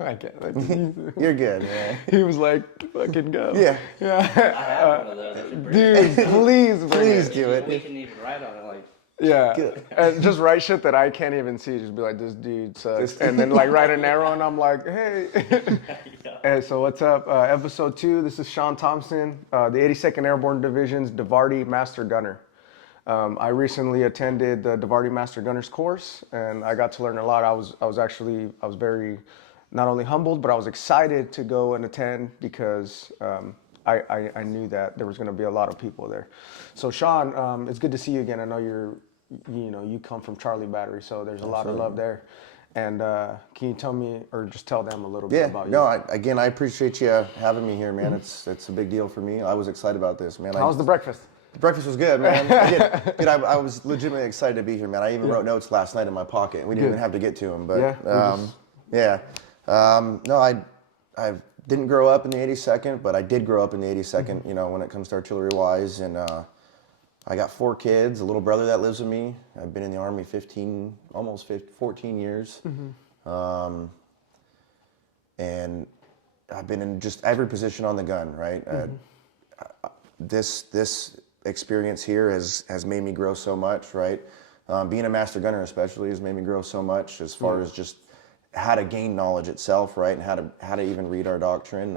I can't. You're good, man. He was like, fucking go. Yeah. Yeah. I have one of those. I should bring it. Dude, please Please do We it. can even write on it like. Yeah. Good. And just write shit that I can't even see. Just be like, this dude sucks. And then like write an arrow and I'm like, hey. Yeah. Hey, so what's up? Episode 2. This is Sean Thompson, the 82nd Airborne Division's DeVarty Master Gunner. I recently attended the DeVarty Master Gunners course, and I got to learn a lot. I was very, not only humbled, but I was excited to go and attend because I knew that there was going to be a lot of people there. So Sean, it's good to see you again. I know you come from Charlie Battery, so there's a lot of love there. And can you tell me, or just tell them a little bit about you? No, I appreciate you having me here, man. It's a big deal for me. I was excited about this, man. How was the breakfast? The breakfast was good, man. I was legitimately excited to be here, man. I even wrote notes last night in my pocket. We didn't even have to get to them, but no, I didn't grow up in the 82nd, but I did grow up in the 82nd. You know, when it comes to artillery wise, and I got 4 kids, a little brother that lives with me. I've been in the Army 14 years. And I've been in just every position on the gun, right? This experience here has made me grow so much, right? Being a master gunner especially has made me grow so much as far as just how to gain knowledge itself, right? And how to even read our doctrine.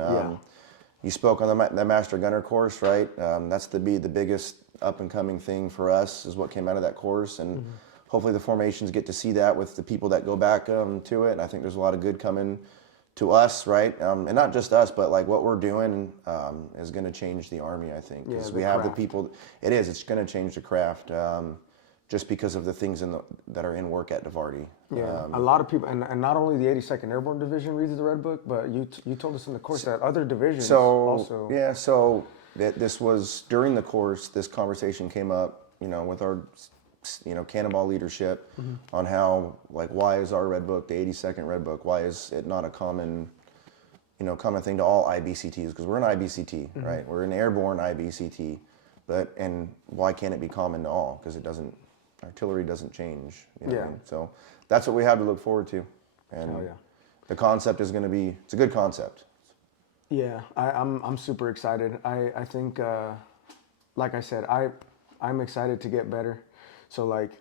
You spoke on the master gunner course, right? That's the biggest up and coming thing for us is what came out of that course, and hopefully the formations get to see that with the people that go back to it. I think there's a lot of good coming to us, right? And not just us, but like what we're doing is going to change the Army, I think, because we have the people. It's going to change the craft just because of the things that are in work at DeVarty. Yeah, a lot of people, and not only the 82nd Airborne Division reads the Red Book, but you told us in the course that other divisions also. Yeah, so this was during the course. This conversation came up, with our, cannonball leadership on how, like, why is our Red Book, the 82nd Red Book, why is it not a common thing to all IBCTs? Because we're an IBCT, right? We're an Airborne IBCT, and why can't it be common to all? Because artillery doesn't change. You know what I mean? So that's what we have to look forward to, and the concept is going to be, it's a good concept. Yeah, I'm super excited. I think, like I said, I'm excited to get better. So like,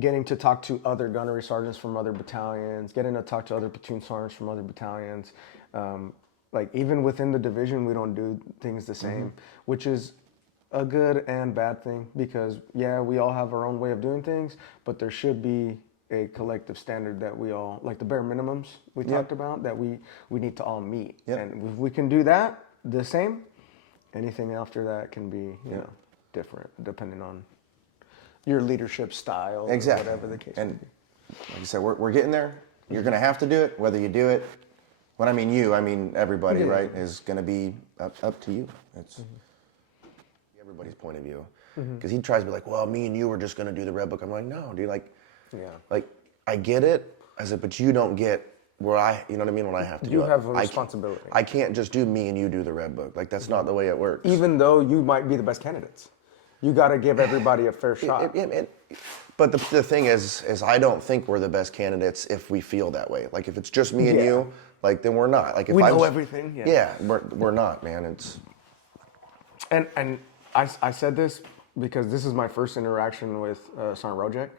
getting to talk to other gunnery sergeants from other battalions, getting to talk to other platoon sergeants from other battalions, like even within the division, we don't do things the same, which is a good and bad thing because we all have our own way of doing things, but there should be a collective standard that we all, like the bare minimums we talked about, that we need to all meet. And if we can do that the same, anything after that can be different depending on your leadership style, or whatever the case may be. Like I said, we're getting there. You're going to have to do it, whether you do it. When I mean you, I mean everybody, right? Is going to be up to you. It's everybody's point of view. Because he tries to be like, well, me and you are just going to do the Red Book. I'm like, no, dude. Like I get it. I said, but you don't get where you know what I mean? When I have to do it. You have a responsibility. I can't just do me and you do the Red Book. Like that's not the way it works. Even though you might be the best candidates. You got to give everybody a fair shot. But the thing is I don't think we're the best candidates if we feel that way. Like if it's just me and you, like then we're not. Like if we know everything. Yeah, we're not, man. It's and I said this because this is my first interaction with Sergeant Rojek.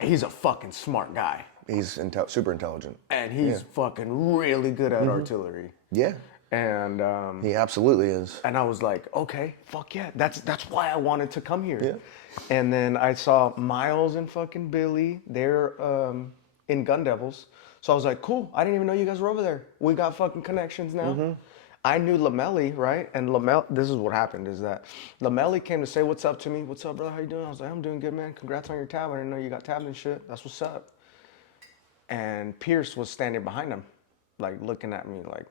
He's a fucking smart guy. He's super intelligent. And he's fucking really good at artillery. Yeah. And he absolutely is. And I was like, okay, fuck yeah. That's why I wanted to come here. Yeah. And then I saw Miles and fucking Billy. They're in Gun Devils. So I was like, cool. I didn't even know you guys were over there. We got fucking connections now. I knew Lamelli, right? And this is what happened, is that Lamelli came to say what's up to me. What's up, brother? How you doing? I was like, I'm doing good, man. Congrats on your tab. I didn't know you got tabbed and shit. That's what's up. And Pierce was standing behind him, like looking at me like,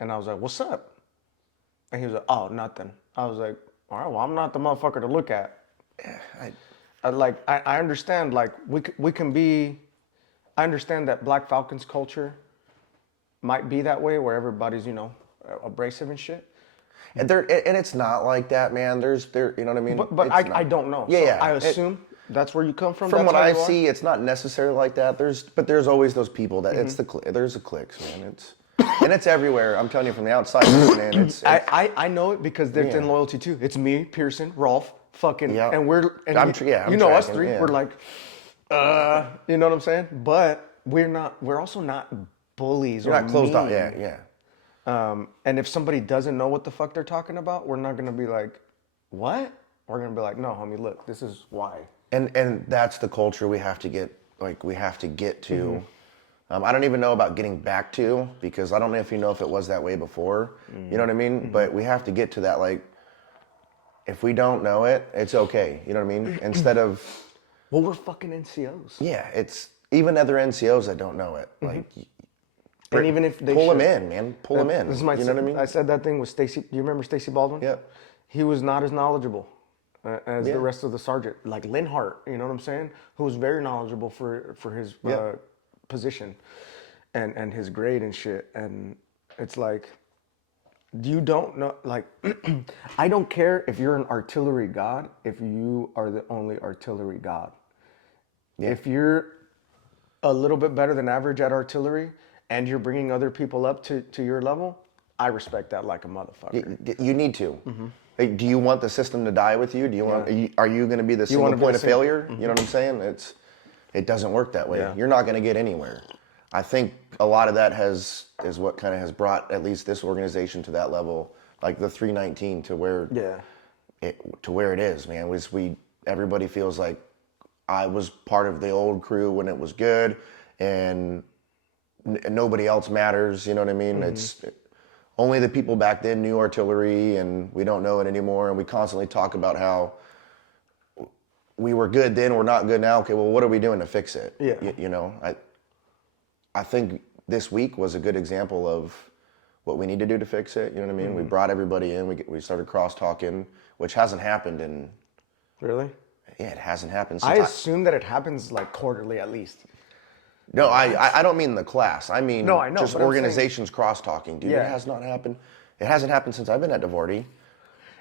and I was like, what's up? And he was like, oh, nothing. I was like, all right, well, I'm not the motherfucker to look at. I understand, like, we can be, I understand that Black Falcons culture might be that way where everybody's, abrasive and shit. And it's not like that, man. You know what I mean? But I don't know. Yeah, so I assume. That's where you come from. From That's what how I you are? see, it's not necessarily like that. There's always those people that it's there's the cliques, man. And it's everywhere. I'm telling you from the outside, man. I know it because there's Yeah. in loyalty too. It's me, Pearson, Rolf, fucking, Yeah. and we're and I'm you, tr- yeah, I'm you know us tracking, three. yeah. We're like, you know what I'm saying? But we're not. We're also not bullies. You're or not closed off. mean. Yeah, yeah. And if somebody doesn't know what the fuck they're talking about, we're not gonna be like, what? We're gonna be like, no, homie, look, this is why. And that's the culture we have to get to. I don't even know about getting back to, because I don't know if you know if it was that way before. You know what I mean? But we have to get to that, like, if we don't know it, it's okay. You know what I mean? Instead of, Well, we're fucking NCOs. yeah, it's even other NCOs that don't know it. Like, And even if they pull them should- in, man. Pull them in. This is my. You know what I mean? I said that thing with Stacy. Do you remember Stacy Baldwin? Yep. He was not as knowledgeable as Yeah. the rest of the sergeant, like Lynn Hart. You know what I'm saying? Who was very knowledgeable for his Yep. position, and his grade and shit. And it's like, you don't know. Like, I don't care if you're an artillery god. If you are the only artillery god. If you're a little bit better than average at artillery and you're bringing other people up to your level, I respect that like a motherfucker. You need to. Hey, do you want the system to die with you? Do you want? Are you going to be the single wanna be point the of single- failure? You know what I'm saying? It doesn't work that way. Yeah. You're not going to get anywhere. I think a lot of that is what kind of has brought at least this organization to that level, like the 319 to where it is, man. Everybody feels like I was part of the old crew when it was good, and nobody else matters. You know what I mean? It's only the people back then knew artillery, and we don't know it anymore. And we constantly talk about how we were good then, we're not good now. Okay, well, what are we doing to fix it? Yeah. You know, I think this week was a good example of what we need to do to fix it. You know what I mean? We brought everybody in. We started cross talking, which hasn't happened in. Really? Yeah, it hasn't happened I since. assume that it happens like quarterly at least. No, I don't mean the class. I mean No, I know, just but I'm saying- organizations cross talking. Dude, Yeah. it has not happened. It hasn't happened since I've been at DeVordy.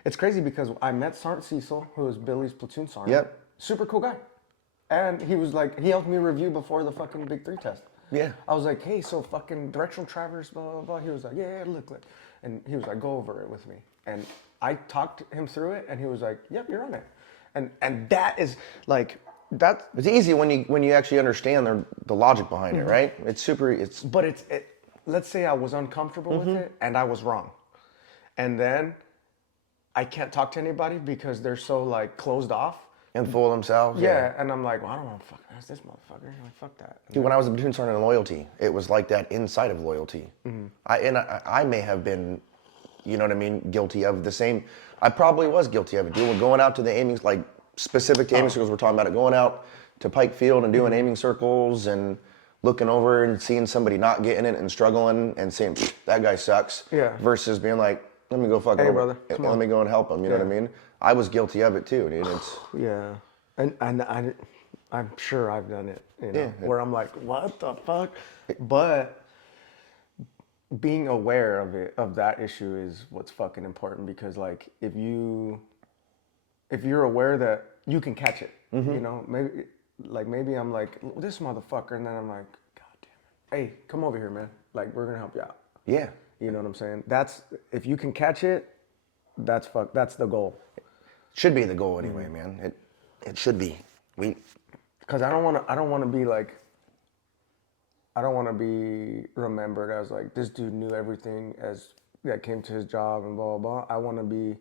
It's crazy because I met Sergeant Cecil, who was Billy's platoon sergeant. Yep. Super cool guy. And he was like, he helped me review before the fucking Big 3 test. Yeah. I was like, hey, so fucking directional traverse, blah, blah, blah. He was like, yeah, look. And he was like, go over it with me. And I talked him through it, and he was like, yep, you're on it. And that is like, that's, It's easy when you actually understand the logic behind it, right? It's super. but let's say I was uncomfortable with it, and I was wrong. And then I can't talk to anybody because they're so like closed off. and full of themselves. Yeah, and I'm like, well, I don't want to fucking ask this motherfucker. I'm like, fuck that. Dude, when I was a platoon sergeant in loyalty, it was like that inside of loyalty. I may have been, you know what I mean, guilty of the same. I probably was guilty of it. Dude, going out to the aiming, like specific to aiming circles, we're talking about it, going out to Pike Field and doing aiming circles and looking over and seeing somebody not getting it and struggling and saying, "Pfft, that guy sucks." Yeah. Versus being like, let me go fucking Hey, over. brother, come Let on. me go and help him. You know what I mean? I was guilty of it too, dude. It's Yeah, and I'm sure I've done it. You know, Yeah. where I'm like, what the fuck? But being aware of that issue is what's fucking important, because like if you're aware that you can catch it, you know, maybe I'm like this motherfucker, and then I'm like, god damn it, hey, come over here, man. Like we're gonna help you out. yeah. You know what I'm saying? That's if you can catch it, that's the goal. Should be the goal anyway, man. It should be. Because I don't want to be like, I don't want to be remembered as like this dude knew everything as that came to his job and blah blah blah. I want to be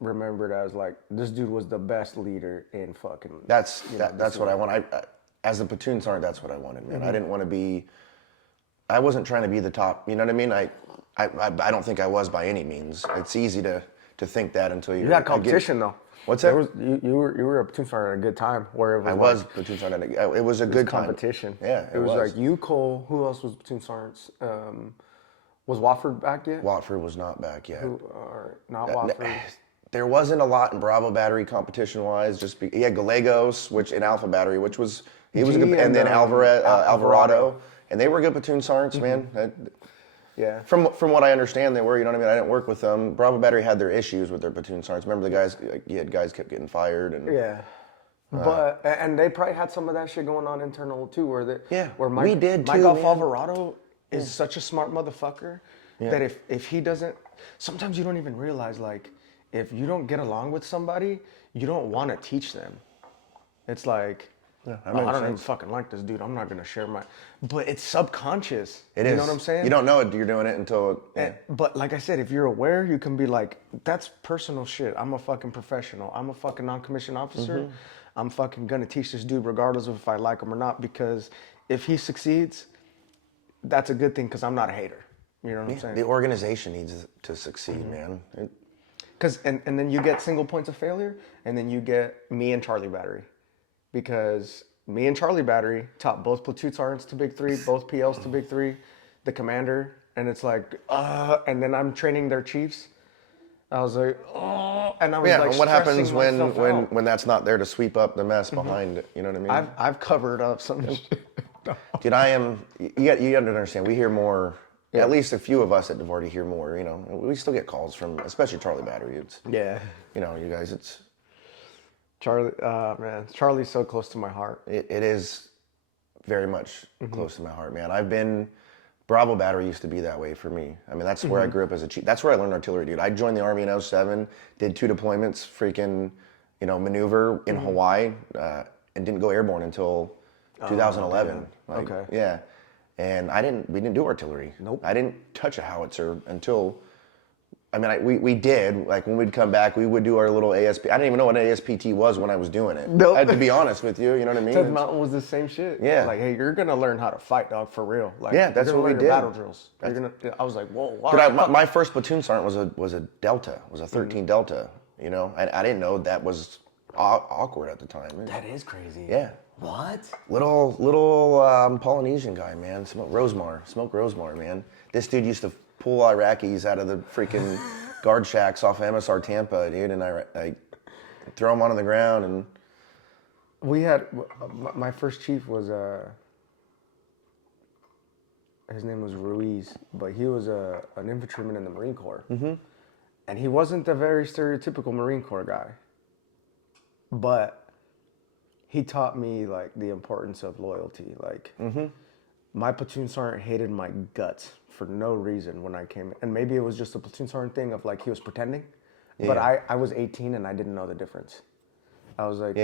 remembered as like this dude was the best leader in fucking. That's what I want. I as a platoon sergeant, that's what I wanted, man. I didn't want to be. I wasn't trying to be the top. You know what I mean? I don't think I was by any means. It's easy to think that until You had competition though. What's There that? was you were a platoon sergeant at a good time where it was I was platoon sergeant. It was a good time. competition. Yeah, it was like you, Cole. Who else was platoon sergeants? Was Watford back yet? Watford was not back yet. Or not Watford? There wasn't a lot in Bravo Battery competition wise. He had Gallegos, which in Alpha Battery, which was he was a good, and then Alvarado, and they were good platoon sergeants, man. Yeah. From what I understand, they were. You know what I mean? I didn't work with them. Bravo Battery had their issues with their platoon sergeants. Remember the guys? Like, you had guys kept getting fired, and Yeah. But and they probably had some of that shit going on internal too, where we did Mike too, Golf man. Alvarado is such a smart motherfucker that if he doesn't, sometimes you don't even realize, like, if you don't get along with somebody, you don't want to teach them. It's like, that I makes don't even sense. fucking like this dude. I'm not gonna share my. But it's subconscious. It is. You know what I'm saying? You don't know it. You're doing it until. But like I said, if you're aware, you can be like, that's personal shit. I'm a fucking professional. I'm a fucking non-commissioned officer. I'm fucking gonna teach this dude regardless of if I like him or not, because if he succeeds, that's a good thing because I'm not a hater. You know what I'm saying? The organization needs to succeed, man. Because and then you get single points of failure, and then you get me and Charlie Battery, because me and Charlie Battery taught both platoon sergeants to Big 3, both PLs to Big 3, the commander, and it's like, and then I'm training their chiefs. I was like, oh, and I was like, and what happens stressing myself out. when that's not there to sweep up the mess behind it? You know what I mean? I've covered up some shit. Dude, I am. You got to understand. We hear more. At least a few of us at Devarty hear more. You know, we still get calls from, especially Charlie Battery. It's Yeah. you know, you guys. It's Charlie, man, Charlie's so close to my heart. it is very much close to my heart, man. I've been. Bravo Battery used to be that way for me. I mean, that's where I grew up as a chief. That's where I learned artillery, dude. I joined the Army in 07, did 2 deployments, freaking, maneuver in Hawaii, and didn't go airborne until 2011. Okay. Yeah. And we didn't do artillery. Nope. I didn't touch a howitzer until, we did, like when we'd come back, we would do our little ASP. I didn't even know what an ASPT was when I was doing it. Nope. I had to be honest with you, you know what I mean? 10th Mountain was the same shit. Yeah. Like, hey, you're gonna learn how to fight, dog, for real. Like, Yeah, that's you're gonna what we learn your did. battle drills. I was like, whoa, wow. Dude, my first platoon sergeant was a Delta, was a 13 Delta. You know, I didn't know that was awkward at the time. That is crazy. Yeah, What? little Polynesian guy, man. Smoke Rosemar, man. This dude used to pull Iraqis out of the freaking guard shacks off MSR Tampa, dude, and I throw them onto the ground and. We had my first chief was his name was Ruiz, but he was an infantryman in the Marine Corps, and he wasn't the very stereotypical Marine Corps guy, but he taught me like the importance of loyalty. Like my platoon sergeant hated my guts for no reason when I came in, and maybe it was just a platoon sergeant thing of like he was pretending, but I was 18 and I didn't know the difference. I was like,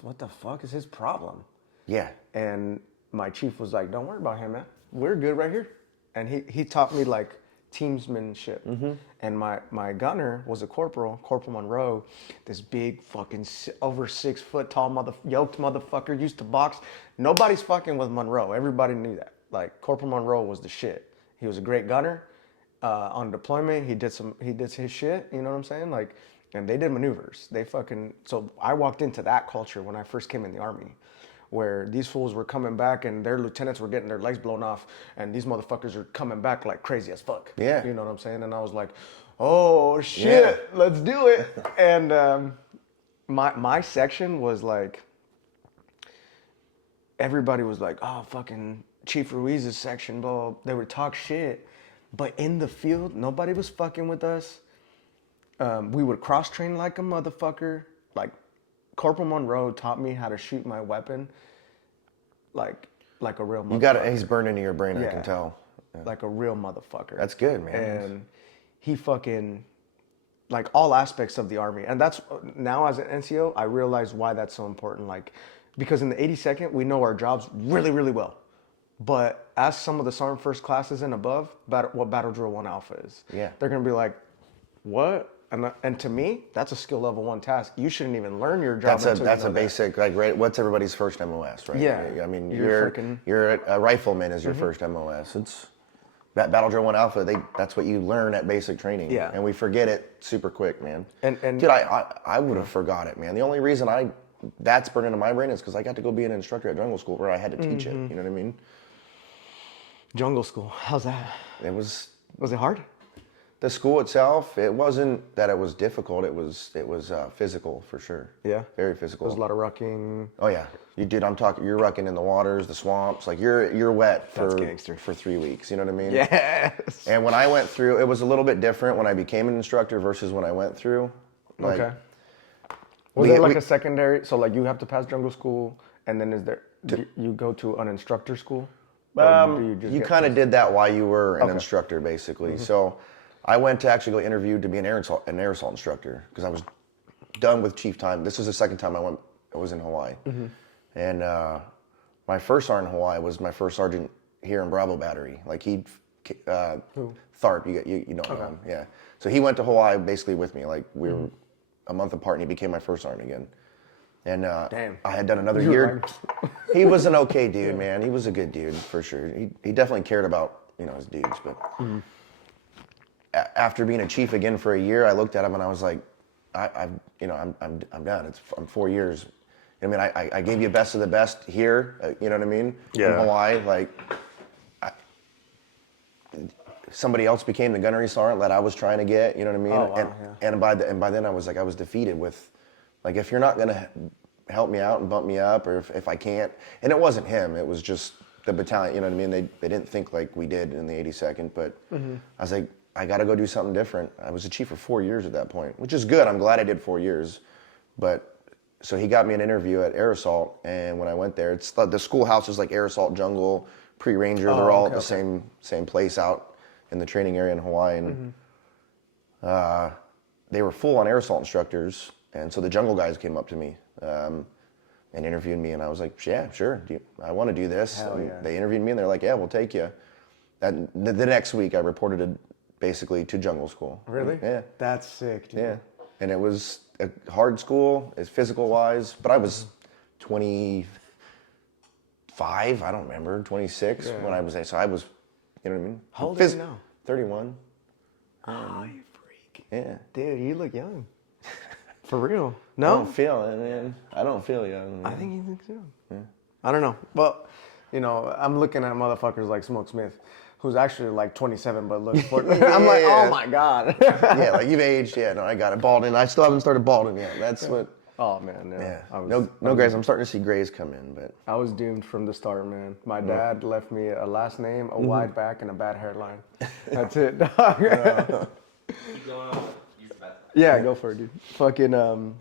what the fuck is his problem? Yeah. And my chief was like, don't worry about him, man. We're good right here. And he taught me like teamsmanship. And my gunner was a Corporal Monroe, this big fucking over 6 foot tall yoked motherfucker, used to box. Nobody's fucking with Monroe. Everybody knew that. Like Corporal Monroe was the shit. He was a great gunner. On deployment, he did his shit, you know what I'm saying? Like, and they did maneuvers. So I walked into that culture when I first came in the Army, where these fools were coming back and their lieutenants were getting their legs blown off, and these motherfuckers are coming back like crazy as fuck. Yeah. You know what I'm saying? And I was like, oh shit, let's do it. And my section was like, everybody was like, oh, fucking Chief Ruiz's section, blah. They would talk shit. But in the field, nobody was fucking with us. We would cross-train like a motherfucker. Like, Corporal Monroe taught me how to shoot my weapon like a real motherfucker. He's burned into your brain, I can tell. Yeah. Like a real motherfucker. That's good, man. And he fucking, like all aspects of the Army. And that's, now as an NCO, I realize why that's so important. Like, because in the 82nd, we know our jobs really, really well. But ask some of the Sergeant First classes and above what Battle Drill 1 Alpha is. Yeah. They're going to be like, what? And to me, that's a skill level 1 task. You shouldn't even learn your job until That's you know a basic, like, right, what's everybody's first MOS, right? Yeah. I mean, You're you're a rifleman is your first MOS. It's Battle Drill 1 Alpha, that's what you learn at basic training. Yeah. And we forget it super quick, man. And dude, I would have forgot it, man. The only reason that's burned into my brain is because I got to go be an instructor at jungle school where I had to teach it. You know what I mean? Jungle school, how's that? Was it hard? The school itself, it wasn't that it was difficult. It was physical for sure. Yeah. Very physical. There's a lot of rucking. Oh yeah, you're rucking in the waters, the swamps. Like you're wet for 3 weeks. You know what I mean? Yes. And when I went through, it was a little bit different when I became an instructor versus when I went through. Like, okay. Was there like a secondary? So like you have to pass jungle school, and then is there you go to an instructor school? Or do just You get kind of placed? did that while you were an instructor, basically. So I went to actually go interview to be an air assault instructor because I was done with chief time. This was the second time I was in Hawaii. And my first sergeant in Hawaii was my first sergeant here in Bravo Battery. Like Tharp, you don't know him, yeah. So he went to Hawaii basically with me. Like we were a month apart, and he became my first sergeant again. And Damn. I had done another You were year. He was an okay dude, man. He was a good dude for sure. He definitely cared about his dudes. But after being a chief again for a year, I looked at him and I was like, I'm done. I'm 4 years. I mean, I gave you best of the best here. You know what I mean? Yeah. In Hawaii, like somebody else became the gunnery sergeant that I was trying to get. You know what I mean? Oh, wow, and by then I was like, I was defeated with, like, if you're not gonna help me out and bump me up, or if I can't, and it wasn't him, it was just the battalion. You know what I mean? They didn't think like we did in the 82nd, but I was like, I got to go do something different. I was a chief for 4 years at that point, which is good. I'm glad I did 4 years, but. So he got me an interview at Air Assault, and when I went there, it's the schoolhouse is like Air Assault Jungle, Pre-Ranger. They're all at the same place out in the training area in Hawaii. And they were full on Air Assault instructors, and so the jungle guys came up to me and interviewed me, and I was like, yeah, sure, I want to do this. And they interviewed me, and they're like, yeah, we'll take you. And the next week, I reported basically to jungle school. Really? Yeah. That's sick, dude. Yeah, and it was a hard school, it's physical wise, but I was 25, I don't remember, 26 when I was there. So I was, you know what I mean? How old are you now? 31. Oh, you freak. Yeah. Dude, you look young. For real. I No? don't feel it, man. I don't feel young. I think you think so. Yeah. I don't know. Well, I'm looking at motherfuckers like Smoke Smith, who's actually like 27 but looks 40. I'm like, oh my God. Yeah, like you've aged. Yeah, no, I got it. Balding. I still haven't started balding yet. That's what. Oh man, Yeah. I was, No grays. I'm starting to see grays come in, but. I was doomed from the start, man. My dad left me a last name, a wide back, and a bad hairline. That's it, dog. Keep going on. Use the bathroom. Yeah, go for it, dude. Fucking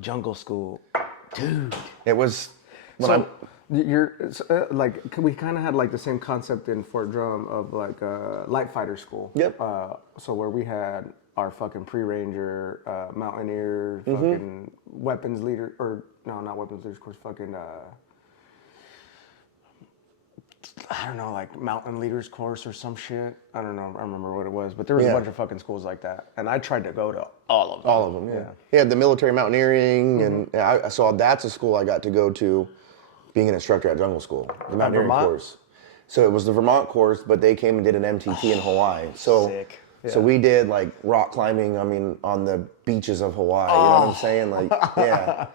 jungle school, dude. It was. So like we kind of had like the same concept in Fort Drum of like light fighter school. Yep. So where we had our fucking pre-ranger, mountaineer, fucking weapons leader, or no, not weapons leaders course, fucking I don't know, like mountain leaders course or some shit. I don't know. I remember what it was, but there was a bunch of fucking schools like that, and I tried to go to all of them. All of them, yeah. He had the military mountaineering, and so that's a school I got to go to, being an instructor at jungle school, the mountaineering Vermont? course. So it was the Vermont course, but they came and did an MTT in Hawaii. So, sick. So we did like rock climbing. I mean, on the beaches of Hawaii. You know what I'm saying? Like, yeah.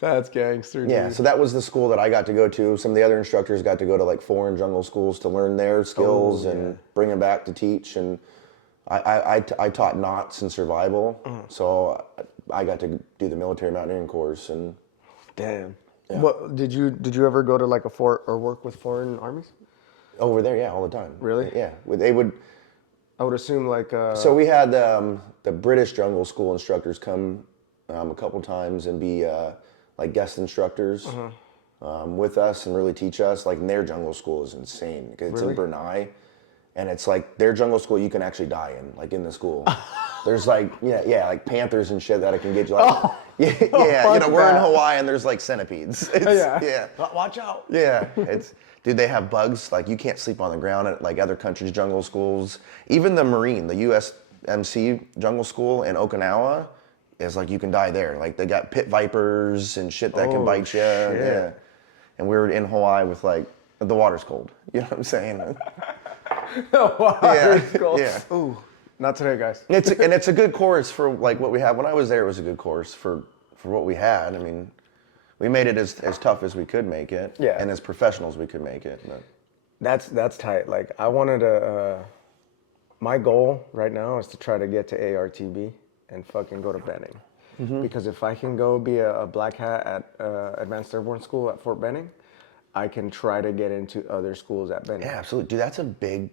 That's gangster, dude. Yeah, so that was the school that I got to go to. Some of the other instructors got to go to like foreign jungle schools to learn their skills and bring them back to teach. And I taught knots and survival, so I got to do the military mountaineering course. And Damn. Yeah. What did you ever go to like a fort or work with foreign armies? over there, yeah, all the time. Really? Yeah, they would. I would assume like. So we had the British jungle school instructors come a couple times and be like guest instructors with us and really teach us. Like, and their jungle school is insane because it's in Brunei, and it's like their jungle school you can actually die in, like in the school. There's like like panthers and shit that I can get you. Like, you know, we're in Hawaii and there's like centipedes. It's, Watch out. Yeah, it's. Dude, they have bugs. Like, you can't sleep on the ground at like other countries' jungle schools. Even the Marine, the USMC jungle school in Okinawa, is like you can die there. Like, they got pit vipers and shit that can bite you. Shit. Yeah. And we were in Hawaii with like the water's cold. You know what I'm saying? Water's cold. Yeah. Ooh, not today, guys. It's a good course for like what we have. When I was there, it was a good course for what we had. I mean, we made it as tough as we could make it, and as professional as we could make it. But. That's tight. Like, I wanted to. My goal right now is to try to get to ARTB and fucking go to Benning, because if I can go be a black hat at Advanced Airborne School at Fort Benning, I can try to get into other schools at Benning. Yeah, absolutely, dude. That's a big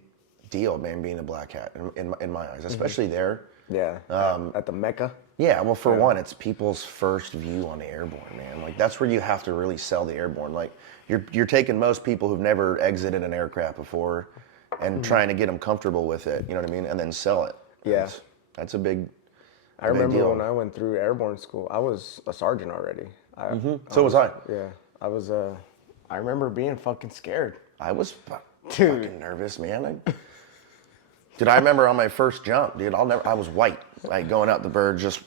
deal, man. Being a black hat in my eyes, especially there. Yeah, at the Mecca. Yeah, well, for one, it's people's first view on the Airborne, man. Like, that's where you have to really sell the Airborne. Like, you're taking most people who've never exited an aircraft before and trying to get them comfortable with it, you know what I mean, and then sell it. Yeah. That's a big I remember deal. when I went through Airborne school, I was a sergeant already. So was I. Yeah, I was. I remember being fucking scared. I was Dude. fucking nervous, man. Dude, I remember on my first jump, dude, I was white, like going out the bird, just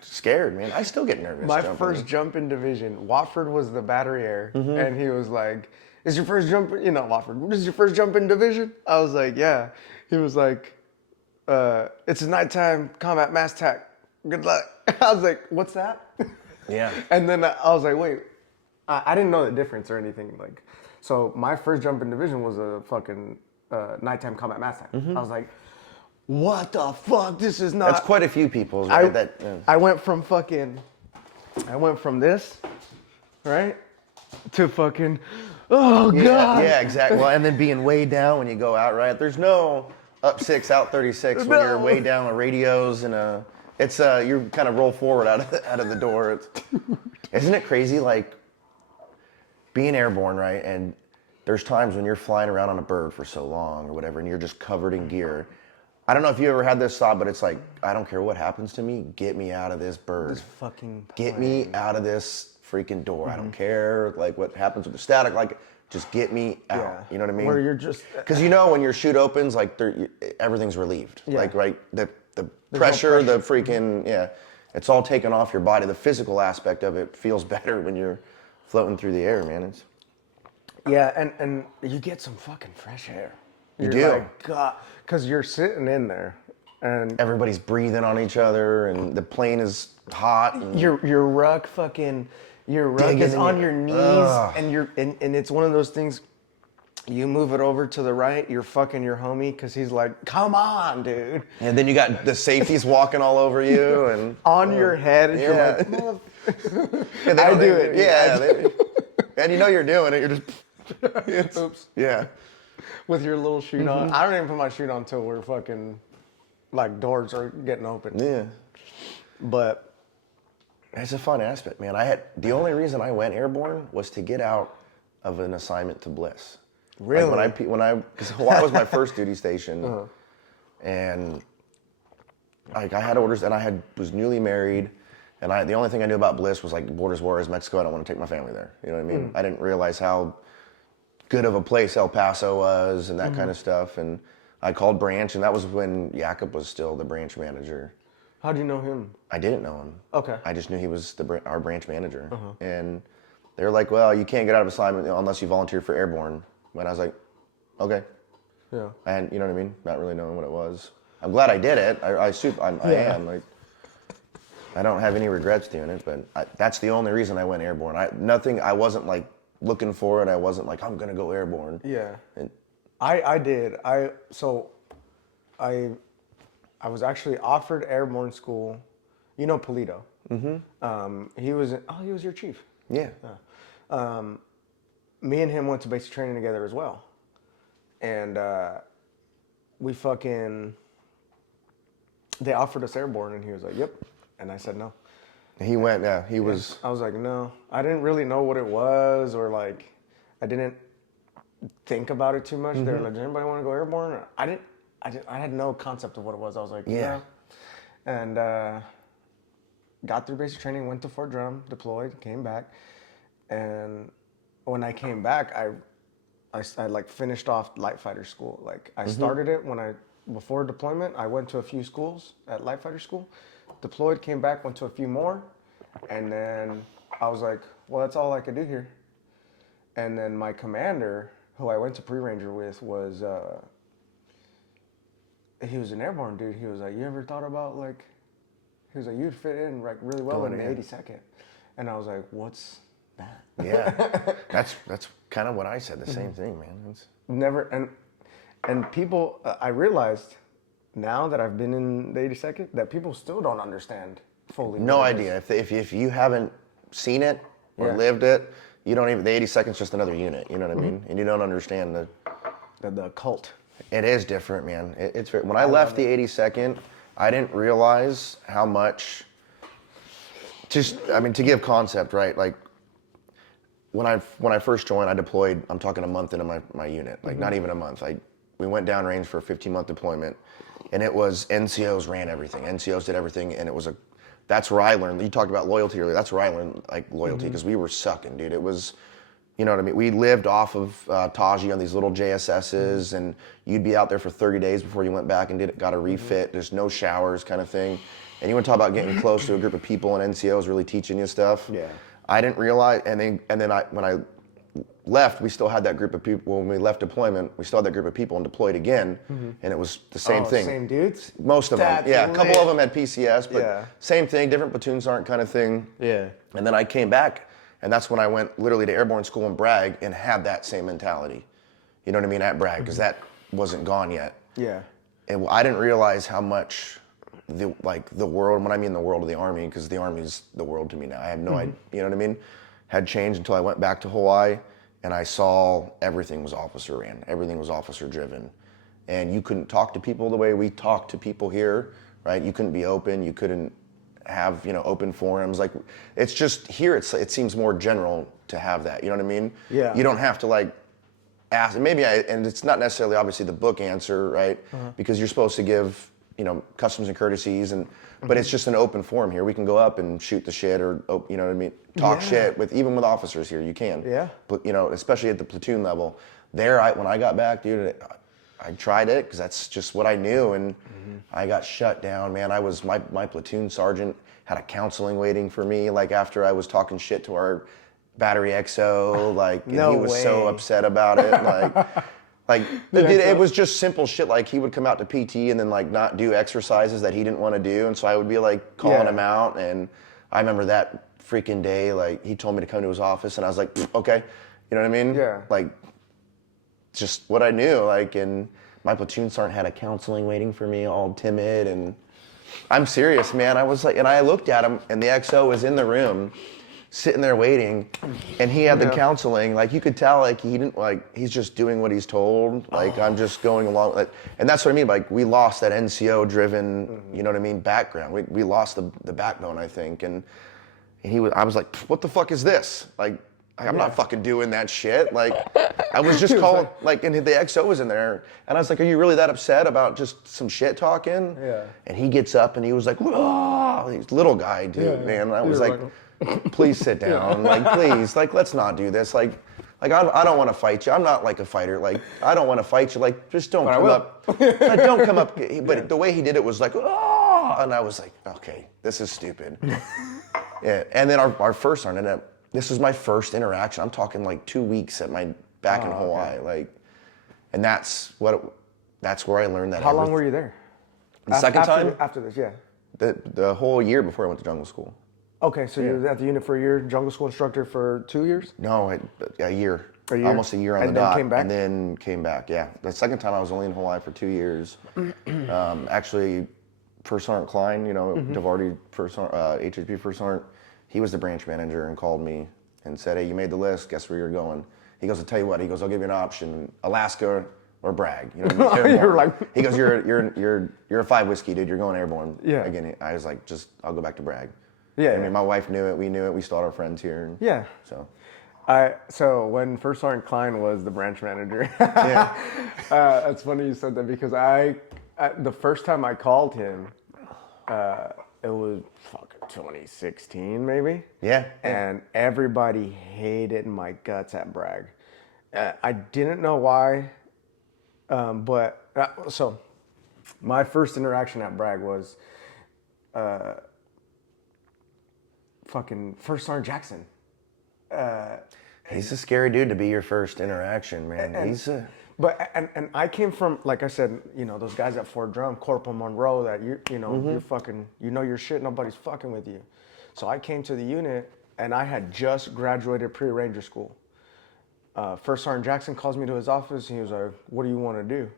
scared, man. I still get nervous. My jumping. first jump in division, Watford was the battery air, and he was like, "Is your first jump? You know, Watford. Is your first jump in division?" I was like, "Yeah." He was like, "It's a nighttime combat mass tac. Good luck." I was like, "What's that?" Yeah. And then I was like, "Wait." I didn't know the difference or anything. Like, so my first jump in division was a fucking nighttime combat mass tac. I was like, "What the fuck? This is not." That's quite a few people. Right? I went from this, right, to fucking, oh God. Yeah, exactly. Well, and then being way down when you go out, right? There's no up 6, out 36 when you're way down with radios and it's you kind of roll forward out of the door. Isn't it crazy? Like being airborne, right? And there's times when you're flying around on a bird for so long or whatever, and you're just covered in gear. I don't know if you ever had this thought, but it's like, I don't care what happens to me, get me out of this bird. This fucking Get me out of this freaking door. I don't care like what happens with the static, like just get me out. Yeah. You know what I mean? Where you're just Because you know when your chute opens, like everything's relieved. Yeah. Like right, the pressure, the freaking it's all taken off your body. The physical aspect of it feels better when you're floating through the air, man. It's and you get some fucking fresh air. You You're do. like, God, because you're sitting in there, and everybody's breathing on each other, and the plane is hot. And your ruck Digging is in on your- your knees, Ugh. and it's one of those things. You move it over to the right, you're fucking your homie because he's like, "Come on, dude." And then you got the safeties walking all over you, and On your head, and Yeah. you're like, "Mother-" Yeah, they I don't- do it. Yeah, and you know you're doing it. You're just Oops. yeah. With your little chute on. I don't even put my chute on until we're fucking, like, doors are getting open. Yeah. But It's a fun aspect, man. The only reason I went airborne was to get out of an assignment to Bliss. Really? Like because Hawaii was my first duty station, and like I had orders, and was newly married, and the only thing I knew about Bliss was like borders Juarez, Mexico. I don't want to take my family there. You know what I mean? I didn't realize how good of a place El Paso was and that kind of stuff. And I called branch, and that was when Jakob was still the branch manager. how do you know him? I didn't know him. Okay. I just knew he was our branch manager. And they were like, well, you can't get out of assignment unless you volunteer for Airborne. And I was like, okay. Yeah. And you know what I mean? Not really knowing what it was. I'm glad I did it. I am. Like, I don't have any regrets doing it, but that's the only reason I went Airborne. I wasn't like looking for it. I wasn't like, I'm going to go Airborne. Yeah. And- I did. I was actually offered airborne school. You know Polito. He was your chief. Yeah. Me and him went to basic training together as well. And they offered us airborne, and he was like, "Yep." And I said no. He went, he was. I was like, no. I didn't really know what it was, or like, I didn't think about it too much. They were like, "Does anybody want to go airborne?" I had no concept of what it was. I was like, Yeah. no. And got through basic training, went to Fort Drum, deployed, came back, and when I came back, I like finished off light fighter school. Like I started it before deployment. I went to a few schools at light fighter school, deployed, came back, went to a few more, and then I was like, well, that's all I could do here. And then my commander, who I went to pre-ranger with, was he was an airborne dude. He was like, you ever thought about like, he was like, you'd fit in like really well in the 82nd. And I was like, what's that? Yeah. That's kind of what I said. The same thing, man. Never, and people, I realized now that I've been in the 82nd that people still don't understand fully. No what it idea. If you haven't seen it or Yeah. lived it, you don't even. The 82nd's just another unit. You know what I mean? And you don't understand is. The cult. It is different, man. It's when I left the 82nd, I didn't realize how much, to give concept, right? Like, when I first joined, I deployed, I'm talking a month into my unit, like not even a month. We went downrange for a 15-month deployment, and it was NCOs ran everything. NCOs did everything, and that's where I learned. You talked about loyalty earlier. That's where I learned like loyalty, because we were sucking, dude. It was, you know what I mean? We lived off of Taji on these little JSSs, and you'd be out there for 30 days before you went back and got a refit. There's no showers, kind of thing. And you want to talk about getting close to a group of people, and NCOs really teaching you stuff. Yeah. I didn't realize, and then when I left, we still had that group of people. When we left deployment, we still had that group of people and deployed again, and it was the same thing. Same dudes? Most of them, That's yeah. A couple lit. of them had PCS, but same thing, different platoon sergeant kind of thing. Yeah. And then I came back, and that's when I went literally to Airborne school in Bragg and had that same mentality. You know what I mean, at Bragg, because that wasn't gone yet. Yeah. And I didn't realize how much the world, when I mean the world of the Army, because the Army's the world to me now. I have no idea, you know what I mean? Had changed until I went back to Hawaii, and I saw everything was officer ran. Everything was officer driven. And you couldn't talk to people the way we talk to people here, right? You couldn't be open. You couldn't have, open forums. Like, it's just here, it seems more general to have that. You know what I mean? Yeah. You don't have to ask, and it's not necessarily obviously the book answer, right? Because you're supposed to give, customs and courtesies, but it's just an open forum here. We can go up and shoot the shit, or you know what I mean, talk shit even with officers here. You can, but especially at the platoon level. There, when I got back, dude, I tried it because that's just what I knew, and I got shut down, man. My platoon sergeant had a counseling waiting for me, like after I was talking shit to our battery XO, and No he was way. so upset about it, it was just simple shit. Like, he would come out to PT and then not do exercises that he didn't want to do, and so I would be calling him out. And I remember that freaking day, he told me to come to his office, and I was like, okay, you know what I mean? Yeah. Just what I knew. And my platoon sergeant had a counseling waiting for me, all timid, and I'm serious, man. I was and I looked at him, and the XO was in the room, sitting there waiting, and he had the counseling. You could tell, he didn't he's just doing what he's told. I'm just going along. And that's what I mean. We lost that NCO driven, you know what I mean, background. We lost the backbone, I think. And I was like, what the fuck is this? I'm not fucking doing that shit. I was just calling, and the XO was in there, and I was like, are you really that upset about just some shit talking? Yeah. And he gets up and he was like, whoa, he's a little guy, dude, man. And I was like, please sit down, please, let's not do this. I don't want to fight you. I'm not a fighter. I don't want to fight you. Just don't come up. Don't come up. But the way he did it was oh, and I was like, okay, this is stupid. Yeah. And then our first sergeant, this was my first interaction. I'm talking 2 weeks at back in Hawaii. And that's where I learned that. How long were you there? The second time? After this, yeah. The whole year before I went to jungle school. Okay, so you were at the unit for a year, jungle school instructor for 2 years? No, a year. A year? Almost a year on And the then dot. came back? And then came back, yeah. The second time I was only in Hawaii for 2 years. Actually, First Sergeant Klein, Davardi, HHP First Sergeant, he was the branch manager and called me and said, hey, you made the list, guess where you're going? He goes, I'll tell you what, he goes, I'll give you an option, Alaska or Bragg. You know what I mean? You're like... He goes, you're a 5 whiskey, dude, you're going Airborne. Yeah. Again, I was like, I'll go back to Bragg. Yeah. I mean, my wife knew it, we knew it, we still had our friends here. Yeah. So when First Sergeant Klein was the branch manager, it's funny you said that, because the first time I called him, it was fucking 2016 maybe. Yeah. And everybody hated my guts at Bragg. I didn't know why, so my first interaction at Bragg was fucking First Sergeant Jackson. He's a scary dude to be your first interaction, man. But I came from, like I said, those guys at Fort Drum, Corporal Monroe, that you're fucking, your shit, nobody's fucking with you. So I came to the unit, and I had just graduated pre-ranger school. First Sergeant Jackson calls me to his office, and he was like, what do you want to do?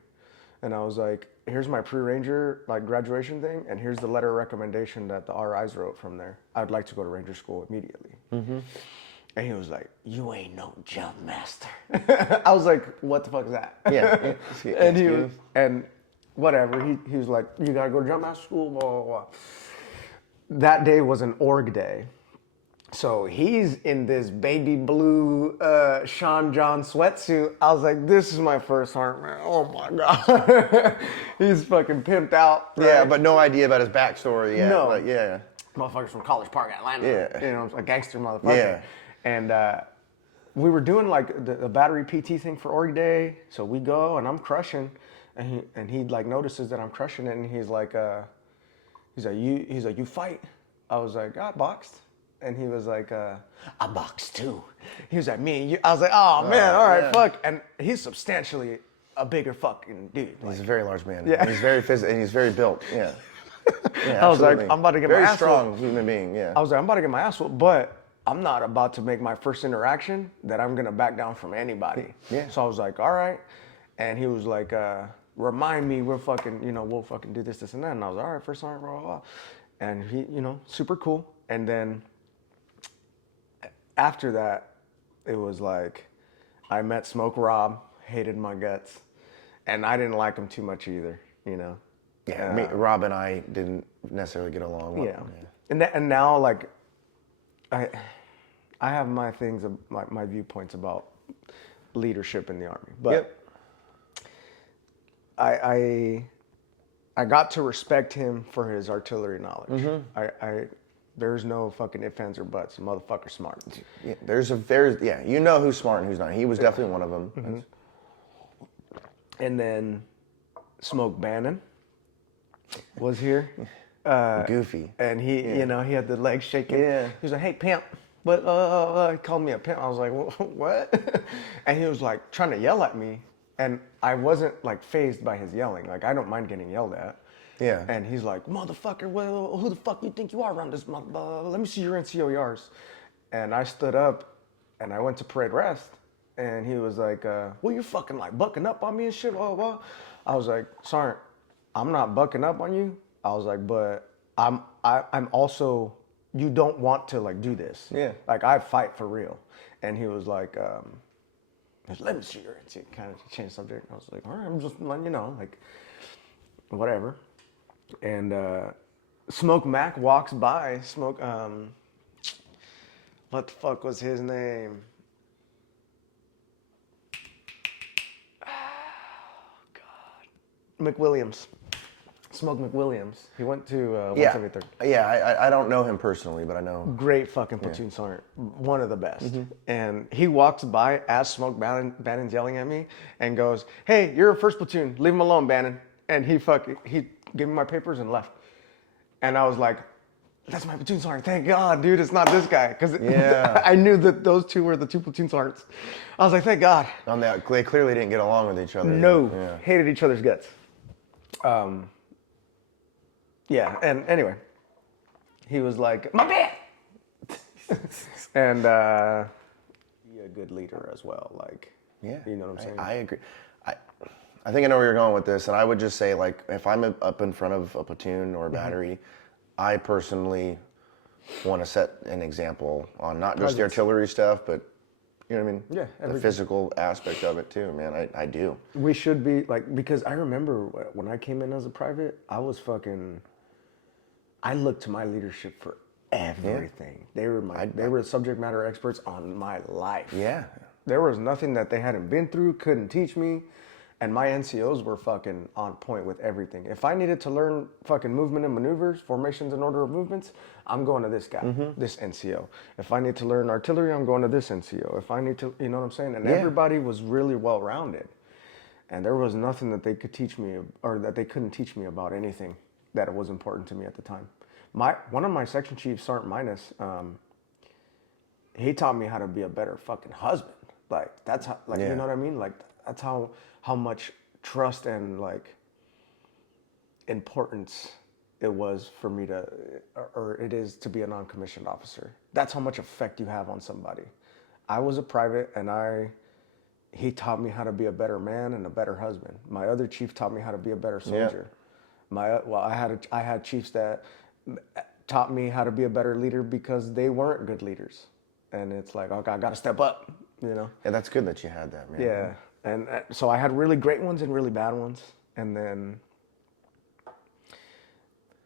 And I was like, here's my pre-ranger graduation thing, and here's the letter of recommendation that the RIs wrote from there. I'd like to go to ranger school immediately. And he was like, you ain't no jump master. I was like, what the fuck is that? Yeah. And whatever. He was like, you gotta go to jump master school, blah, blah, blah. That day was an org day. So he's in this baby blue Sean John sweatsuit. I was like, this is my first sergeant, man. Oh my God. He's fucking pimped out. Right? Yeah, but no idea about his backstory yet. No. Like, yeah. Motherfuckers from College Park, Atlanta. Yeah. You know, a gangster motherfucker. Yeah. And we were doing like the battery PT thing for org day. So we go and I'm crushing. And he like notices that I'm crushing it. And he's like, you fight. I was like, I boxed. And he was like, I boxed too. He was like, me and you. I was like, oh man, all right, yeah. fuck. And he's substantially a bigger fucking dude. Like, He's a very large man. Yeah. He's very physical, and he's very built. Yeah. Yeah, I was like, absolutely. I'm about to get very my ass strong whooped. human being. Yeah. I was like, I'm about to get my ass whooped, but I'm not about to make my first interaction that I'm gonna back down from anybody. Yeah. So I was like, all right. And he was like, remind me, we'll fucking do this, and that. And I was like, all right, first sergeant, blah, blah, blah. And he, super cool. And then after that, it was like, I met Smoke Rob, hated my guts, and I didn't like him too much either, Yeah. Rob and I didn't necessarily get along. Yeah. And now, like, I have my things, my viewpoints about leadership in the Army, but I got to respect him for his artillery knowledge. There's no fucking ifs, ands, or buts. Motherfucker's smart. Yeah. There's you know who's smart and who's not. He was definitely one of them. And then Smoke Bannon was here. Goofy. And he, he had the legs shaking. Yeah. He was like, hey, pimp. But he called me a pimp. I was like, what? And he was like trying to yell at me. And I wasn't like fazed by his yelling. Like, I don't mind getting yelled at. Yeah. And he's like, motherfucker, well, who the fuck you think you are around this let me see your NCO yards. And I stood up and I went to parade rest. And he was like, well, you're fucking like bucking up on me and shit, blah, blah. I was like, Sergeant, I'm not bucking up on you. I was like, but I'm also, you don't want to like do this. Yeah. Like, I fight for real. And he was like, let me see your NCO. Kind of changed the subject. I was like, all right, I'm just letting you know, like, whatever. And Smoke Mac walks by. What the fuck was his name? Oh, God. McWilliams. Smoke McWilliams. He went to 173rd. Yeah, I don't know him personally, but I know. Great fucking platoon sergeant. One of the best. And he walks by as Smoke Bannon's yelling at me and goes, hey, you're a first platoon. Leave him alone, Bannon. And he gave me my papers and left. And I was like, that's my platoon sergeant. Thank God, dude, it's not this guy. Because I knew that those two were the two platoon sergeants. I was like, thank God. They clearly didn't get along with each other. No, Yeah. hated each other's guts. Yeah, and anyway, he was like, my bad. And be a good leader as well. Like, Yeah. you know what I'm saying? I agree. I think I know where you're going with this, and I would just say, like, if I'm up in front of a platoon or a battery, I personally want to set an example on not just the artillery stuff, but, you know what I mean? Yeah, the everything. physical aspect of it too, man. I do. We should be, like, because I remember when I came in as a private, I looked to my leadership for everything. They were subject matter experts on my life. Yeah. There was nothing that they hadn't been through, couldn't teach me. And my NCOs were fucking on point with everything. If I needed to learn fucking movement and maneuvers, formations and order of movements, I'm going to this guy, this NCO. If I need to learn artillery, I'm going to this NCO. If I need to, you know what I'm saying? And everybody was really well-rounded. And there was nothing that they could teach me, or that they couldn't teach me about anything that was important to me at the time. One of my section chiefs, Sergeant Minus, he taught me how to be a better fucking husband. Like, that's how, like, you know what I mean? Like, that's how much trust and, like, importance it was for me to, or it is to be a non-commissioned officer. That's how much effect you have on somebody. I was a private, and he taught me how to be a better man and a better husband. My other chief taught me how to be a better soldier. I had chiefs that taught me how to be a better leader because they weren't good leaders. And it's like, okay, I got to step up, you know? Yeah, that's good that you had that, man. Yeah. And so I had really great ones and really bad ones. And then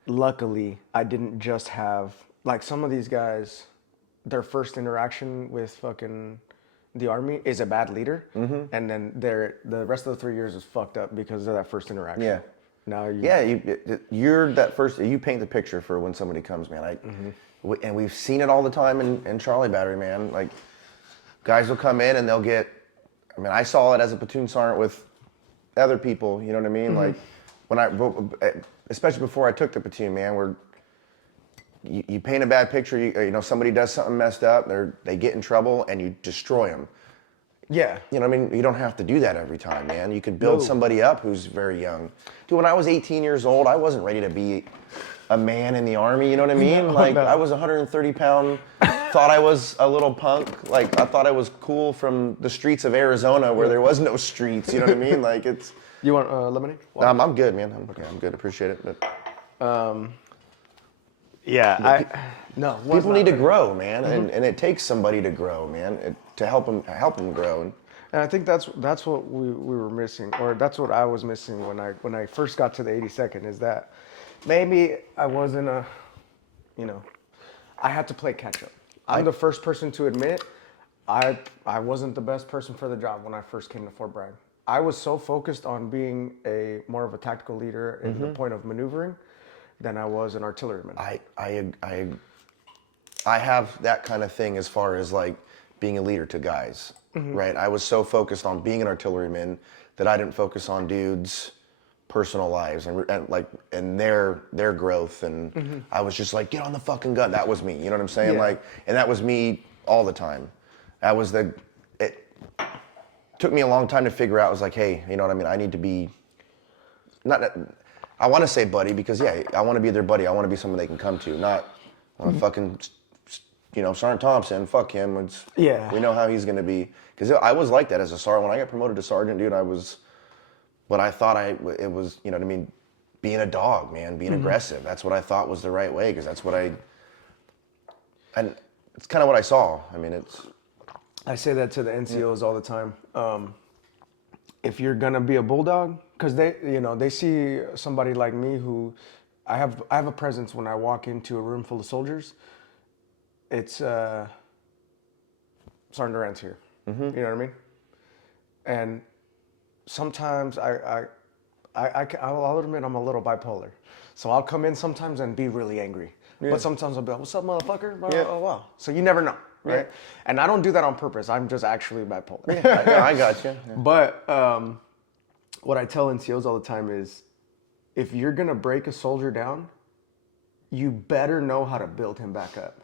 luckily, I didn't just have, like, some of these guys, their first interaction with fucking the Army is a bad leader, and then the rest of the 3 years is fucked up because of that first interaction. Yeah. Now you. Yeah, you're that first. You paint the picture for when somebody comes, man. And we've seen it all the time in Charlie Battery, man. Like, guys will come in and they'll get. I mean, I saw it as a platoon sergeant with other people. You know what I mean? Like, especially before I took the platoon, man, where you paint a bad picture. You know, somebody does something messed up. They get in trouble and you destroy them. Yeah. You know what I mean? You don't have to do that every time, man. You could build somebody up who's very young. Dude, when I was 18 years old, I wasn't ready to be a man in the Army, you know what I mean? I was 130 pound, thought I was a little punk. Like, I thought I was cool from the streets of Arizona where there was no streets, you know what I mean? Like, it's... You want lemonade? I'm good, man. I'm good. Appreciate it. But people need to grow, man. And it takes somebody to grow, man, to help them grow. And I think that's what we were missing, or that's what I was missing when I first got to the 82nd, is that maybe I wasn't I had to play catch up. I'm the first person to admit I wasn't the best person for the job when I first came to Fort Bragg. I was so focused on being more of a tactical leader in the point of maneuvering than I was an artilleryman. I have that kind of thing as far as like being a leader to guys, right? I was so focused on being an artilleryman that I didn't focus on dudes' personal lives and their growth. And I was just like, get on the fucking gun. That was me. You know what I'm saying? Yeah. And that was me all the time. It took me a long time to figure out. I was like, hey, you know what I mean? I need to be I want to say buddy because I want to be their buddy. I want to be someone they can come to, not fucking, Sergeant Thompson. Fuck him. We know how he's gonna be. Because I was like that as a sergeant. When I got promoted to sergeant, dude, I was what I thought it was. You know what I mean? Being a dog, man. Being aggressive. That's what I thought was the right way. Because that's what and it's kind of what I saw. I mean, I say that to the NCOs all the time. If you're gonna be a bulldog, because they see somebody like me who I have a presence when I walk into a room full of soldiers. It's Sergeant Durant's here. You know what I mean? And sometimes I'll admit I'm a little bipolar. So I'll come in sometimes and be really angry. Yeah. But sometimes I'll be like, what's up, motherfucker? Yeah. Oh, wow. So you never know, right? Yeah. And I don't do that on purpose. I'm just actually bipolar. Yeah, I got you. Yeah. But what I tell NCOs all the time is, if you're going to break a soldier down, you better know how to build him back up.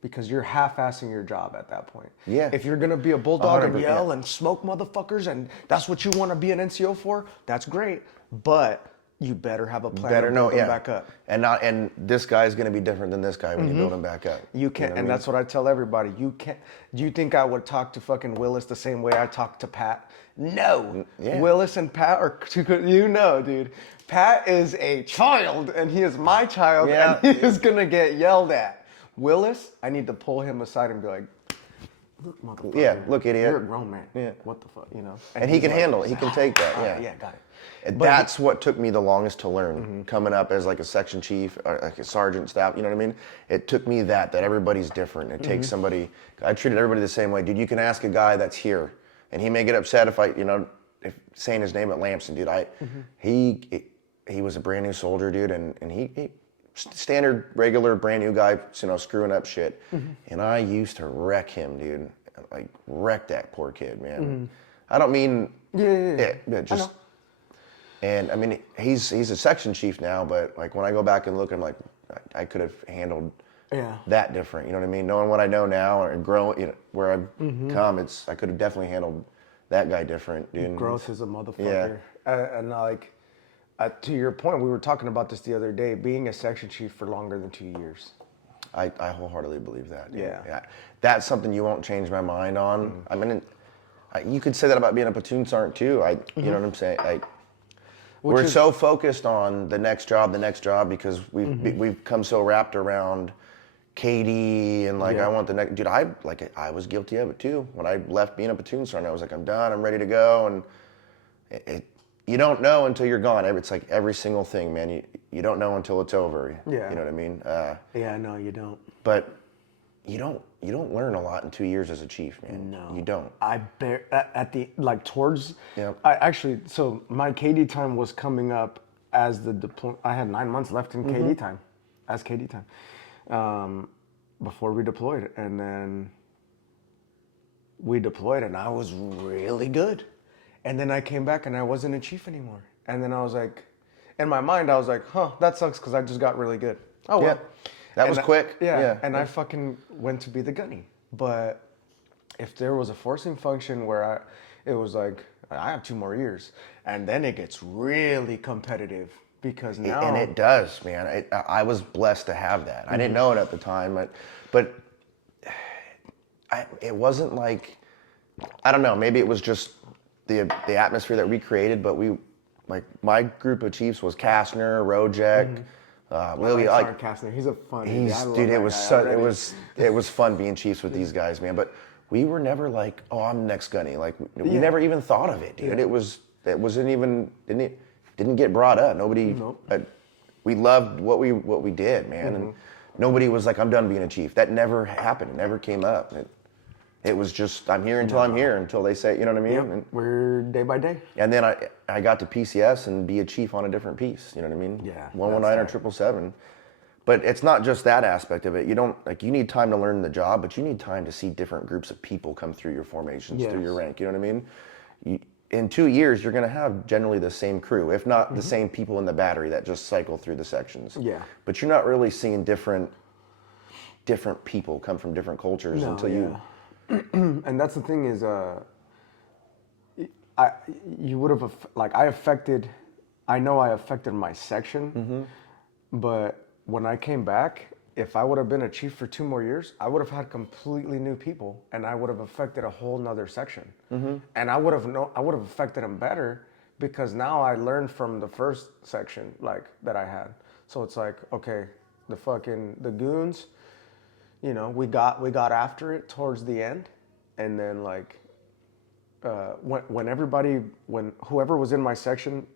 Because you're half-assing your job at that point. Yeah. If you're gonna be a bulldog and yell and smoke motherfuckers and that's what you want to be an NCO for, that's great. But you better have a plan to build him back up. And this guy's gonna be different than this guy when you build him back up. You can't, and that's what I tell everybody. You can't. Do you think I would talk to fucking Willis the same way I talk to Pat? No. Yeah. Willis and Pat are, dude. Pat is a child, and he is my child, and he is gonna get yelled at. Willis, I need to pull him aside and be like, look, motherfucker. Yeah, look, idiot. You're a grown man. Yeah. What the fuck, And he can handle it. He can take that. Yeah. Yeah, got it. And that's what took me the longest to learn. Coming up as like a section chief, or like a sergeant staff, you know what I mean? It took me that everybody's different. It takes somebody, I treated everybody the same way. Dude, you can ask a guy that's here, and he may get upset if if saying his name at Lamson, dude. He was a brand new soldier, dude, and he standard, regular, brand new guy, screwing up shit. And I used to wreck him, dude. Like, wreck that poor kid, man. I don't mean... Yeah, just... And, I mean, he's a section chief now, but, like, when I go back and look, I'm like, I could have handled that different, you know what I mean? Knowing what I know now and growing, where I've come, I could have definitely handled that guy different, dude. Growth is a motherfucker. Yeah. And, like... to your point, we were talking about this the other day, being a section chief for longer than 2 years. I wholeheartely believe that. Dude. Yeah. That's something you won't change my mind on. I mean, you could say that about being a platoon sergeant too. You know what I'm saying? We're so focused on the next job because we've come so wrapped around KD and I want the next. Dude, I was guilty of it too. When I left being a platoon sergeant, I was like, I'm done. I'm ready to go. And you don't know until you're gone. It's like every single thing, man. You don't know until it's over. Yeah. You know what I mean? Yeah, no, you don't. But you don't learn a lot in 2 years as a chief, man. No, You don't. at the like towards. Yep. I actually, so my KD time was coming up as the deployment. I had 9 months left in KD time, as KD time, before we deployed, and then we deployed, and I was really good, and then I came back and I wasn't a chief anymore, and then I was like, in my mind, I was like, huh, that sucks because I just got really good. Oh well. Yeah. That was quick. Yeah. And I fucking went to be the gunny. But if there was a forcing function where it was like, I have 2 more years, and then it gets really competitive because now. And it does, man. I was blessed to have that. I didn't know it at the time, but it wasn't like, I don't know, maybe it was just the atmosphere that we created, but like my group of chiefs was Kastner, Rojek, Lily, like Kastner, he's a funny dude. It was fun being chiefs with these guys, man. But we were never like, oh, I'm next gunny. Like we never even thought of it, dude. Yeah. It wasn't even didn't get brought up. Nobody. Nope. We loved what we did, man, and nobody was like, I'm done being a chief. That never happened. It never came up. It was just, I'm here until I'm here, until they say, you know what I mean? Yep. And, we're day by day. and then I got to PCS and be a chief on a different piece, you know what I mean? Yeah, 119 or 777. But it's not just that aspect of it. You need time to learn the job, but you need time to see different groups of people come through your formations, through your rank, you know what I mean? In 2 years, you're going to have generally the same crew, if not the same people in the battery that just cycle through the sections. Yeah. But you're not really seeing different people come from different cultures until you... And that's the thing is, you would have, like, I know I affected my section, but when I came back, if I would have been a chief for 2 more years, I would have had completely new people, and I would have affected a whole nother section. And I would have affected them better because now I learned from the first section, like, that I had. So it's like, okay, the goons, you know, we got after it towards the end, and then like when whoever was in my section,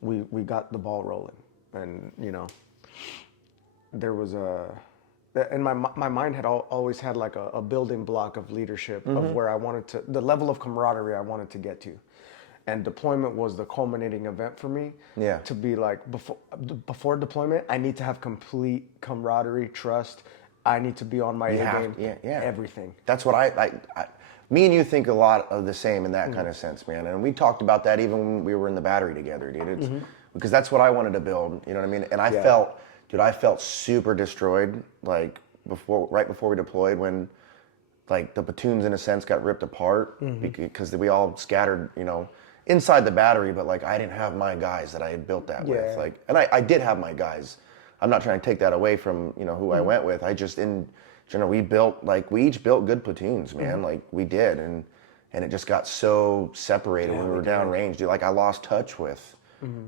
we got the ball rolling, and you know, there was and my mind had always had like a building block of leadership of where I wanted to, the level of camaraderie I wanted to get to. And deployment was the culminating event for me. Yeah. To be like, before deployment, I need to have complete camaraderie, trust. I need to be on my A game. Yeah. Everything. That's what me and you think a lot of the same in that kind of sense, man. And we talked about that even when we were in the battery together, dude. Because that's what I wanted to build, you know what I mean? And I felt super destroyed, like right before we deployed, when like the platoons in a sense got ripped apart because we all scattered, you know, inside the battery, but like I didn't have my guys that I had built that with. Like, and I did have my guys. I'm not trying to take that away from, you know, who I went with. I just, in general, we each built good platoons, man. Like we did, and it just got so separated when we were downrange, dude. Like I lost touch with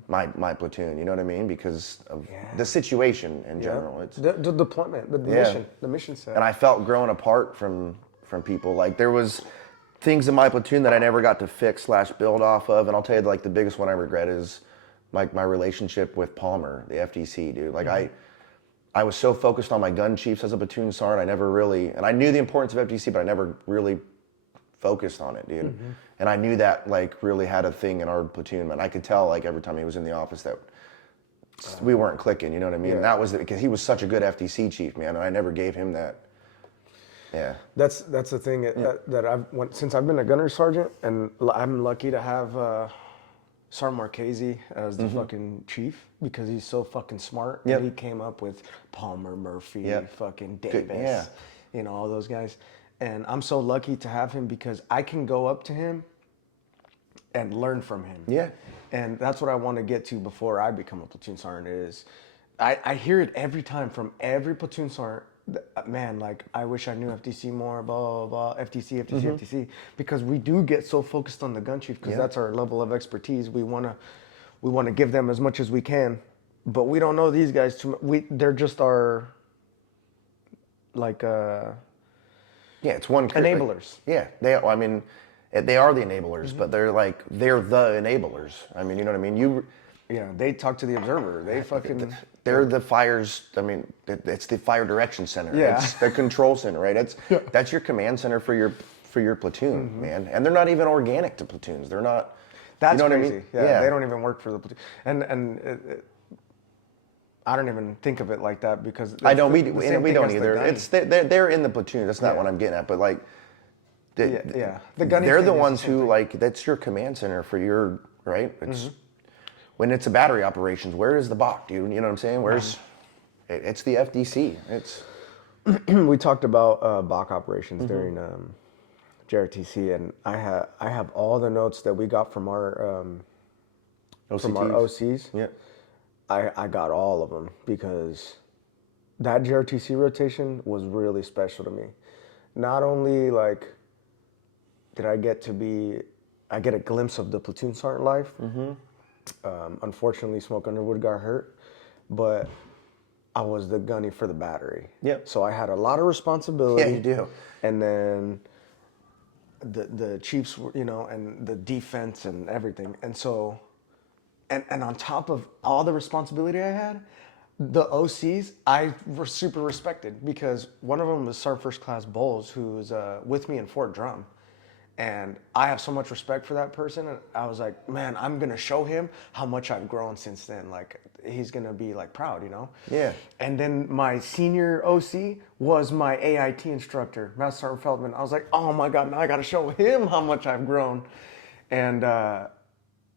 my platoon, you know what I mean? Because of the situation in general. It's the deployment, the mission set. And I felt grown apart from people. Like there was things in my platoon that I never got to fix / build off of. And I'll tell you, like the biggest one I regret is my relationship with Palmer, the FDC, dude. Like I was so focused on my gun chiefs as a platoon sergeant, I never really, and I knew the importance of FDC, but I never really focused on it, dude. And I knew that like really had a thing in our platoon, man. I could tell like every time he was in the office that we weren't clicking, you know what I mean? And that was because he was such a good FDC chief, man, and I never gave him that. Yeah. That's the thing that since I've been a gunner sergeant, and I'm lucky to have Sergeant Marchese as the fucking chief because he's so fucking smart. He came up with Palmer, Murphy, fucking Davis, you know, all those guys. And I'm so lucky to have him because I can go up to him and learn from him. Yeah. And that's what I want to get to before I become a platoon sergeant is I hear it every time from every platoon sergeant. Man, like I wish I knew FDC more, blah, blah, blah, FTC, because we do get so focused on the gun chief because that's our level of expertise. We want to give them as much as we can, but we don't know these guys too much. They're just our, like, it's one enablers. I mean, They are the enablers, but they're the enablers. I mean, you know what I mean? Yeah, they talk to the observer. They fucking. They're the fires. I mean, it's the fire direction center. Yeah. It's the control center, right? That's your command center for your platoon, man. And they're not even organic to platoons. They're not. That's you know crazy. What I mean? Yeah, they don't even work for the platoon. And I don't even think of it like that because I know we don't either. It's they're in the platoon. That's not what I'm getting at. But like, the gunny they're thing the is ones the same who thing. like that's your command center for your right. It's when it's a battery operations. Where is the BOC, dude? You know what I'm saying? Where's it's the FDC. It's We talked about BOC operations during JRTC, and I have all the notes that we got from our OCs. Yeah. I got all of them because that JRTC rotation was really special to me. Not only like did I get a glimpse of the platoon sergeant life. Unfortunately, Smoke Underwood got hurt, but I was the gunny for the battery. Yep. So I had a lot of responsibility. Yeah, you do. And then the Chiefs were, and the defense and everything. And so, and on top of all the responsibility I had, the OCs I super respected because one of them was Sergeant First Class Bowles, who was with me in Fort Drum. And I have so much respect for that person. And I was like, man, I'm going to show him how much I've grown since then. Like, he's going to be, like, proud, Yeah. And then my senior OC was my AIT instructor, Master Sergeant Feldman. I was like, oh, my God, now I got to show him how much I've grown. And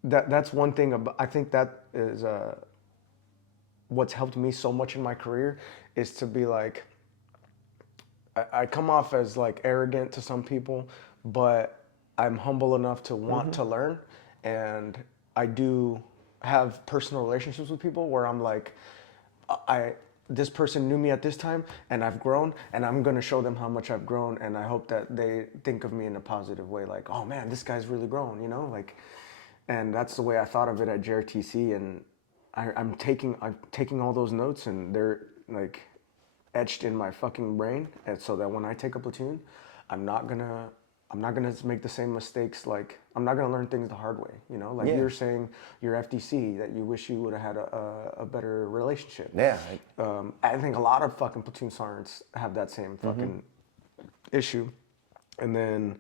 that's one thing. I think that is what's helped me so much in my career is to be, like, I come off as, like, arrogant to some people, but I'm humble enough to want to learn, and I do have personal relationships with people where I'm like, this person knew me at this time, and I've grown, and I'm gonna show them how much I've grown, and I hope that they think of me in a positive way, like, oh man, this guy's really grown, like, and that's the way I thought of it at JRTC, and I'm taking all those notes, and they're like etched in my fucking brain, and so that when I take a platoon, I'm not gonna make the same mistakes. Like, I'm not gonna learn things the hard way. Like you're saying, your FDC that you wish you would have had a better relationship. Yeah. I think a lot of fucking platoon sergeants have that same fucking issue. And then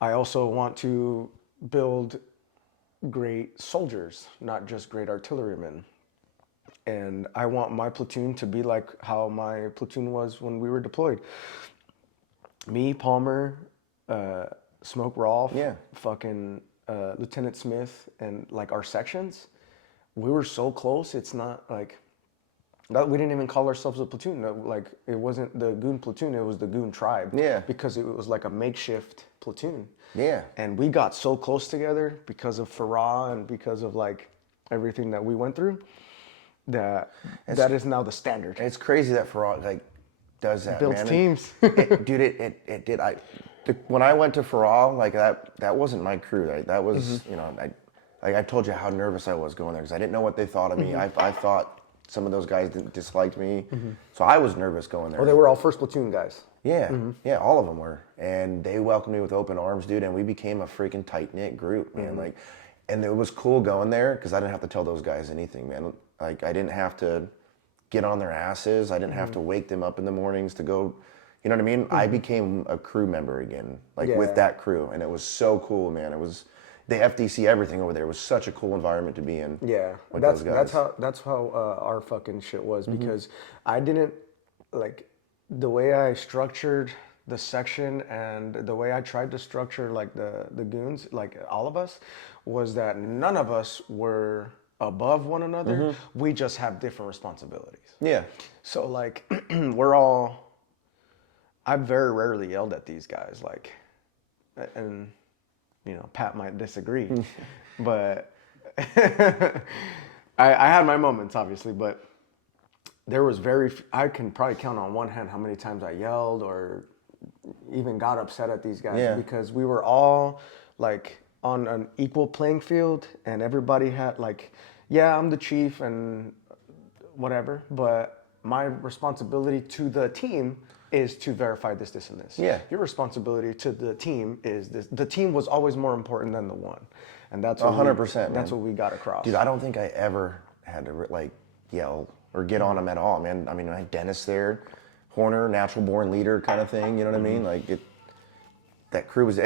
I also want to build great soldiers, not just great artillerymen. And I want my platoon to be like how my platoon was when we were deployed. Me, Palmer, Smoke Rolfe, fucking Lieutenant Smith, and like our sections, we were so close. It's not like that. We didn't even call ourselves a platoon. Like, it wasn't the goon platoon. It was the goon tribe. Yeah. Because it was like a makeshift platoon. Yeah. And we got so close together because of Farah and because of like everything that we went through. That is now the standard. It's crazy that Farah like does that. Builds man. teams. It did. When I went to Farah, like that wasn't my crew. Right? That was I told you how nervous I was going there because I didn't know what they thought of me. I thought some of those guys disliked me, so I was nervous going there. Or they were all first platoon guys. Yeah, yeah, all of them were, and they welcomed me with open arms, dude. And we became a freaking tight knit group, man. Like, and it was cool going there because I didn't have to tell those guys anything, man. Like, I didn't have to get on their asses. I didn't have to wake them up in the mornings to go. You know what I mean? I became a crew member again, like with that crew, and it was so cool, man. It was the FDC, everything over there was such a cool environment to be in. Yeah, with that's those guys. that's how our fucking shit was because I didn't like the way I structured the section and the way I tried to structure like the goons, like all of us, was that none of us were above one another. We just have different responsibilities. Yeah. So like I very rarely yelled at these guys, like, and Pat might disagree, but I had my moments obviously, but there was I can probably count on one hand how many times I yelled or even got upset at these guys because we were all like on an equal playing field and everybody had like, yeah, I'm the chief and whatever, but my responsibility to the team is to verify this, this, and this. Yeah. Your responsibility to the team is this. The team was always more important than the one, and that's what 100%. That's what we got across. Dude, I don't think I ever had to like yell or get on them at all, man. I mean, I had Dennis there, Horner, natural born leader kind of thing. You know what I mean? Like that crew was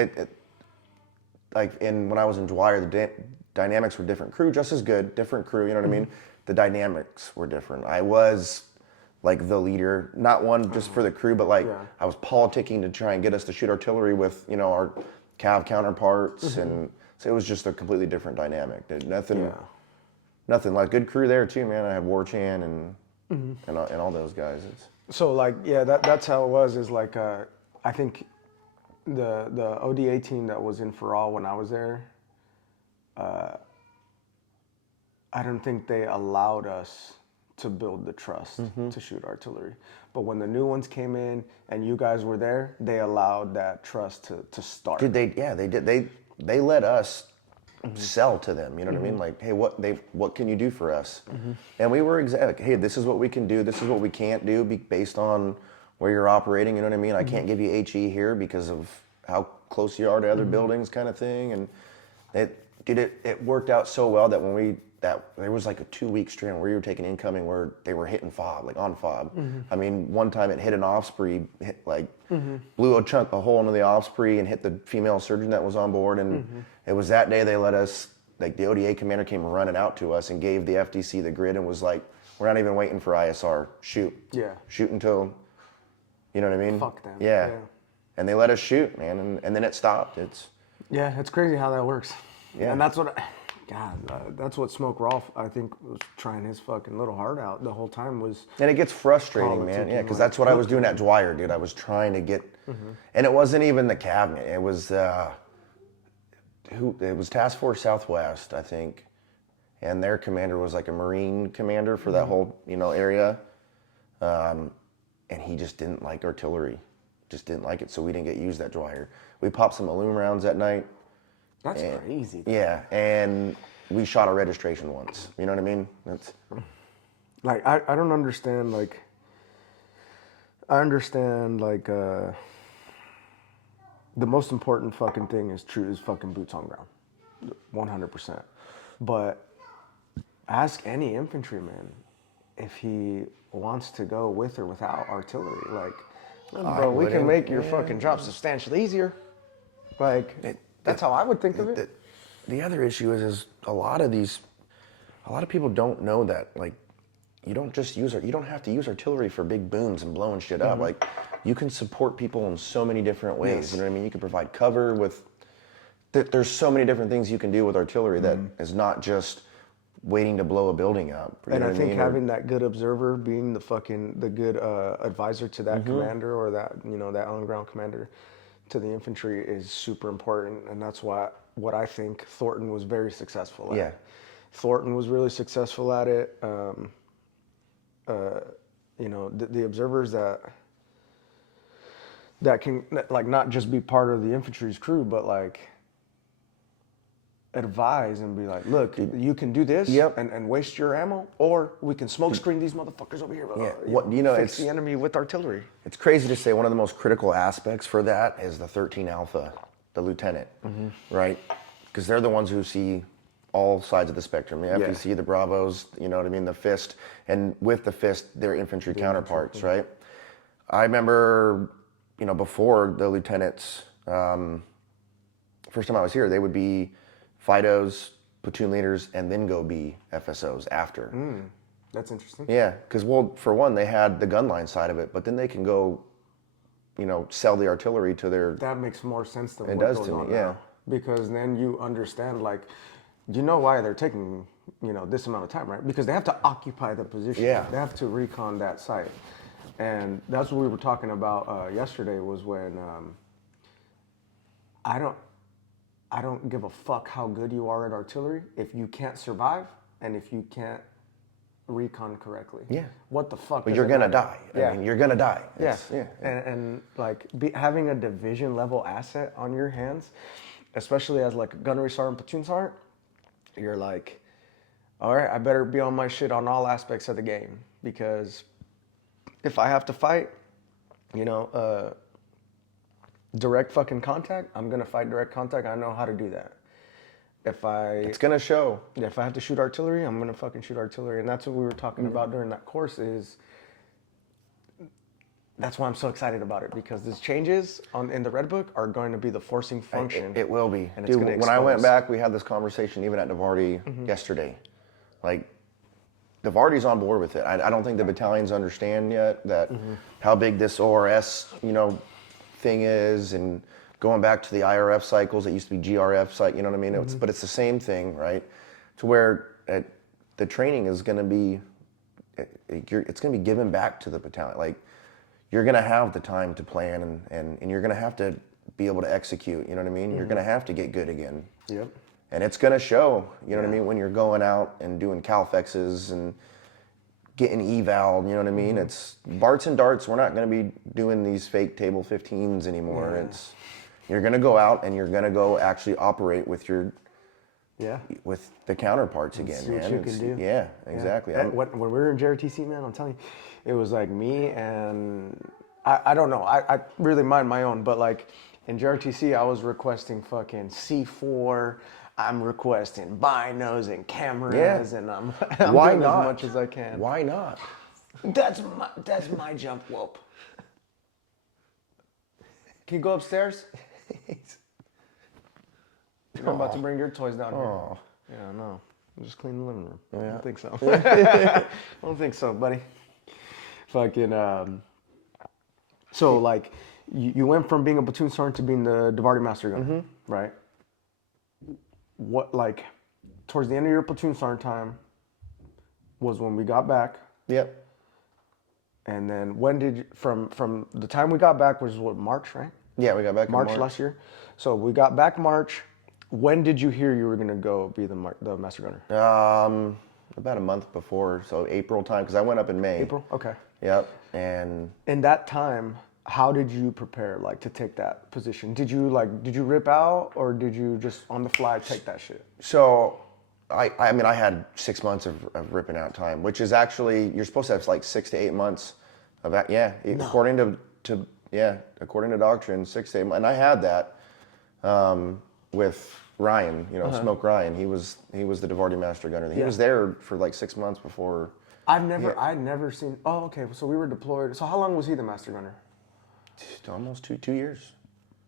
like when I was in Dwyer, the dynamics were different. Crew just as good, different crew. You know what I mean? The dynamics were different. I was like the leader, not one just for the crew, but like I was politicking to try and get us to shoot artillery with our Cav counterparts, and so it was just a completely different dynamic. Nothing like good crew there too, man. I had Warchan and all those guys. So like that's how it was. Is like I think the ODA team that was in for all when I was there. I don't think they allowed us to build the trust to shoot artillery. But when the new ones came in and you guys were there, they allowed that trust to start. Dude, they did. They let us sell to them. You know what I mean? Like, hey, what can you do for us? And we were like, hey, this is what we can do. This is what we can't do based on where you're operating. You know what I mean? I can't give you HE here because of how close you are to other buildings, kind of thing. And it worked out so well that there was like a 2-week string where we were taking incoming where they were hitting fob, like on fob. I mean, one time it hit an Osprey, blew a hole into the Osprey and hit the female surgeon that was on board. And it was that day they let us, like the ODA commander came running out to us and gave the FDC the grid and was like, we're not even waiting for ISR, shoot. Yeah. Shoot until, you know what I mean? Fuck them. Yeah. And they let us shoot, man, and then it stopped. It's crazy how that works. Yeah. And that's what, that's what Smoke Rolf, I think, was trying his fucking little heart out the whole time was. And it gets frustrating, man. Yeah, because that's what I was doing at Dwyer, dude. I was trying to get, and it wasn't even the cabinet. It was it was Task Force Southwest, I think, and their commander was like a Marine commander for that whole area, and he just didn't like artillery, just didn't like it. So we didn't get used at Dwyer. We popped some aluminum rounds that night. That's crazy. Yeah, and we shot a registration once. You know what I mean? That's like I don't understand. Like I understand like the most important fucking thing is fucking boots on ground, 100%. But ask any infantryman if he wants to go with or without artillery. Like, bro, we can make your fucking job substantially easier. Like. That's how I would think of it. The other issue is a lot of people don't know that, like, you don't have to use artillery for big booms and blowing shit up. Like, you can support people in so many different ways. Yes. You know what I mean? You can provide cover with, there's so many different things you can do with artillery that is not just waiting to blow a building up. And I think having that good observer, being the good advisor to that commander or that, that on-ground commander, to the infantry is super important, and that's what I think Thornton was very successful at. Yeah. Thornton was really successful at it. The observers that can like not just be part of the infantry's crew, but like advise and be like, look, you can do this and waste your ammo, or we can smoke screen these motherfuckers over here. Fix the enemy with artillery. It's crazy to say one of the most critical aspects for that is the 13 Alpha, the lieutenant, right? Because they're the ones who see all sides of the spectrum. The FPC, the Bravos, you know what I mean, the Fist, and with the Fist, their infantry counterparts, right? I remember, before the lieutenants, first time I was here, they would be FIDOs, platoon leaders, and then go be FSOs after. That's interesting. Yeah, because, for one, they had the gun line side of it, but then they can go, sell the artillery to their... That makes more sense than it what does goes to on me, yeah. now. Because then you understand, like, you know why they're taking, this amount of time, right? Because they have to occupy the position. Yeah. They have to recon that site. And that's what we were talking about yesterday was when I don't give a fuck how good you are at artillery if you can't survive and if you can't recon correctly. Yeah. What the fuck? But you're gonna die. Yeah. I mean, you're gonna die. Yeah. And like having a division level asset on your hands, especially as like a gunnery sergeant, platoon sergeant, you're like, all right, I better be on my shit on all aspects of the game, because if I have to fight, You know, direct fucking contact. I'm gonna fight direct contact. I know how to do that. It's gonna show. If I have to shoot artillery, I'm gonna fucking shoot artillery, and that's what we were talking about during that course. That's why I'm so excited about it, because these changes in the Red Book are going to be the forcing function. It will be. And Dude, it's gonna when I went expose. back, we had this conversation even at Navardi yesterday. Like, Navardi's on board with it. I don't think the battalions understand yet that how big this ORS, thing is, and going back to the IRF cycles, it used to be GRF cycle, you know what I mean? But it's the same thing, right? To where the training is going to be, it's going to be given back to the battalion. Like, you're going to have the time to plan, and you're going to have to be able to execute, you know what I mean? You're going to have to get good again. Yep. And it's going to show, you know what I mean, when you're going out and doing CalFexes and getting eval, you know what I mean? It's Barts and darts. We're not going to be doing these fake table 15s anymore. Yeah. You're going to go out and you're going to go actually operate with with the counterparts again, See what man. you can do. Yeah, exactly. When we were in JRTC, man, I'm telling you, it was like me and I don't know. I really mind my own, but like in JRTC, I was requesting fucking C4. I'm requesting binos and cameras, and I'm Why doing not? as much as I can. Why not? That's my jump rope. Can you go upstairs? I'm about to bring your toys down here. Oh. Yeah, no. Just clean the living room. I Yeah. don't think so. I don't think so, buddy. Fucking, so like, you went from being a platoon sergeant to being the Davardi master gunner, right? What, like, towards the end of your platoon sergeant time was when we got back. Yep. And then when did you, from the time we got back was what, March, right? Yeah, we got back in March last year. So we got back March. When did you hear you were gonna go be the master gunner? About a month before, so April time, because I went up in May. April. Okay. Yep. And In that time, how did you prepare, like, to take that position? Did you rip out, or did you just on the fly take that shit? so I mean, I had 6 months of ripping out time, which is actually, you're supposed to have like 6 to 8 months of that. Yeah, according to doctrine, 6 to 8 months. And I had that with Ryan, Smoke Ryan. He was the Davardi master gunner. He was there for like 6 months before. I'd never seen. Oh, okay. So we were deployed. So how long was he the master gunner? Almost two years.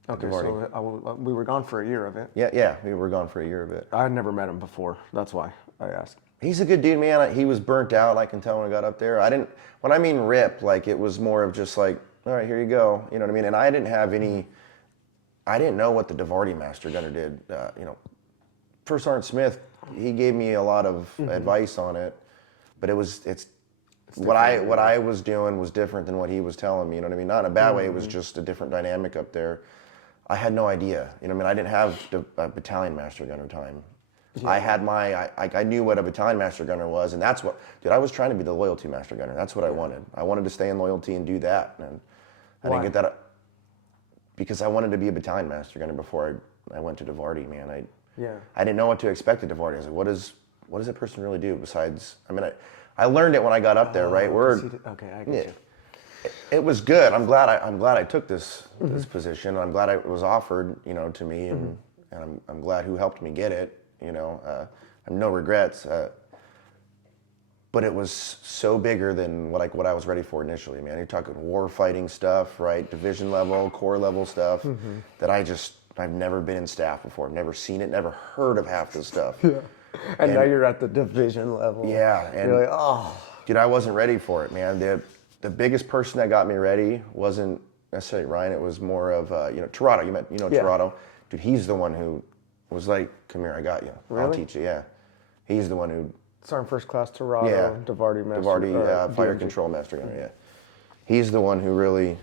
Okay, Davardi. so we were gone for a year of it. Yeah, we were gone for a year of it. I had never met him before. That's why I asked. He's a good dude, man. He was burnt out. I can tell when I got up there. When I mean rip, like, it was more of just like, all right, here you go. You know what I mean? And I didn't have any. I didn't know what the Davardi master gunner did. First Sergeant Smith, he gave me a lot of advice on it, but it's what I was doing was different than what he was telling me. You know what I mean? Not in a bad way. It was just a different dynamic up there. I had no idea. You know what I mean? I didn't have a battalion master gunner time. Yeah. I had I knew what a battalion master gunner was, and that's what, dude, I was trying to be the loyalty master gunner. That's what I wanted. I wanted to stay in loyalty and do that, and I didn't get that because I wanted to be a battalion master gunner before I went to Davardi, man. I didn't know what to expect at Davardi. I was like, what does a person really do besides, I mean, I learned it when I got up there, right? Okay, I get you. It was good. I'm glad I took this position. I'm glad it was offered, to me, and I'm glad who helped me get it. I have no regrets. But it was so bigger than what I was ready for initially, man. You're talking war fighting stuff, right? Division level, corps level stuff that I've never been in staff before. I've never seen it, never heard of half this stuff. Yeah. And now you're at the division level. Yeah. And you're like, oh. Dude, I wasn't ready for it, man. The biggest person that got me ready wasn't necessarily Ryan. It was more of, Torado. You met, Torado. Dude, he's the one who was like, come here, I got you. Really? I'll teach you, yeah. He's the one who... Sergeant First Class Torado, Davardi Master. Davardi, Fire Control Master Gunner, yeah. He's the one who really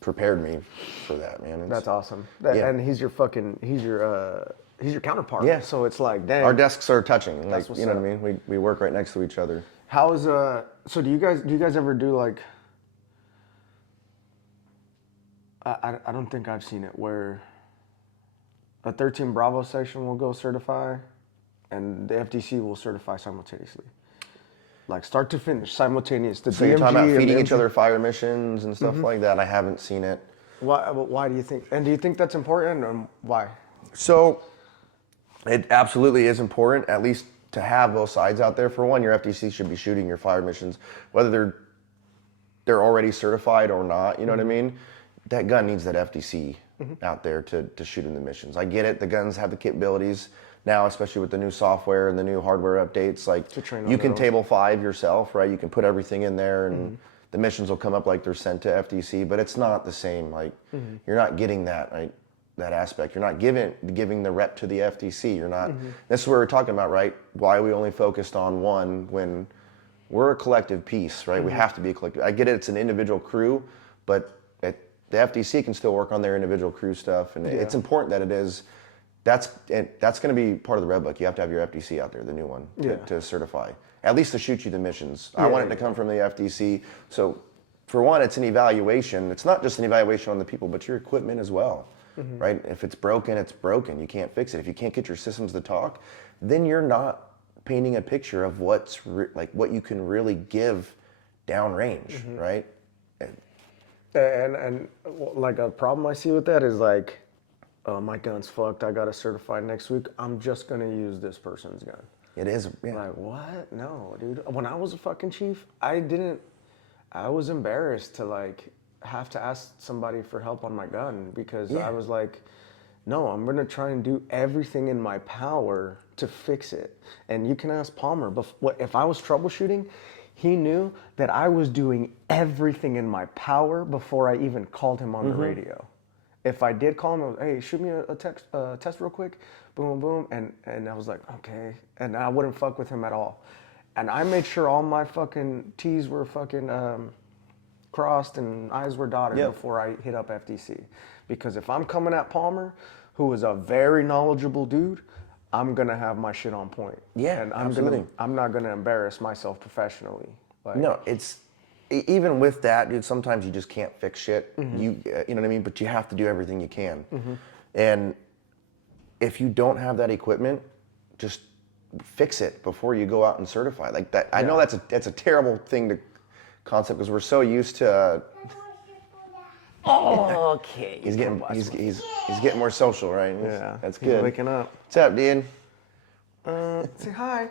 prepared me for that, man. That's awesome. And he's your counterpart. Yeah. So it's like, dang. Our desks are touching, like, what's you know up. what I mean? We work right next to each other. How is so do you guys ever do like, I don't think I've seen it, where a 13 Bravo section will go certify and the FDC will certify simultaneously? like start to finish, simultaneous. The So you're talking DMG about and feeding the each other fire missions and stuff like that. I haven't seen it. Why do you think? And do you think that's important, and why? So it absolutely is important, at least to have both sides out there. For one, your FDC should be shooting your fire missions, whether they're already certified or not. You know what I mean? That gun needs that FDC out there to shoot in the missions. I get it. The guns have the capabilities now, especially with the new software and the new hardware updates. Like To train on you their can own. table 5 yourself, right? You can put everything in there and the missions will come up like they're sent to FDC, but it's not the same. Like you're not getting that, right? That aspect. You're not giving the rep to the FTC. You're not. This is what we're talking about, right? Why we only focused on one when we're a collective piece, right? We have to be a collective. I get it. It's an individual crew, but the FTC can still work on their individual crew stuff, and it's important that it is. That's going to be part of the red book. You have to have your FTC out there, the new one, to certify. At least to shoot you the missions. I want it to come from the FTC. So, for one, it's an evaluation. It's not just an evaluation on the people, but your equipment as well. Right? If it's broken, it's broken. You can't fix it. If you can't get your systems to talk, then you're not painting a picture of what's what you can really give downrange, right? And like a problem I see with that is like, oh, my gun's fucked. I got to certify next week. I'm just gonna use this person's gun. It is. Yeah. Like what? No, dude. When I was a fucking chief, I was embarrassed to like have to ask somebody for help on my gun because I was like, no, I'm gonna try and do everything in my power to fix it. And you can ask Palmer, but if I was troubleshooting, he knew that I was doing everything in my power before I even called him on the radio. If I did call him, I was, hey, shoot me a test real quick, boom, boom, and I was like, okay, and I wouldn't fuck with him at all. And I made sure all my fucking T's were fucking crossed and I's were dotted before I hit up FTC. Because if I'm coming at Palmer, who is a very knowledgeable dude, I'm gonna have my shit on point. Yeah, and absolutely. I'm not gonna embarrass myself professionally. Like, No, it's even with that, dude. Sometimes you just can't fix shit. You know what I mean. But you have to do everything you can. And if you don't have that equipment, just fix it before you go out and certify. Like that. I know that's a terrible thing to concept because we're so used to. okay. He's getting more social, right? Yeah, that's he's good. waking up. What's up, dude? Say hi.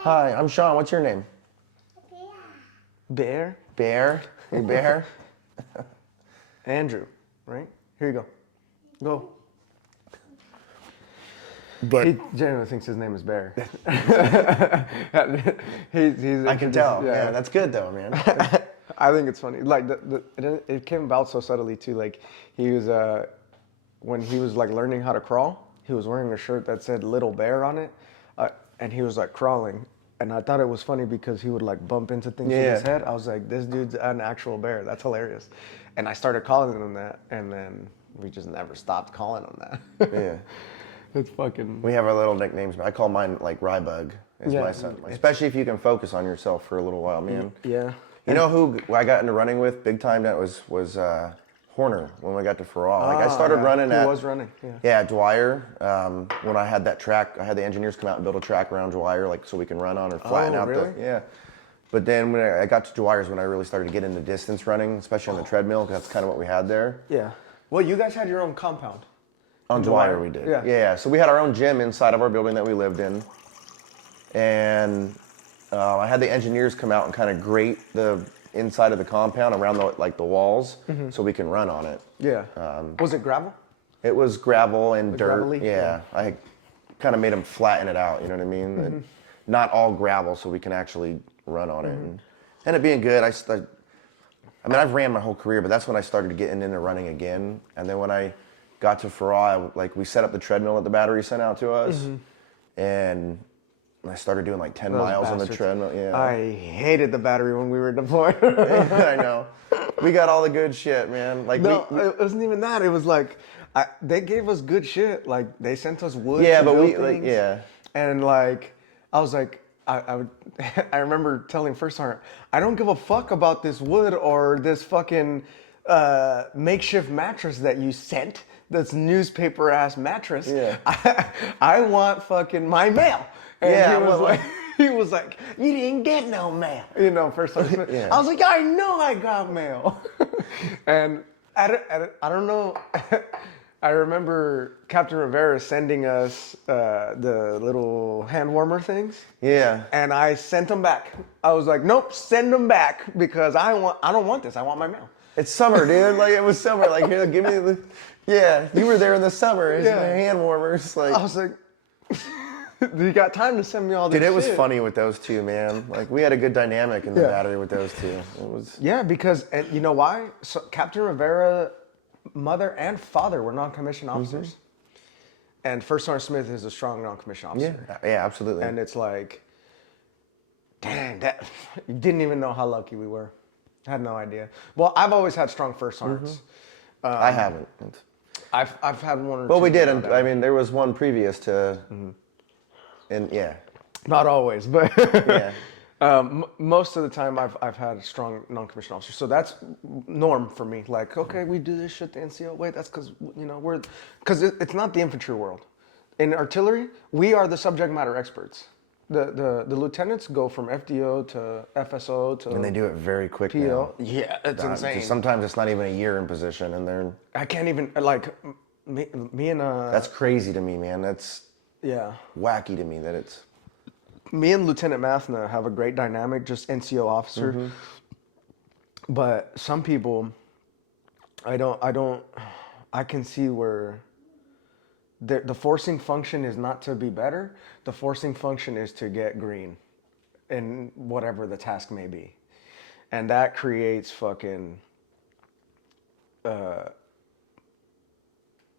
Hi, I'm Sean. What's your name? Bear. Bear. Hey, Bear. Andrew, right? Here you go. Go. But He genuinely thinks his name is Bear. I can tell. Yeah, that's good though, man. I think it's funny. Like it came about so subtly too. Like he was when he was like learning how to crawl, he was wearing a shirt that said "Little Bear" on it, and he was like crawling. And I thought it was funny because he would like bump into things with his head. I was like, this dude's an actual bear. That's hilarious. And I started calling him that, and then we just never stopped calling him that. Yeah. It's fucking. We have our little nicknames. I call mine like Rybug is my son. Especially if you can focus on yourself for a little while, man. Yeah. You know who I got into running with big time? That was Horner when we got to Farrar. Like I started running He was running. Yeah. Yeah, Dwyer. When I had that track, I had the engineers come out and build a track around Dwyer, like so we can run on or flatten out really? the. But then when I got to Dwyer's when I really started to get into distance running, especially on the treadmill, because that's kind of what we had there. Yeah. Well, you guys had your own compound. On Dwyer we did. Yeah. So we had our own gym inside of our building that we lived in, and I had the engineers come out and kind of grate the inside of the compound around the walls so we can run on it. Yeah. Was it gravel? It was gravel and dirt. gravelly? Yeah. I kind of made them flatten it out, you know what I mean? And not all gravel so we can actually run on it. And it being good, I've ran my whole career, but that's when I started getting into running again. And then when I got to Farrar, we set up the treadmill that the battery sent out to us. And I started doing like 10 miles on the treadmill. Yeah. I hated the battery when we were deployed. I know. We got all the good shit, man. Like No, it wasn't even that. It was like they gave us good shit. Like they sent us wood. Yeah, to but build we like things. yeah. And like I was like I remember telling First Sergeant, I don't give a fuck about this wood or this fucking makeshift mattress that you sent. This newspaper ass mattress. Yeah. I want fucking my mail. And Yeah, he was well, like, He was like, you didn't get no mail. You know, first time. Yeah. I was like, I know I got mail. And I don't know. I remember Captain Rivera sending us the little hand warmer things. Yeah. And I sent them back. I was like, nope, send them back because I don't want this. I want my mail. It's summer, dude. Like, it was summer. Like, here, give me the... Yeah, you were there in the summer. It's Yeah. my hand warmers. Like, I was like, you got time to send me all this dude, it was shit. funny with those two, man. Like, we had a good dynamic in the Yeah. battery with those two. It was... Yeah, because, and you know why? So Captain Rivera, mother and father were non-commissioned officers. And First Sergeant Smith is a strong non-commissioned officer. Yeah, absolutely. And it's like, dang, that you didn't even know how lucky we were. I had no idea. Well, I've always had strong first sergeants. I haven't. I've had one or Well, two. we did. I mean, there was one previous to... And, yeah. Not always, but Yeah. most of the time I've had strong non-commissioned officers. So that's norm for me. Like, okay, we do this shit, the NCO. Wait, that's because, because it's not the infantry world. In artillery, we are the subject matter experts. The lieutenants go from FDO to FSO to And they do it very quick PO. now. Yeah, it's insane. Sometimes it's not even a year in position, and they're... I can't even, like, me and... That's crazy to me, man. That's yeah. wacky to me that it's... Me and Lieutenant Mathna have a great dynamic, just NCO officer. But some people, I can see where the forcing function is not to be better. The forcing function is to get green in whatever the task may be. And that creates fucking,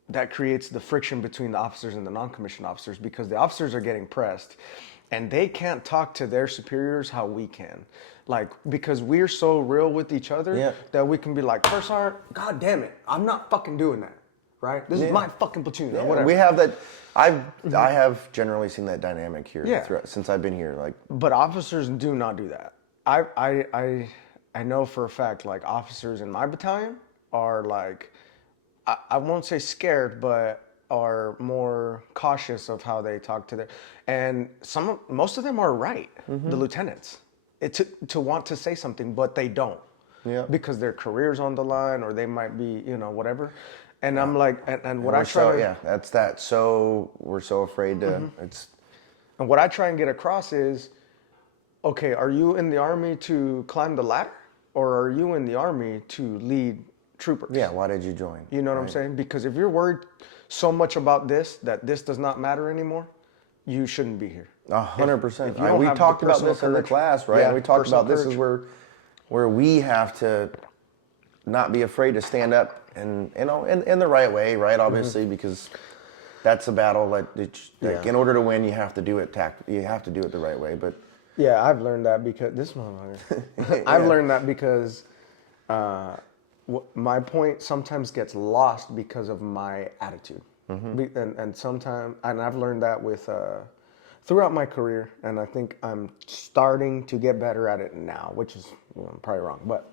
that creates the friction between the officers and the non-commissioned officers because the officers are getting pressed and they can't talk to their superiors how we can. Like, because we're so real with each other that we can be like, First Sergeant, God damn it, I'm not fucking doing that, right? This is my fucking platoon or whatever. We have that... I have generally seen that dynamic here Yeah. since I've been here. Like, But officers do not do that. I know for a fact, like, officers in my battalion are like, I won't say scared, but are more cautious of how they talk to their, and most of them are right, the lieutenants, to want to say something, but they don't. Yeah. Because their career's on the line, or they might be, whatever. And I'm like, and what I we're try to, that's that. So we're so afraid to, it's... and what I try and get across is, okay, are you in the Army to climb the ladder, or are you in the Army to lead troopers? Yeah, why did you join? You know what I'm saying? Because if you're worried so much about this, that this does not matter anymore, you shouldn't be here. 100%. if you don't We have talked the about this personal in the courage- class, right? Yeah, We talked personal about this is where we have to not be afraid to stand up and, in the right way, right? Obviously, because that's a battle that in order to win, you have to do it you have to do it the right way. But Yeah, I've learned that because this motherfucker. I've learned that because my point sometimes gets lost because of my attitude, and sometimes, and I've learned that with throughout my career, and I think I'm starting to get better at it now, which is probably wrong, but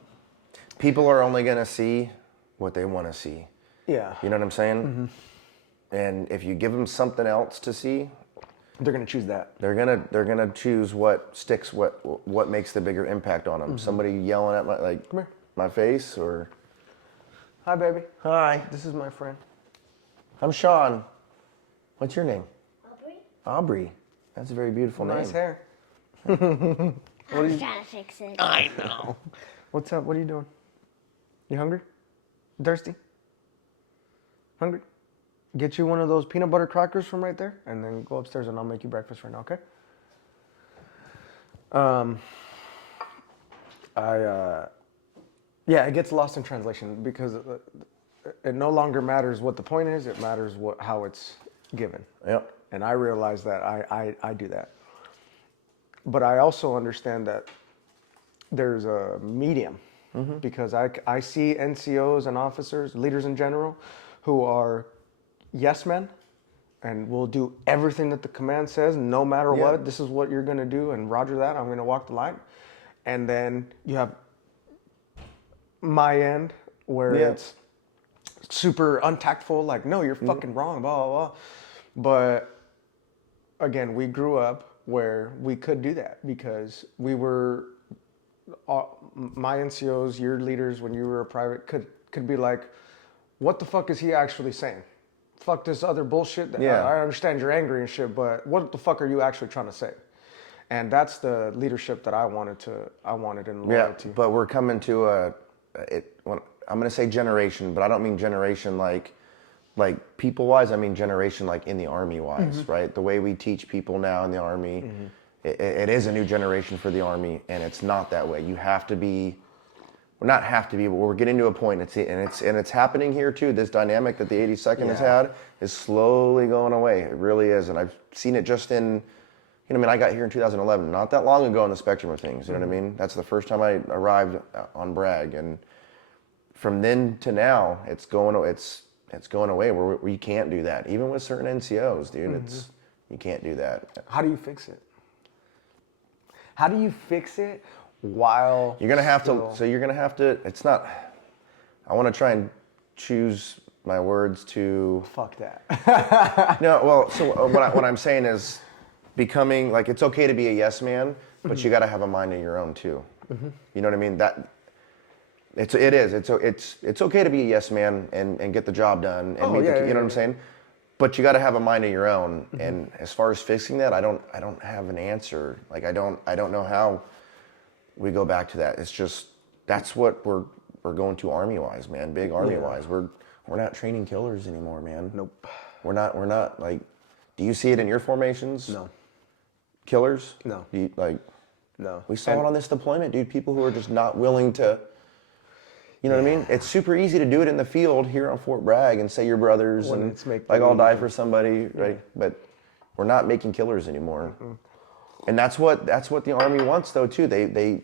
people are only going to see what they want to see. yeah, You know what I'm saying? And if you give them something else to see, they're gonna choose that. they're gonna choose what sticks, what makes the bigger impact on them. Somebody yelling at Come here. my face, or Hi, baby. hi, This is my friend. I'm Sean. What's your name? Aubrey? Aubrey. That's a very beautiful Nice name. hair. I was trying to fix it. I know. What's up? What are you doing? You hungry? Thirsty? Hungry? Get you one of those peanut butter crackers from right there, and then go upstairs and I'll make you breakfast right now, okay? Yeah, it gets lost in translation because it no longer matters what the point is, it matters how it's given. Yep. And I realize that I do that. But I also understand that there's a medium because I see NCOs and officers, leaders in general, who are yes men and will do everything that the command says, no matter what. This is what you're going to do, and roger that, I'm going to walk the line. And then you have my end where it's super untactful, like, no, you're fucking wrong, blah, blah, blah. But again, we grew up where we could do that because we were, my NCOs, your leaders when you were a private could be like, what the fuck is he actually saying? Fuck this other bullshit. Yeah. I understand you're angry and shit, but what the fuck are you actually trying to say? And that's the leadership that I wanted in loyalty. But we're coming to I'm going to say generation, but I don't mean generation like people-wise. I mean generation like in the Army-wise, right? The way we teach people now in the Army, it is a new generation for the Army, and it's not that way. You have to be, well, not have to be, but we're getting to a point, and it's happening here too. This dynamic that the 82nd has had is slowly going away. It really is, and I've seen it just in, I got here in 2011, not that long ago on the spectrum of things. You know what I mean? That's the first time I arrived on Bragg, and from then to now, it's going away where we can't do that. Even with certain NCOs, dude, you can't do that. How do you fix it? How do you fix it while you're gonna have to? So you're gonna have to. It's not. I want to try and choose my words to. Fuck that. No, well, so what I'm saying is, becoming like it's okay to be a yes man, but you got to have a mind of your own too. You know what I mean? That. It's okay to be a yes man and get the job done and you know what I'm saying, but you got to have a mind of your own. And as far as fixing that, I don't have an answer. Like I don't know how we go back to that. It's just that's what we're going to Army wise, man. Big Army wise, we're not training killers anymore, man. Nope. We're not like. Do you see it in your formations? No. Killers? No. Do you, like. No. We saw it on this deployment, dude. People who are just not willing to. You know what I mean? It's super easy to do it in the field here on Fort Bragg and say you're brothers When and it's make like I'll believe. die for somebody, right? But we're not making killers anymore. And that's what the Army wants though too. They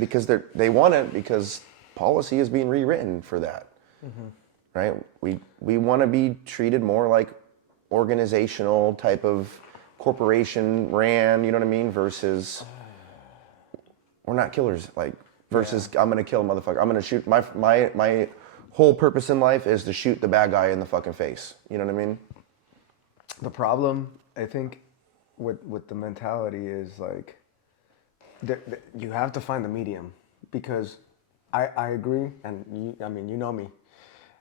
because they want it because policy is being rewritten for that. Right? We want to be treated more like organizational type of corporation ran, you know what I mean, versus we're not killers like versus I'm gonna kill a motherfucker. I'm gonna shoot my whole purpose in life is to shoot the bad guy in the fucking face. You know what I mean? The problem, I think, with the mentality is like, you have to find the medium because I agree, and you know me,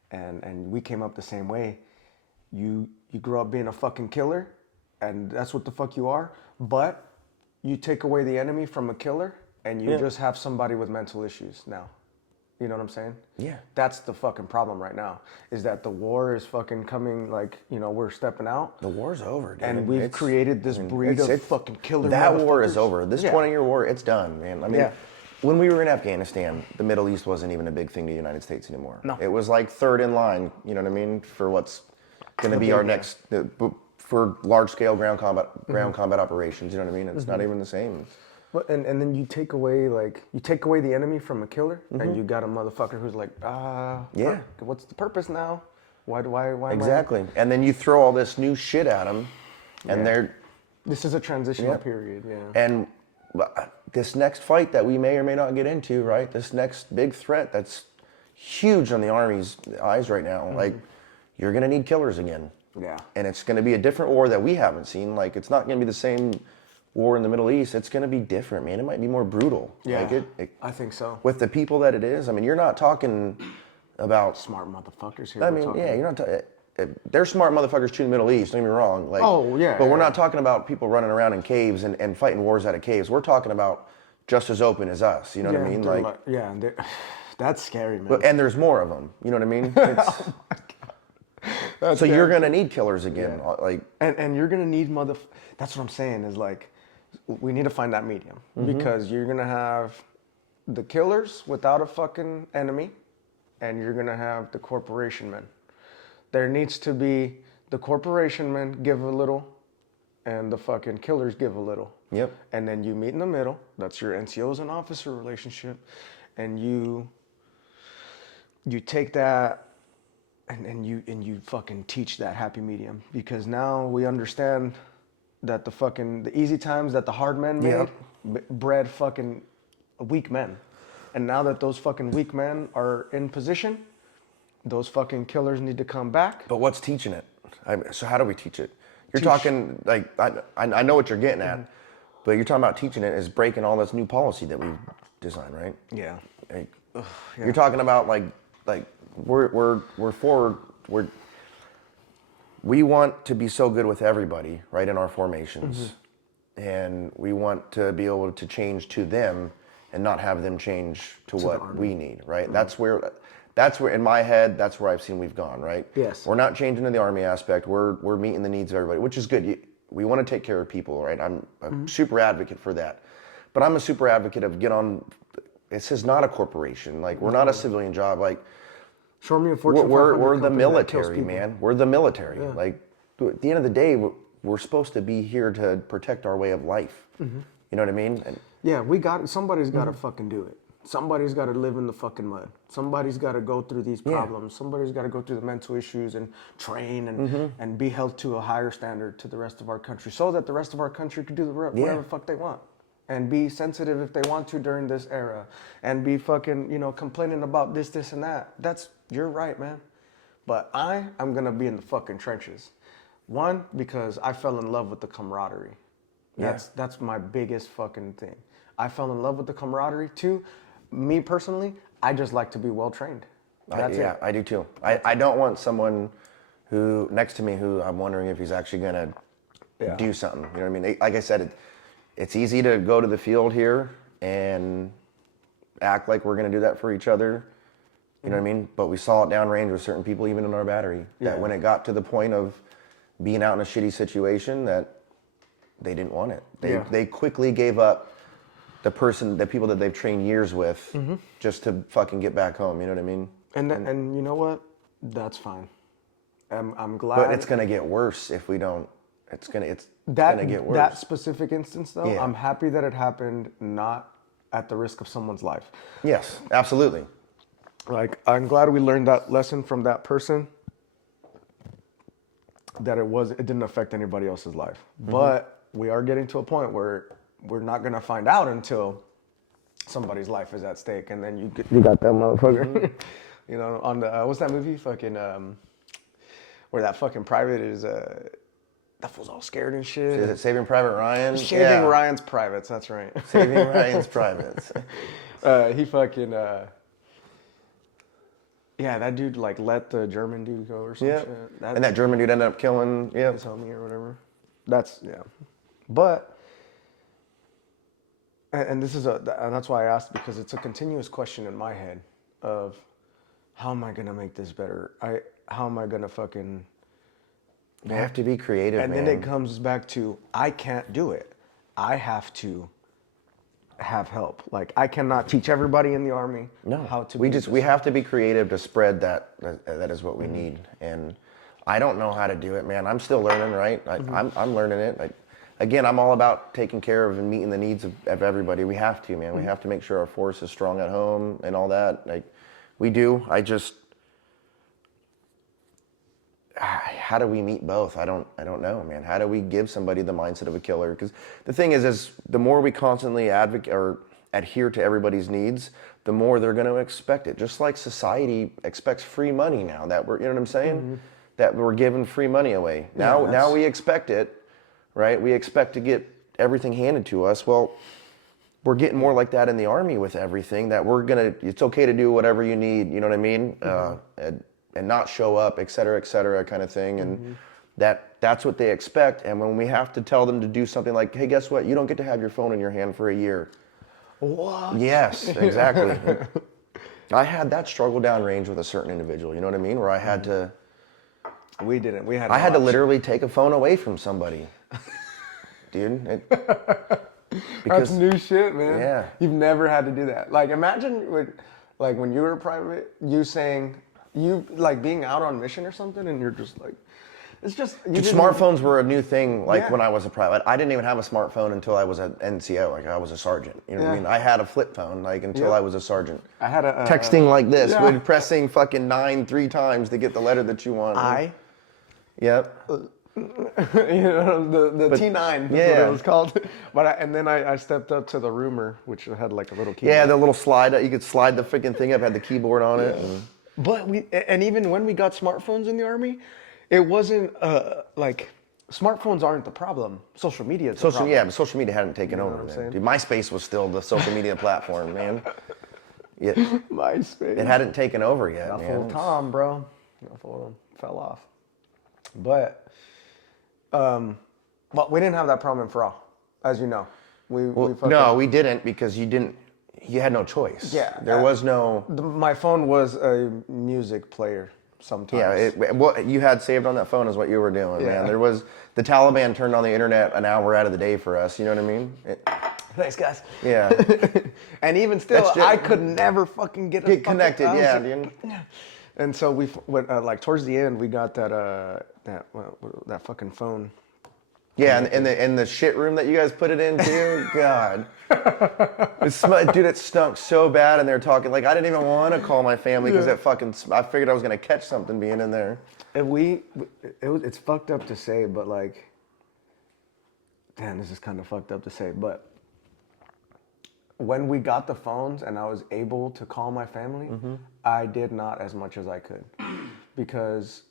and we came up the same way. You grew up being a fucking killer, and that's what the fuck you are. But you take away the enemy from a killer, and you just have somebody with mental issues now. You know what I'm saying? Yeah. That's the fucking problem right now, is that the war is fucking coming, like, we're stepping out. The war's over, dude. And we've created this breed of fucking killer That war motherfuckers. is over. This 20-year war, it's done, man. I mean, when we were in Afghanistan, the Middle East wasn't even a big thing to the United States anymore. No. It was like third in line, you know what I mean, for what's going to be our next, for large-scale ground combat operations, you know what I mean? It's not even the same. But and then you take away the enemy from a killer, and you got a motherfucker who's like, what's the purpose now? Why Exactly. And then you throw all this new shit at them, and This is a transitional period, And this next fight that we may or may not get into, right? This next big threat that's huge on the Army's eyes right now. Like, you're gonna need killers again. Yeah. And it's gonna be a different war that we haven't seen. Like, it's not gonna be the same war in the Middle East. It's gonna be different, man. It might be more brutal. Yeah, Like I think so. with the people that it is. I mean, you're not talking about Smart motherfuckers here. I mean, yeah, you're not. They're smart motherfuckers too in the Middle East. Don't get me wrong. Like, but we're not talking about people running around in caves and fighting wars out of caves. We're talking about just as open as us. You know what I mean? Like, that's scary, man. and there's more of them. You know what I mean? It's, so you're gonna need killers again. Like, and you're gonna need That's what I'm saying is like, we need to find that medium because you're gonna have the killers without a fucking enemy, and you're gonna have the corporation men. There needs to be the corporation men give a little, and the fucking killers give a little. Yep. And then you meet in the middle. That's your NCOs and officer relationship, and you take that, and you fucking teach that happy medium, because now we understand that the easy times that the hard men made bred fucking weak men. And now that those fucking weak men are in position, those fucking killers need to come back. but what's teaching it? So how do we teach it? You're talking like I know what you're getting at, But you're talking about teaching it is breaking all this new policy that we've designed, right? Yeah. Like, Yeah. You're talking about like we want to be so good with everybody, right, in our formations, and we want to be able to change to them and not have them change to what we need, right? That's where in my head, that's where I've seen we've gone, right? Yes. We're not changing to the Army aspect. We're meeting the needs of everybody, which is good. We want to take care of people, right? I'm a super advocate for that, but I'm a super advocate of this is not a corporation. Like, we're not a civilian job. Like, Show me a Fortune 500 we're the company that kills military, people. man. We're the military. Like, at the end of the day, we're supposed to be here to protect our way of life. You know what I mean? And Yeah, somebody's got to fucking do it. Somebody's got to live in the fucking mud. Somebody's got to go through these problems. Somebody's got to go through the mental issues and train and be held to a higher standard to the rest of our country, so that the rest of our country could do whatever the fuck they want. And be sensitive if they want to during this era. And be fucking, complaining about this, and that. You're right, man. But I'm going to be in the fucking trenches. One, because I fell in love with the camaraderie. That's my biggest fucking thing. I fell in love with the camaraderie. Two, me personally, I just like to be well trained. That's it. I do too. I don't want someone who next to me who I'm wondering if he's actually gonna do something. You know what I mean? Like I said, it's easy to go to the field here and act like we're gonna do that for each other. You know what I mean? But we saw it downrange with certain people, even in our battery, that when it got to the point of being out in a shitty situation, that they didn't want it. They quickly gave up the people that they've trained years with just to fucking get back home. You know what I mean? And you know what? That's fine. I'm glad. But it's gonna get worse if we don't. It's gonna get worse. That specific instance, though, Yeah. I'm happy that it happened not at the risk of someone's life. Yes, absolutely. Like, I'm glad we learned that lesson from that person, that it didn't affect anybody else's life. But we are getting to a point where we're not going to find out until somebody's life is at stake. And then you got that motherfucker, on the, what's that movie? Fucking, where that fucking private is, that fool's all scared and shit. Is it Saving Private Ryan? Saving Ryan's Privates, that's right. Saving Ryan's Privates. He fucking, that dude like let the German dude go or something. Yeah. And that German dude ended up killing his homie or whatever. But, and this is and that's why I asked, because it's a continuous question in my head of, how am I gonna make this better? How am I gonna fucking? You have to be creative, and man. then it comes back to, I can't do it. I have to have help. Like, I cannot teach everybody in the Army how to. We have to be creative to spread that is what we need. And I don't know how to do it, man. I'm still learning, right? I'm learning it. Again, I'm all about taking care of and meeting the needs of everybody. We have to, man. We have to make sure our force is strong at home and all that. Like, we do. How do we meet both? I don't know, man. How do we give somebody the mindset of a killer? Because the thing is the more we constantly advocate or adhere to everybody's needs, the more they're going to expect it. Just like society expects free money now, that we're, you know what I'm saying? That we're giving free money away. Now we expect it, right? We expect to get everything handed to us. Well, we're getting more like that in the Army with everything, that it's okay to do whatever you need, you know what I mean? And not show up, et cetera, kind of thing. And that's what they expect. And when we have to tell them to do something like, hey, guess what? You don't get to have your phone in your hand for a year. What? Yes, exactly. I had that struggle downrange with a certain individual, you know what I mean? Where I had to... We didn't. I had to literally take a phone away from somebody. Dude. That's new shit, man. Yeah. You've never had to do that. Like, imagine when you were private, you saying... You like being out on mission or something, and you're just like, it's just. Smartphones were a new thing. When I was a private, I didn't even have a smartphone until I was an NCO. Like, I was a sergeant. You know what I mean? I had a flip phone until I was a sergent. I had a texting like this, with pressing fucking 9 3 times to get the letter that you want. Yep. the T9. That's what it was called. But and then I stepped up to the Roomer, which had like a little keyboard. Yeah, the little slide. You could slide the freaking thing up. Had the keyboard on it. But even when we got smartphones in the Army, it wasn't like smartphones aren't the problem. Social media is the Social, problem. yeah, but social media hadn't taken over, what I'm man. saying? Dude, MySpace was still the social media platform, man. It MySpace. hadn't taken over yet, Not man. full of Tom, bro. Not full of them. Fell off. But, well, we didn't have that problem in Farrell, as you know. We fucking, No, we didn't because you had no choice. Yeah, There was no. my phone was a music player sometimes. Yeah, what you had saved on that phone is what you were doing, Yeah. man. There was the Taliban turned on the internet an hour out of the day for us. You know what I mean? Thanks, guys. Yeah. And even still, That's just- I could never fucking get Connected, yeah, dude. And so we went, like towards the end, we got that fucking phone. Yeah, and the shit room that you guys put it in too. God, dude, it stunk so bad. And they're talking like I didn't even want to call my family because I figured I was gonna catch something being in there. And it's fucked up to say, but like, damn, this is kind of fucked up to say, but when we got the phones and I was able to call my family, I did not as much as I could because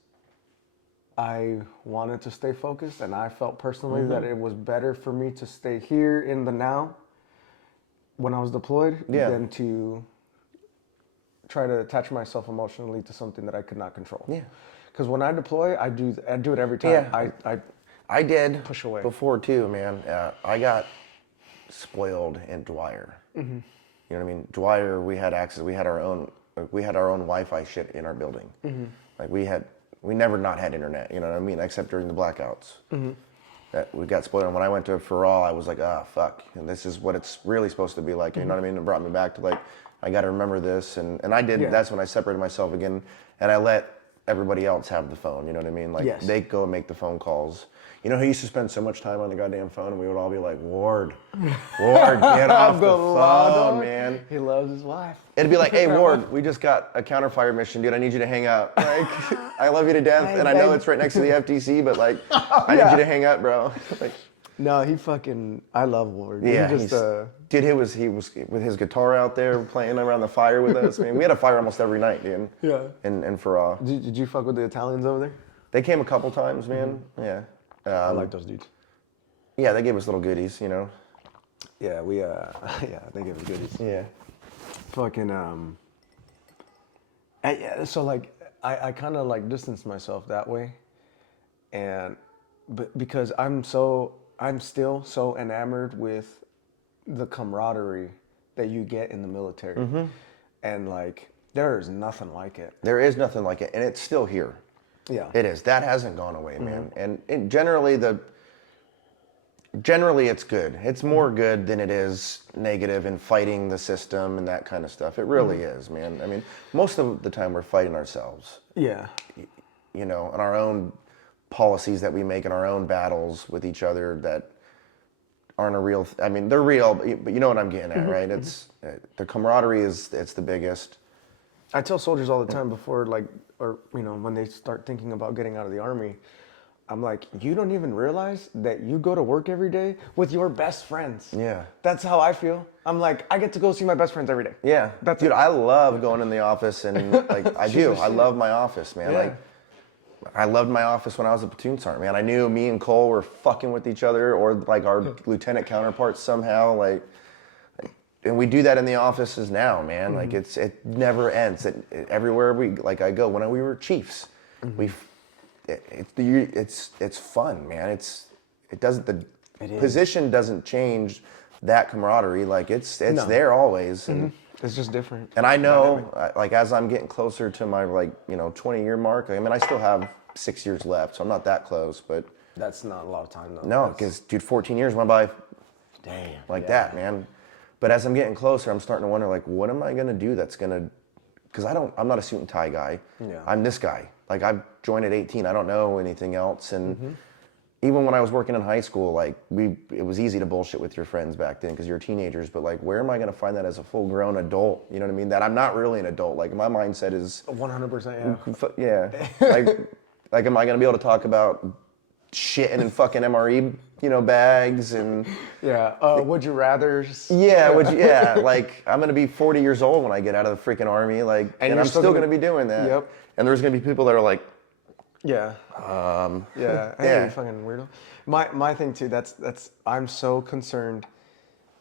I wanted to stay focused, and I felt personally that it was better for me to stay here in the now when I was deployed than to try to attach myself emotionally to something that I could not control. Yeah. Because when I deploy, I do it every time. Yeah. I did push away before too, man. I got spoiled in Dwyer. You know what I mean? Dwyer, we had access. We had our own Wi-Fi shit in our building. Like we never not had internet. You know what I mean? Except during the blackouts. That we got spoiled. And when I went to Farrell, I was like, fuck. And this is what it's really supposed to be like. You know what I mean? It brought me back to like, I got to remember this. And I did. Yeah. That's when I separated myself again. And I let everybody else have the phone. You know what I mean? Like they go and make the phone calls. You know who used to spend so much time on the goddamn phone, and we would all be like, Ward, get off the phone, man. He loves his wife. It'd be like, hey, Ward, we just got a counterfire mission, dude. I need you to hang up. Like, I love you to death, and I know it's right next to the FTC, but like, I need you to hang up, bro. Like, No, I love Ward. yeah, he just, dude, he was with his guitar out there playing around the fire with us. Man, we had a fire almost every night, dude. Yeah. And for Did you fuck with the Italians over there? they came a couple times, man. Yeah. I like those dudes. Yeah, they gave us little goodies, you know. Yeah, they give us goodies. Yeah. Fucking so like I kind of like distanced myself that way, but because I'm still so enamored with the camaraderie that you get in the military, and like there is nothing like it. There is nothing like it, and it's still here. Yeah, It is. That hasn't gone away, man. And generally it's good. It's more good than it is negative in fighting the system and that kind of stuff. It really is, man. I mean, most of the time we're fighting ourselves. Yeah, You know, and our own policies that we make in our own battles with each other that aren't a real. I mean, they're real, but you know what I'm getting at, right? It's the camaraderie it's the biggest. I tell soldiers all the time before, like, or you know, when they start thinking about getting out of the Army, I'm like, you don't even realize that you go to work every day with your best friends. Yeah. That's how I feel. I'm like, I get to go see my best friends every day. Yeah, That's dude, it. I love going in the office and like I do. I love my office, man. Yeah. Like I loved my office when I was a platoon sergeant, man. I knew me and Cole were fucking with each other or like our lieutenant counterparts somehow, like, and we do that in the offices now, man. Like it never ends. Everywhere I go, when we were chiefs, it's fun, man. The position doesn't change that camaraderie. Like it's there always. And, It's just different. and I know, like as I'm getting closer to my 20-year mark. I mean, I still have 6 years left, so I'm not that close. But That's not a lot of time though. no, because dude, 14 years went by Damn. that, man. But as I'm getting closer, I'm starting to wonder, like, what am I gonna do that's gonna? Because I'm not a suit and tie guy. Yeah. I'm this guy. Like I've joined at 18. I don't know anything else, and even when I was working in high school, like it was easy to bullshit with your friends back then because you're teenagers. But like, where am I gonna find that as a full-grown adult? You know what I mean? That I'm not really an adult. Like my mindset is 100%. yeah. Like, am I gonna be able to talk about shitting in fucking MRE, bags and Yeah. Would you rather? yeah, like I'm gonna be 40 years old when I get out of the freaking Army, like, and you're I'm still still gonna- gonna be doing that. Yep. And there's gonna be people that are like, Yeah. Yeah. Hey, yeah. you fucking weirdo. My thing too. That's I'm so concerned.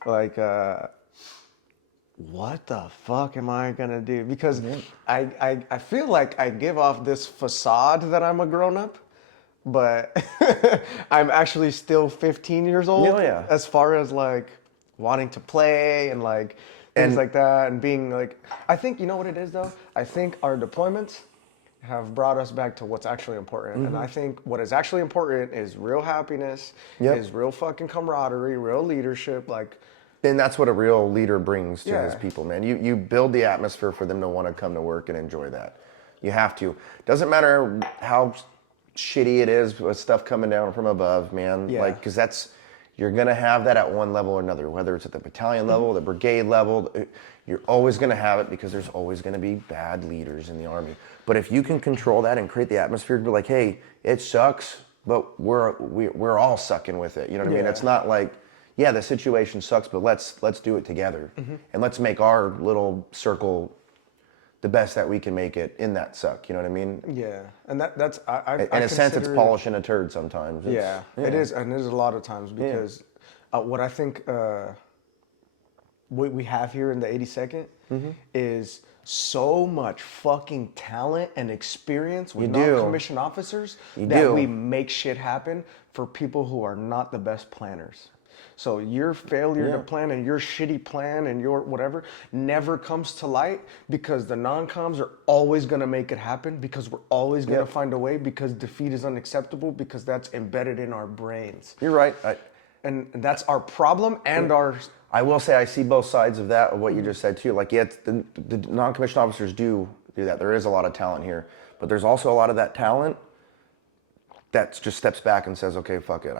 Like, what the fuck am I gonna do? Because I feel like I give off this facade that I'm a grown up, but I'm actually still 15 years old. Oh, yeah. As far as like wanting to play and like things And- like that and being like, I think you know what it is though. I think our deployments have brought us back to what's actually important. And I think what is actually important is real happiness, Yep. is real fucking camaraderie, real leadership. Like, And that's what a real leader brings to his Yeah. people, man. You build the atmosphere for them to want to come to work and enjoy that. You have to. Doesn't matter how shitty it is with stuff coming down from above, man. Yeah. Like, because you're gonna have that at one level or another, whether it's at the battalion level, the brigade level. You're always gonna have it because there's always gonna be bad leaders in the Army. But if you can control that and create the atmosphere to be like, hey, it sucks, but we're all sucking with it. You know what I mean? Yeah. It's not like, yeah, the situation sucks, but let's do it together, and let's make our little circle the best that we can make it in that suck. You know what I mean? yeah. And that's, I In a sense, it's consider it- polishing a turd sometimes. Yeah, it is, and it is a lot of times because what I think what we have here in the 82nd is so much fucking talent and experience with You do. non-commissioned officers You that do. we make shit happen for people who are not the best planners. So your failure to plan and your shitty plan and your whatever never comes to light because the non-coms are always going to make it happen because we're always going to find a way because defeat is unacceptable because that's embedded in our brains. You're right. And that's our problem and our... I will say I see both sides of that, of what you just said too. Like, yeah, the non-commissioned officers do that. There is a lot of talent here, but there's also a lot of that talent that just steps back and says, okay, fuck it.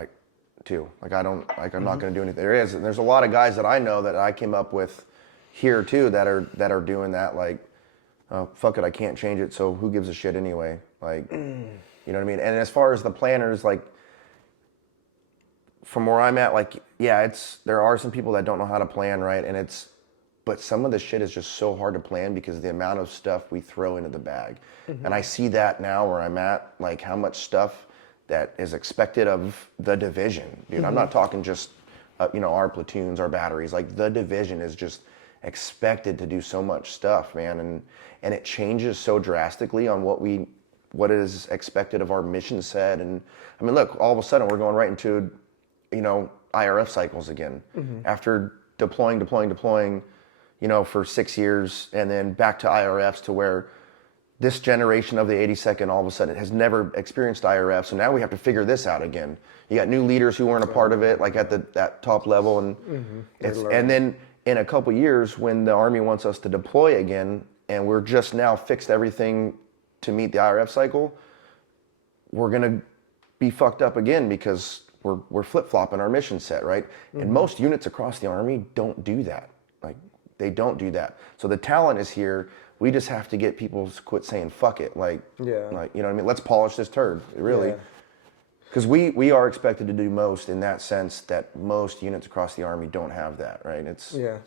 I'm not going to do anything. There's a lot of guys that I know that I came up with here too that are doing that. Like, oh, fuck it, I can't change it. So who gives a shit anyway? Like, you know what I mean? And as far as the planners, like, from where I'm at, like, yeah, there are some people that don't know how to plan, right? But some of the shit is just so hard to plan because of the amount of stuff we throw into the bag. And I see that now where I'm at, like how much stuff that is expected of the division. Dude, I'm not talking just, our platoons, our batteries. Like, the division is just expected to do so much stuff, man. And it changes so drastically on what is expected of our mission set. And I mean, look, all of a sudden we're going right into, IRF cycles again. After deploying, for 6 years and then back to IRFs to where this generation of the 82nd all of a sudden has never experienced IRF. So now we have to figure this out again. You got new leaders who weren't a part of it, like at that top level. And and then in a couple years when the Army wants us to deploy again and we're just now fixed everything to meet the IRF cycle, we're going to be fucked up again because we're flip-flopping our mission set, right? And most units across the Army don't do that. Like, they don't do that. So the talent is here. We just have to get people to quit saying fuck it. Like, you know what I mean? Let's polish this turd, really. Because we are expected to do most in that sense that most units across the Army don't have that, right?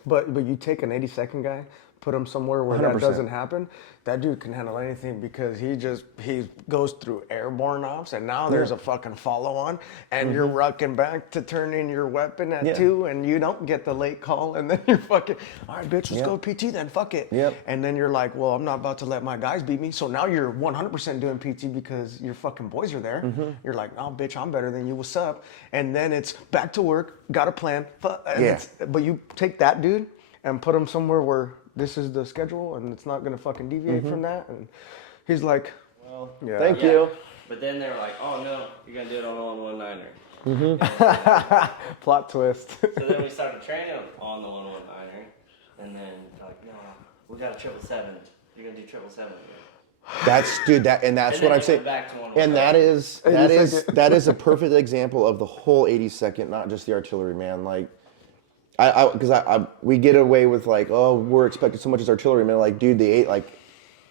But you take an 82nd guy, put him somewhere where 100%. that doesn't happen, that dude can handle anything because he goes through airborne ops and now there's a fucking follow-on and you're rucking back to turn in your weapon at 2 and you don't get the late call and then you're fucking, all right, bitch, let's go PT then, fuck it. And then you're like, well, I'm not about to let my guys beat me. So now you're 100% doing PT because your fucking boys are there. You're like, oh, bitch, I'm better than you, what's up? And then it's back to work, got a plan. But you take that dude and put him somewhere where this is the schedule and it's not gonna fucking deviate from that. And he's like, Well, Thank you. But then they were like, oh no, you're going to do it all on 1-9er. plot twist. So then we started training them on the 1-9er. And then they're like, no, we got a 777. You're going to do 777 again. That's And what then I'm they saying. went back to 1-9er. And that is a perfect example of the whole 82nd, not just the artillery, man. Like, we get away with like, oh, we're expected so much as artillery, man. Like, dude,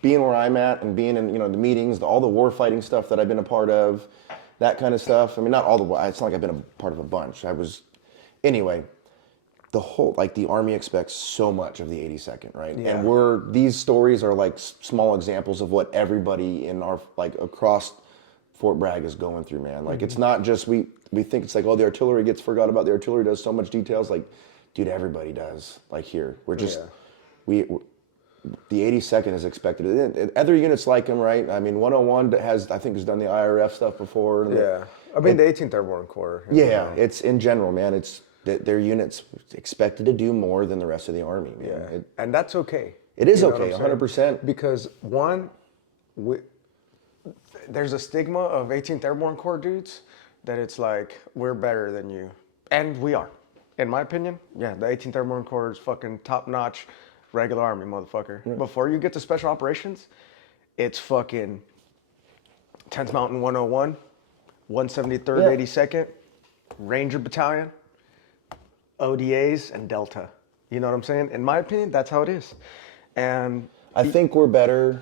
being where I'm at and being in, the meetings, all the war fighting stuff that I've been a part of, that kind of stuff. I mean, not all it's not like I've been a part of a bunch. Anyway, the whole, like, the Army expects so much of the 82nd, right? Yeah. And these stories are like small examples of what everybody in our, like, across Fort Bragg is going through, man. Like, it's not just, we think it's like, oh, the artillery gets forgot about. The artillery does so much details. Like, dude, everybody does. Like, here. We're just, the 82nd is expected. And other units like them, right? I mean, 101 has done the IRF stuff before. Yeah. I mean, the 18th Airborne Corps. Yeah, it's in general, man. It's their units expected to do more than the rest of the Army, man. Yeah. And that's okay. It is You know okay, what I'm saying? 100%. Because one, there's a stigma of 18th Airborne Corps dudes that it's like, we're better than you. And we are. In my opinion, yeah, the 18th Airborne Corps is fucking top-notch regular Army, motherfucker. Yeah. Before you get to Special Operations, it's fucking 10th Mountain 101, 173rd, 82nd, Ranger Battalion, ODAs, and Delta. You know what I'm saying? In my opinion, that's how it is. And I think we're better,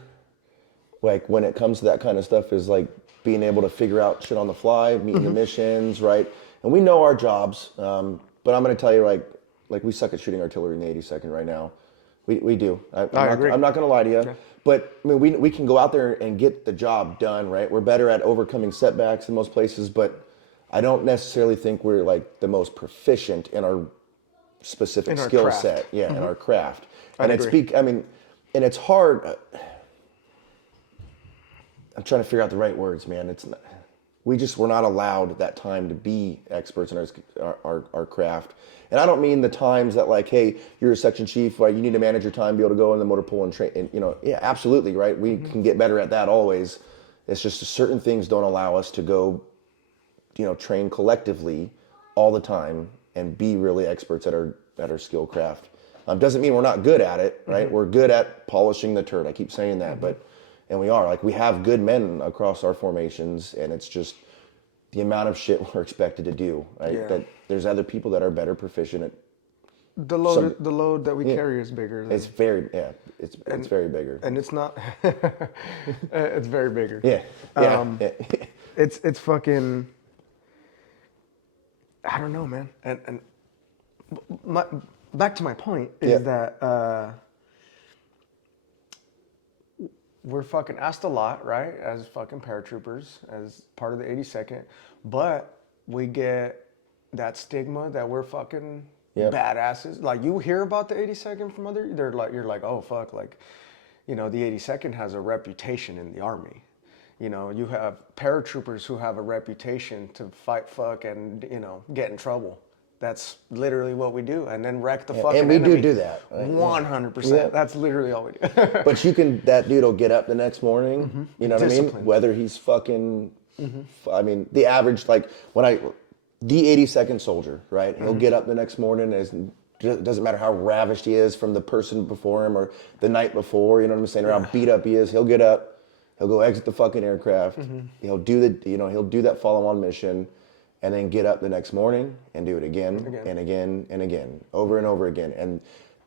like, when it comes to that kind of stuff, is like being able to figure out shit on the fly, meeting the missions, right? And we know our jobs, but I'm going to tell you, like we suck at shooting artillery in the 82nd right now. We do. I agree. I'm not going to lie to you. Yeah. But I mean, we can go out there and get the job done, right? We're better at overcoming setbacks in most places, but I don't necessarily think we're like the most proficient in our specific skill set. Yeah, in our craft. And and it's hard. I'm trying to figure out the right words, man. We're not allowed that time to be experts in our craft. And I don't mean the times that, like, hey, you're a section chief, right? You need to manage your time, be able to go in the motor pool and train. And, yeah, absolutely, right? We can get better at that always. It's just certain things don't allow us to go, train collectively all the time and be really experts at our skill craft. Doesn't mean we're not good at it, right? We're good at polishing the turd. I keep saying that, and we are. Like, we have good men across our formations, and it's just the amount of shit we're expected to do, right? Yeah. That there's other people that are better proficient at. The load that we carry is bigger. It's very very bigger. And it's not. It's very bigger. Yeah. It's fucking. I don't know, man. And back to my point is that we're fucking asked a lot, right? As fucking paratroopers, as part of the 82nd, but we get that stigma that we're fucking badasses. Like, you hear about the 82nd from you're like, oh fuck, like, the 82nd has a reputation in the Army. You have paratroopers who have a reputation to fight fuck and, get in trouble. That's literally what we do, and then wreck the fucking enemy. And we do that. Right? 100%. Yeah. That's literally all we do. But that dude will get up the next morning, you know what I mean? Whether he's fucking, I mean, the average, like, the 82nd soldier, right? He'll get up the next morning, it doesn't matter how ravished he is from the person before him or the night before, you know what I'm saying, or how beat up he is, he'll get up, he'll go exit the fucking aircraft, he'll do he'll do that follow-on mission, and then get up the next morning and do it again and again and again, over and over again. And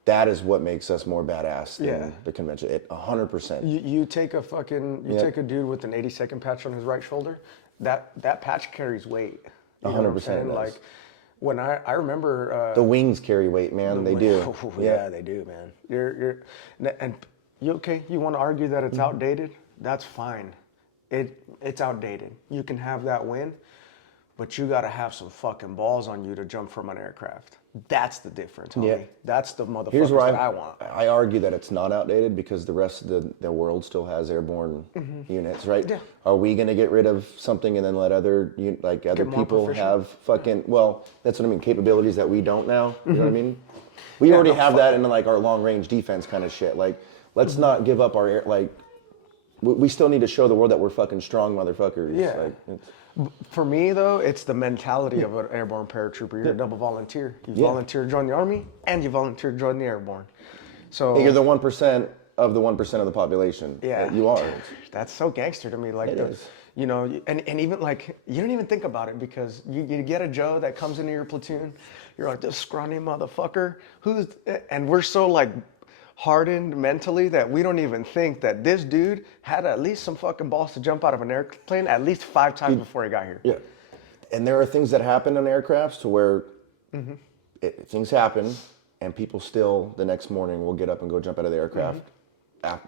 that is what makes us more badass than the convention. 100%. You take a take a dude with an 82nd patch on his right shoulder, that patch carries weight. 100%. Like, when I remember... the wings carry weight, man. They do. Oh, yeah, they do, man. And you want to argue that it's outdated? That's fine. It's outdated. You can have that win, but you got to have some fucking balls on you to jump from an aircraft. That's the difference, homie. Yeah. That's the motherfuckers that I want. I argue that it's not outdated because the rest of the world still has airborne units, right? Yeah. Are we going to get rid of something and then let other people have fucking, well, that's what I mean, capabilities that we don't now, you know what I mean? We already have that in, like, our long-range defense kind of shit. Like, let's not give up our, we still need to show the world that we're fucking strong motherfuckers. Yeah. For me, though, it's the mentality of an airborne paratrooper. You're a double volunteer. You volunteer to join the Army, and you volunteer to join the airborne. So you're the 1% of the 1% of the population. Yeah, you are. That's so gangster to me. Like, it is. And even, like, you don't even think about it because you get a Joe that comes into your platoon. You're like, this scrawny motherfucker. And we're so, like, hardened mentally that we don't even think that this dude had at least some fucking balls to jump out of an airplane at least 5 times before he got here. Yeah. And there are things that happen on aircrafts to where things happen and people still the next morning will get up and go jump out of the aircraft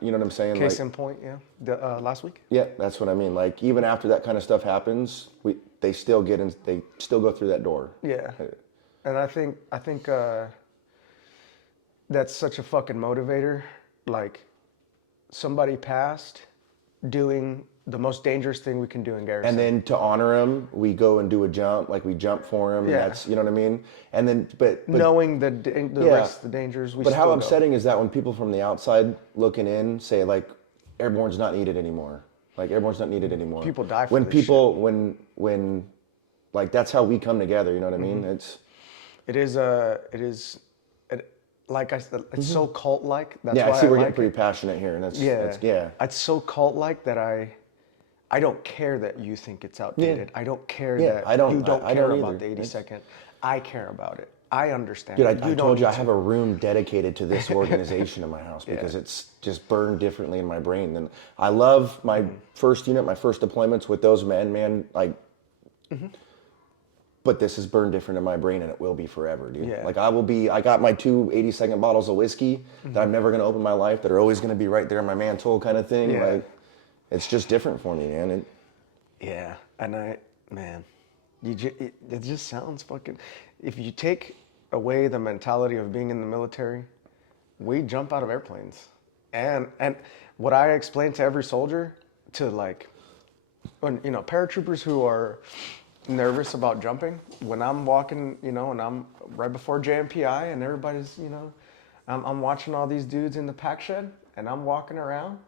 You know what I'm saying? Case Like, in point, yeah. Last week. yeah, that's what I mean. Like even after that kind of stuff happens, they still they still go through that door. Yeah, and I think that's such a fucking motivator. Like somebody passed doing the most dangerous thing we can do in garrison. And then to honor him, we go and do a jump, like we jump for him. Yeah. And that's, you know what I mean? And then, but knowing the Yeah. risks, the dangers, we but still how go. upsetting is that when people from the outside looking in say like, Airborne's not needed anymore. Like Airborne's not needed anymore. People die for when this people, when like that's how we come together. You know what I mean? Like I said, it's so cult-like. That's Yeah, why I see we're like getting pretty passionate here, and that's yeah. It's so cult-like that I don't care that you think it's outdated. I don't care that I don't- you don't I care don't about either. the 82nd. I care about it. I understand. Dude, it. I You told don't you I need have to. a room dedicated to this organization in my house because it's just burned differently in my brain. And I love my first unit, my first deployments with those men, man. Like, but this is burned different in my brain, and it will be forever, dude. Yeah. Like I got my 2 82nd bottles of whiskey that I'm never gonna open in my life that are always gonna be right there in my mantle, kind of thing. Yeah. Like, it's just different for me, man. Yeah, and it just sounds fucking. If you take away the mentality of being in the military, we jump out of airplanes, and what I explain to every soldier, to like, when paratroopers who are nervous about jumping, when I'm walking, and I'm right before JMPI, and everybody's, I'm watching all these dudes in the pack shed, and I'm walking around,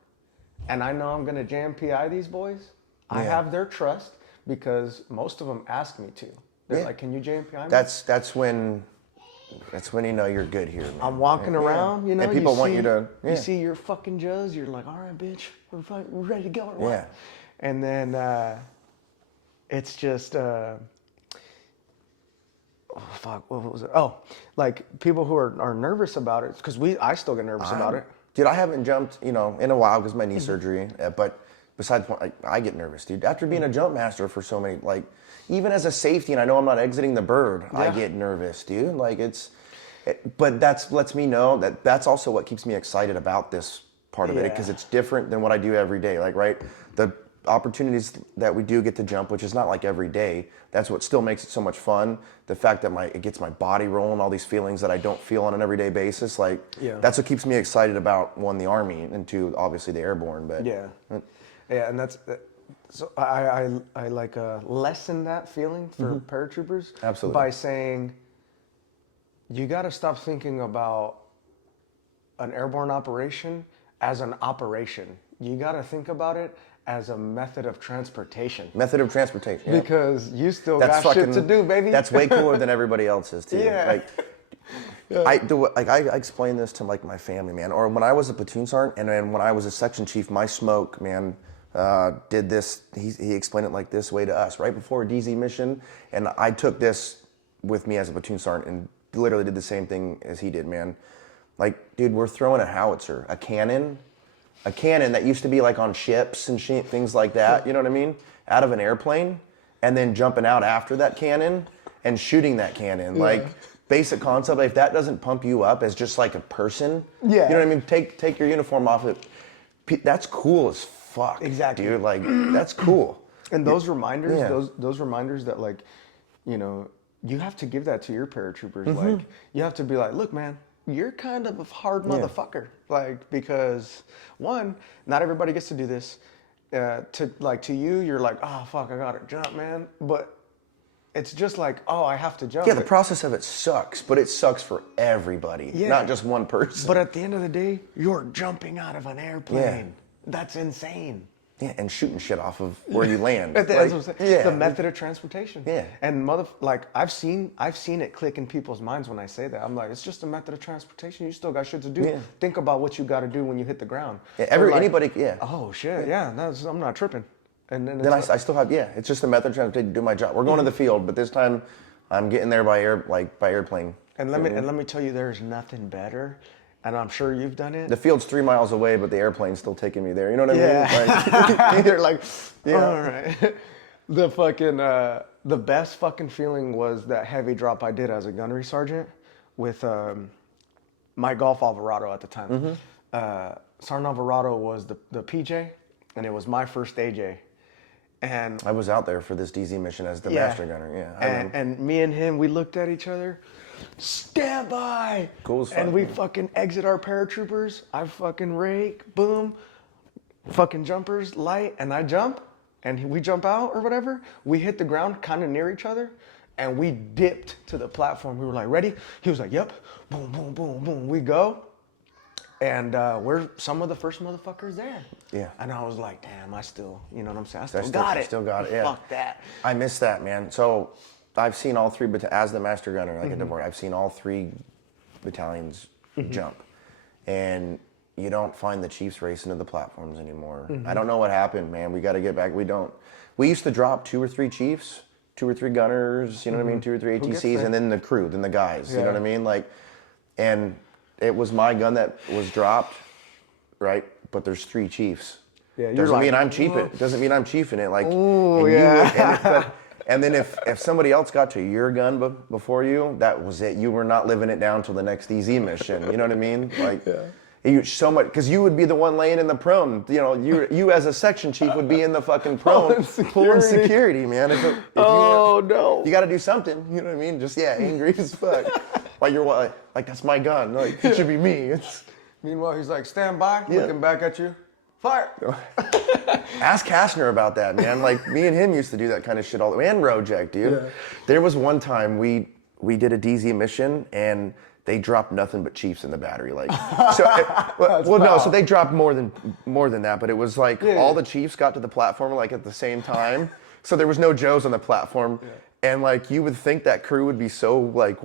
and I know I'm gonna JMPI these boys. I have their trust because most of them ask me to. They're like, "Can you JMPI me?" That's when you know you're good here, man. I'm walking around, And people want you to. You see your fucking Joes, you're like, "All right, bitch, we're ready to go." Or what? Yeah. And then it's just, oh fuck, what was it? Oh, like people who are nervous about it, because I still get nervous about it. Dude, I haven't jumped, in a while because my knee surgery. But besides, I get nervous, dude. After being a jump master for so many, like, even as a safety, and I know I'm not exiting the bird, I get nervous, dude. Like but that lets me know that that's also what keeps me excited about this part of it, because it's different than what I do every day. Like, right, the opportunities that we do get to jump, which is not like every day, that's what still makes it so much fun. The fact that it gets my body rolling, all these feelings that I don't feel on an everyday basis, like that's what keeps me excited about, one, the Army, and two, obviously the Airborne. But and that's so I like lessen that feeling for paratroopers Absolutely. by saying you got to stop thinking about an airborne operation as an operation. You got to think about it as a method of transportation. Method of transportation. Yeah. Because you still got shit to do, baby. That's way cooler than everybody else's too. Yeah. I explain this to like my family, man. Or when I was a platoon sergeant, and then when I was a section chief, my smoke, man, did this. He explained it like this way to us right before a DZ mission, and I took this with me as a platoon sergeant and literally did the same thing as he did, man. Like, dude, we're throwing a howitzer, a cannon that used to be like on ships and things like that, you know what I mean, out of an airplane, and then jumping out after that cannon and shooting that cannon. Like, basic concept, if that doesn't pump you up as just like a person, you know what I mean, take your uniform off it. That's cool as fuck. Exactly. Dude, like, that's cool. And those reminders, those reminders that, like, you have to give that to your paratroopers. Like, you have to be like, look, man, you're kind of a hard motherfucker. Like, because one, not everybody gets to do this. To you, you're like, oh fuck, I gotta jump, man. But it's just like, oh, I have to jump. Yeah, the process of it sucks, but it sucks for everybody, not just one person. But at the end of the day, you're jumping out of an airplane. That's insane. Yeah, and shooting shit off of where you land. That's what I'm saying. Yeah. The method of transportation. Yeah. And I've seen it click in people's minds when I say that. I'm like, it's just a method of transportation. You still got shit to do. Yeah. Think about what you got to do when you hit the ground. Yeah, Anybody. yeah. Oh shit, yeah. I'm not tripping. And then I still have, it's just a method of transportation to do my job. We're going to the field, but this time I'm getting there by airplane. And let me tell you, there's nothing better. And I'm sure you've done it. The field's 3 miles away, but the airplane's still taking me there. You know what I mean? They're like, all right. The fucking, the best fucking feeling was that heavy drop I did as a gunnery sergeant with my Golf Alvarado at the time. Sergeant Alvarado was the PJ, and it was my first AJ. And I was out there for this DZ mission as the master gunner. Yeah, I remember. and me and him, we looked at each other. Stand by. Cool as fuck, and we man. fucking exit our paratroopers. I fucking rake, boom, fucking jumpers, light, and I jump, and we jump out or whatever. We hit the ground kind of near each other, and we dipped to the platform. We were like, ready? He was like, yep. Boom, boom, boom, boom. We go. And we're some of the first motherfuckers there. Yeah. And I was like, damn, I still, you know what I'm saying? I still got it. Still got it, yeah. Fuck that. I miss that, man. So I've seen all three, as the master gunner, like at Airborne, I've seen all three battalions jump. And you don't find the chiefs racing to the platforms anymore. I don't know what happened, man. We got to get back. We used to drop 2 or 3 chiefs, 2 or 3 gunners, you know what I mean? 2 or 3 gets ATCs, there? and then the crew, then the guys, you know what I mean? Like, and it was my gun that was dropped, right? But there's 3 chiefs. Yeah, you're doesn't like, mean I'm chiefing. It doesn't mean I'm chiefing it. Like, Ooh, and yeah. and then if somebody else got to your gun before you, that was it. You were not living it down till the next EZ mission. You know what I mean? Like, you so much, because you would be the one laying in the prone. You know, you as a section chief would be in the fucking prone, pulling security, man. If no. you got to do something. You know what I mean? Just angry as fuck. Like you're like that's my gun. Like it should be me. Meanwhile, he's like, stand by, looking back at you. Fire. Ask Kastner about that, man. Like me and him used to do that kind of shit all the way. And Rojek, dude. Yeah. There was one time we did a DZ mission and they dropped nothing but chiefs in the battery. Like, so they dropped more than that. But it was like all the chiefs got to the platform like at the same time. So there was no Joes on the platform. Yeah. And like you would think that crew would be so like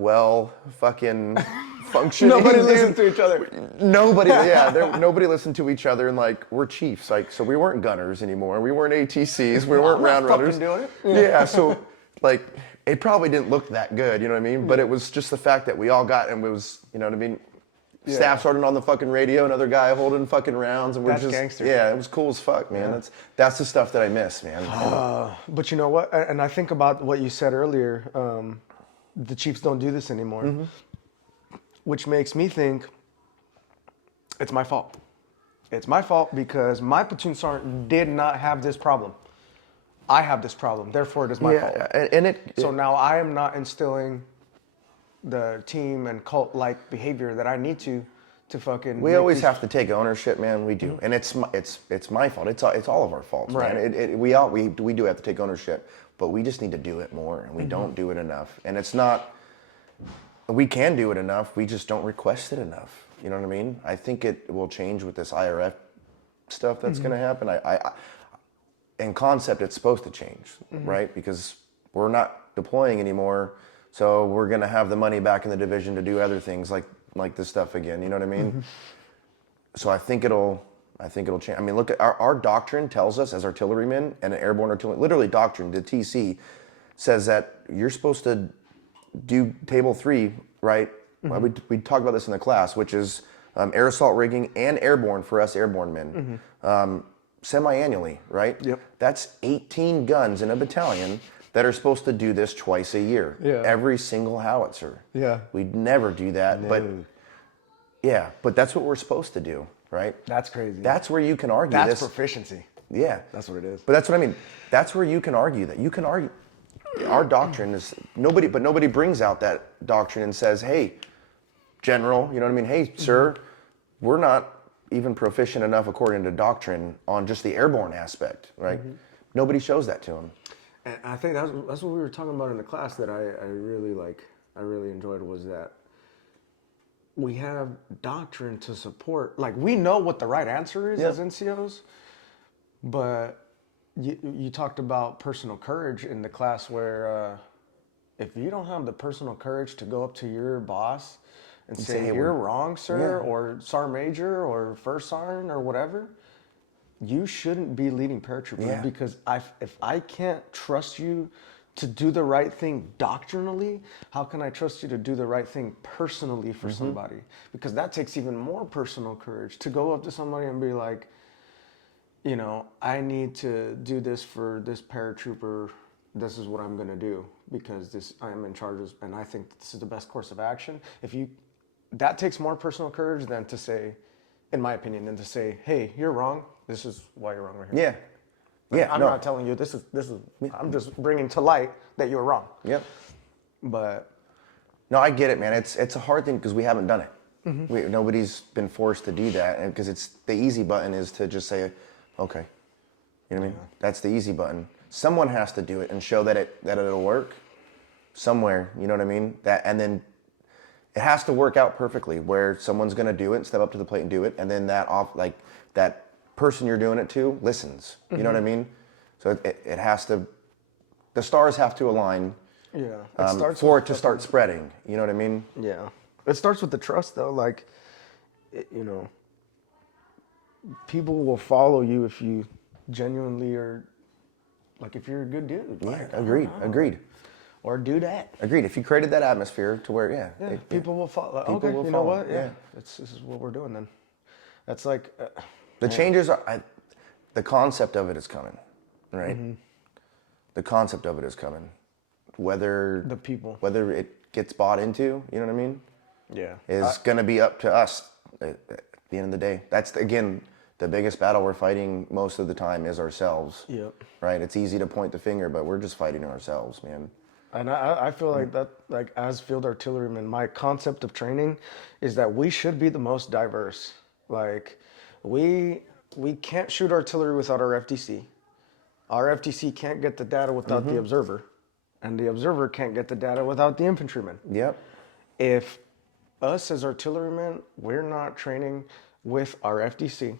fucking functioning. Nobody listened to each other. Nobody listened to each other, and like we're chiefs, like so we weren't gunners anymore. We weren't ATCs. We weren't round runners. Doing it. Yeah, so like it probably didn't look that good, you know what I mean? But it was just the fact that we all got, and it was, you know what I mean? Yeah. Staff sergeant on the fucking radio, another guy holding fucking rounds, and we're That's just gangster. Yeah, it was cool as fuck, man. Yeah. That's the stuff that I miss, man. But you know what? And I think about what you said earlier. The Chiefs don't do this anymore, which makes me think it's my fault. It's my fault because my platoon sergeant did not have this problem. I have this problem, therefore it is my fault. So now I am not instilling the team and cult-like behavior that I need to fucking. We always have to take ownership, man. We do, and it's my fault. It's all of our faults, right. man. We do have to take ownership, but we just need to do it more, and we don't do it enough. And it's not. We can do it enough. We just don't request it enough. You know what I mean? I think it will change with this IRF stuff that's going to happen. In concept, it's supposed to change, right? Because we're not deploying anymore. So we're gonna have the money back in the division to do other things like this stuff again. You know what I mean? So I think it'll change. I mean, look at our doctrine tells us as artillerymen and an airborne artillery, literally doctrine, the TC says that you're supposed to do table 3, right? Well, we talked about this in the class, which is air assault rigging and airborne for us airborne men, semi-annually, right? Yep. That's 18 guns in a battalion that are supposed to do this twice a year. Yeah. Every single howitzer. Yeah. We'd never do that, No. but that's what we're supposed to do, right? That's crazy. That's where you can argue That's this. proficiency. Yeah. That's what it is. But that's what I mean. That's where you can argue that. You can argue. Our doctrine is nobody brings out that doctrine and says, hey, general, you know what I mean? Hey, sir, we're not even proficient enough according to doctrine on just the airborne aspect, right? Nobody shows that to them. And I think that's what we were talking about in the class that I really enjoyed was that we have doctrine to support. Like, we know what the right answer is as NCOs, but you talked about personal courage in the class where if you don't have the personal courage to go up to your boss and say, hey, you're wrong, sir, or Sergeant Major or First Sergeant or whatever, you shouldn't be leading paratroopers because if I can't trust you to do the right thing doctrinally, how can I trust you to do the right thing personally for somebody? Because that takes even more personal courage to go up to somebody and be like, you know, I need to do this for this paratrooper. This is what I'm going to do because I am in charge of, and I think this is the best course of action. That takes more personal courage than to say, in my opinion, than to say, hey, you're wrong. This is why you're wrong right here. Yeah. Yeah. I'm no. not telling you this is. I'm just bringing to light that you were wrong. Yep. But No, I get it, man. It's a hard thing because we haven't done it. Nobody's been forced to do that, and because it's the easy button is to just say, okay, you know what I mean? That's the easy button. Someone has to do it and show that it'll work somewhere. You know what I mean? And then it has to work out perfectly where someone's going to do it, step up to the plate and do it, and then that person you're doing it to listens. You know what I mean? So it has to. The stars have to align. Yeah. For it to start spreading. You know what I mean? Yeah. It starts with the trust, though. Like, people will follow you if you genuinely are, like, if you're a good dude. Yeah, Like, agreed. Or do that. Agreed. If you created that atmosphere to where, People will follow. Like, People okay, will you know follow, what? yeah. This is what we're doing then. That's like... the changes are, the concept of it is coming, right? The concept of it is coming. Whether it gets bought into, you know what I mean? Yeah. Is going to be up to us at the end of the day. That's, again, the biggest battle we're fighting most of the time is ourselves. Yep. Right? It's easy to point the finger, but we're just fighting ourselves, man. And I feel like that, like, as field artilleryman, my concept of training is that we should be the most diverse. Like, we can't shoot artillery without our FDC. Our FDC can't get the data without the observer. And the observer can't get the data without the infantryman. Yep. If us as artillerymen, we're not training with our FDC,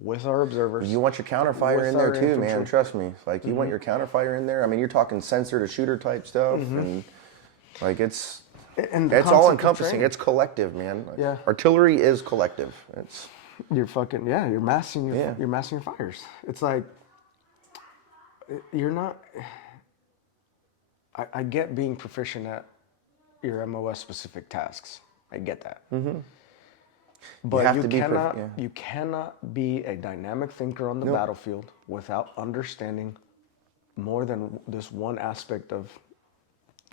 with our observers. You want your counterfire with in there our too, infantry. man. Trust me. Like, you want your counterfire in there. I mean, you're talking sensor to shooter type stuff, and like it's And the all concept of encompassing. training. It's collective, man. Like, Yeah. Artillery is collective. It's You're massing your massing your fires. It's like you're not. I get being proficient at your MOS specific tasks. I get that. But have you to be cannot yeah. you cannot be a dynamic thinker on the battlefield without understanding more than this one aspect of.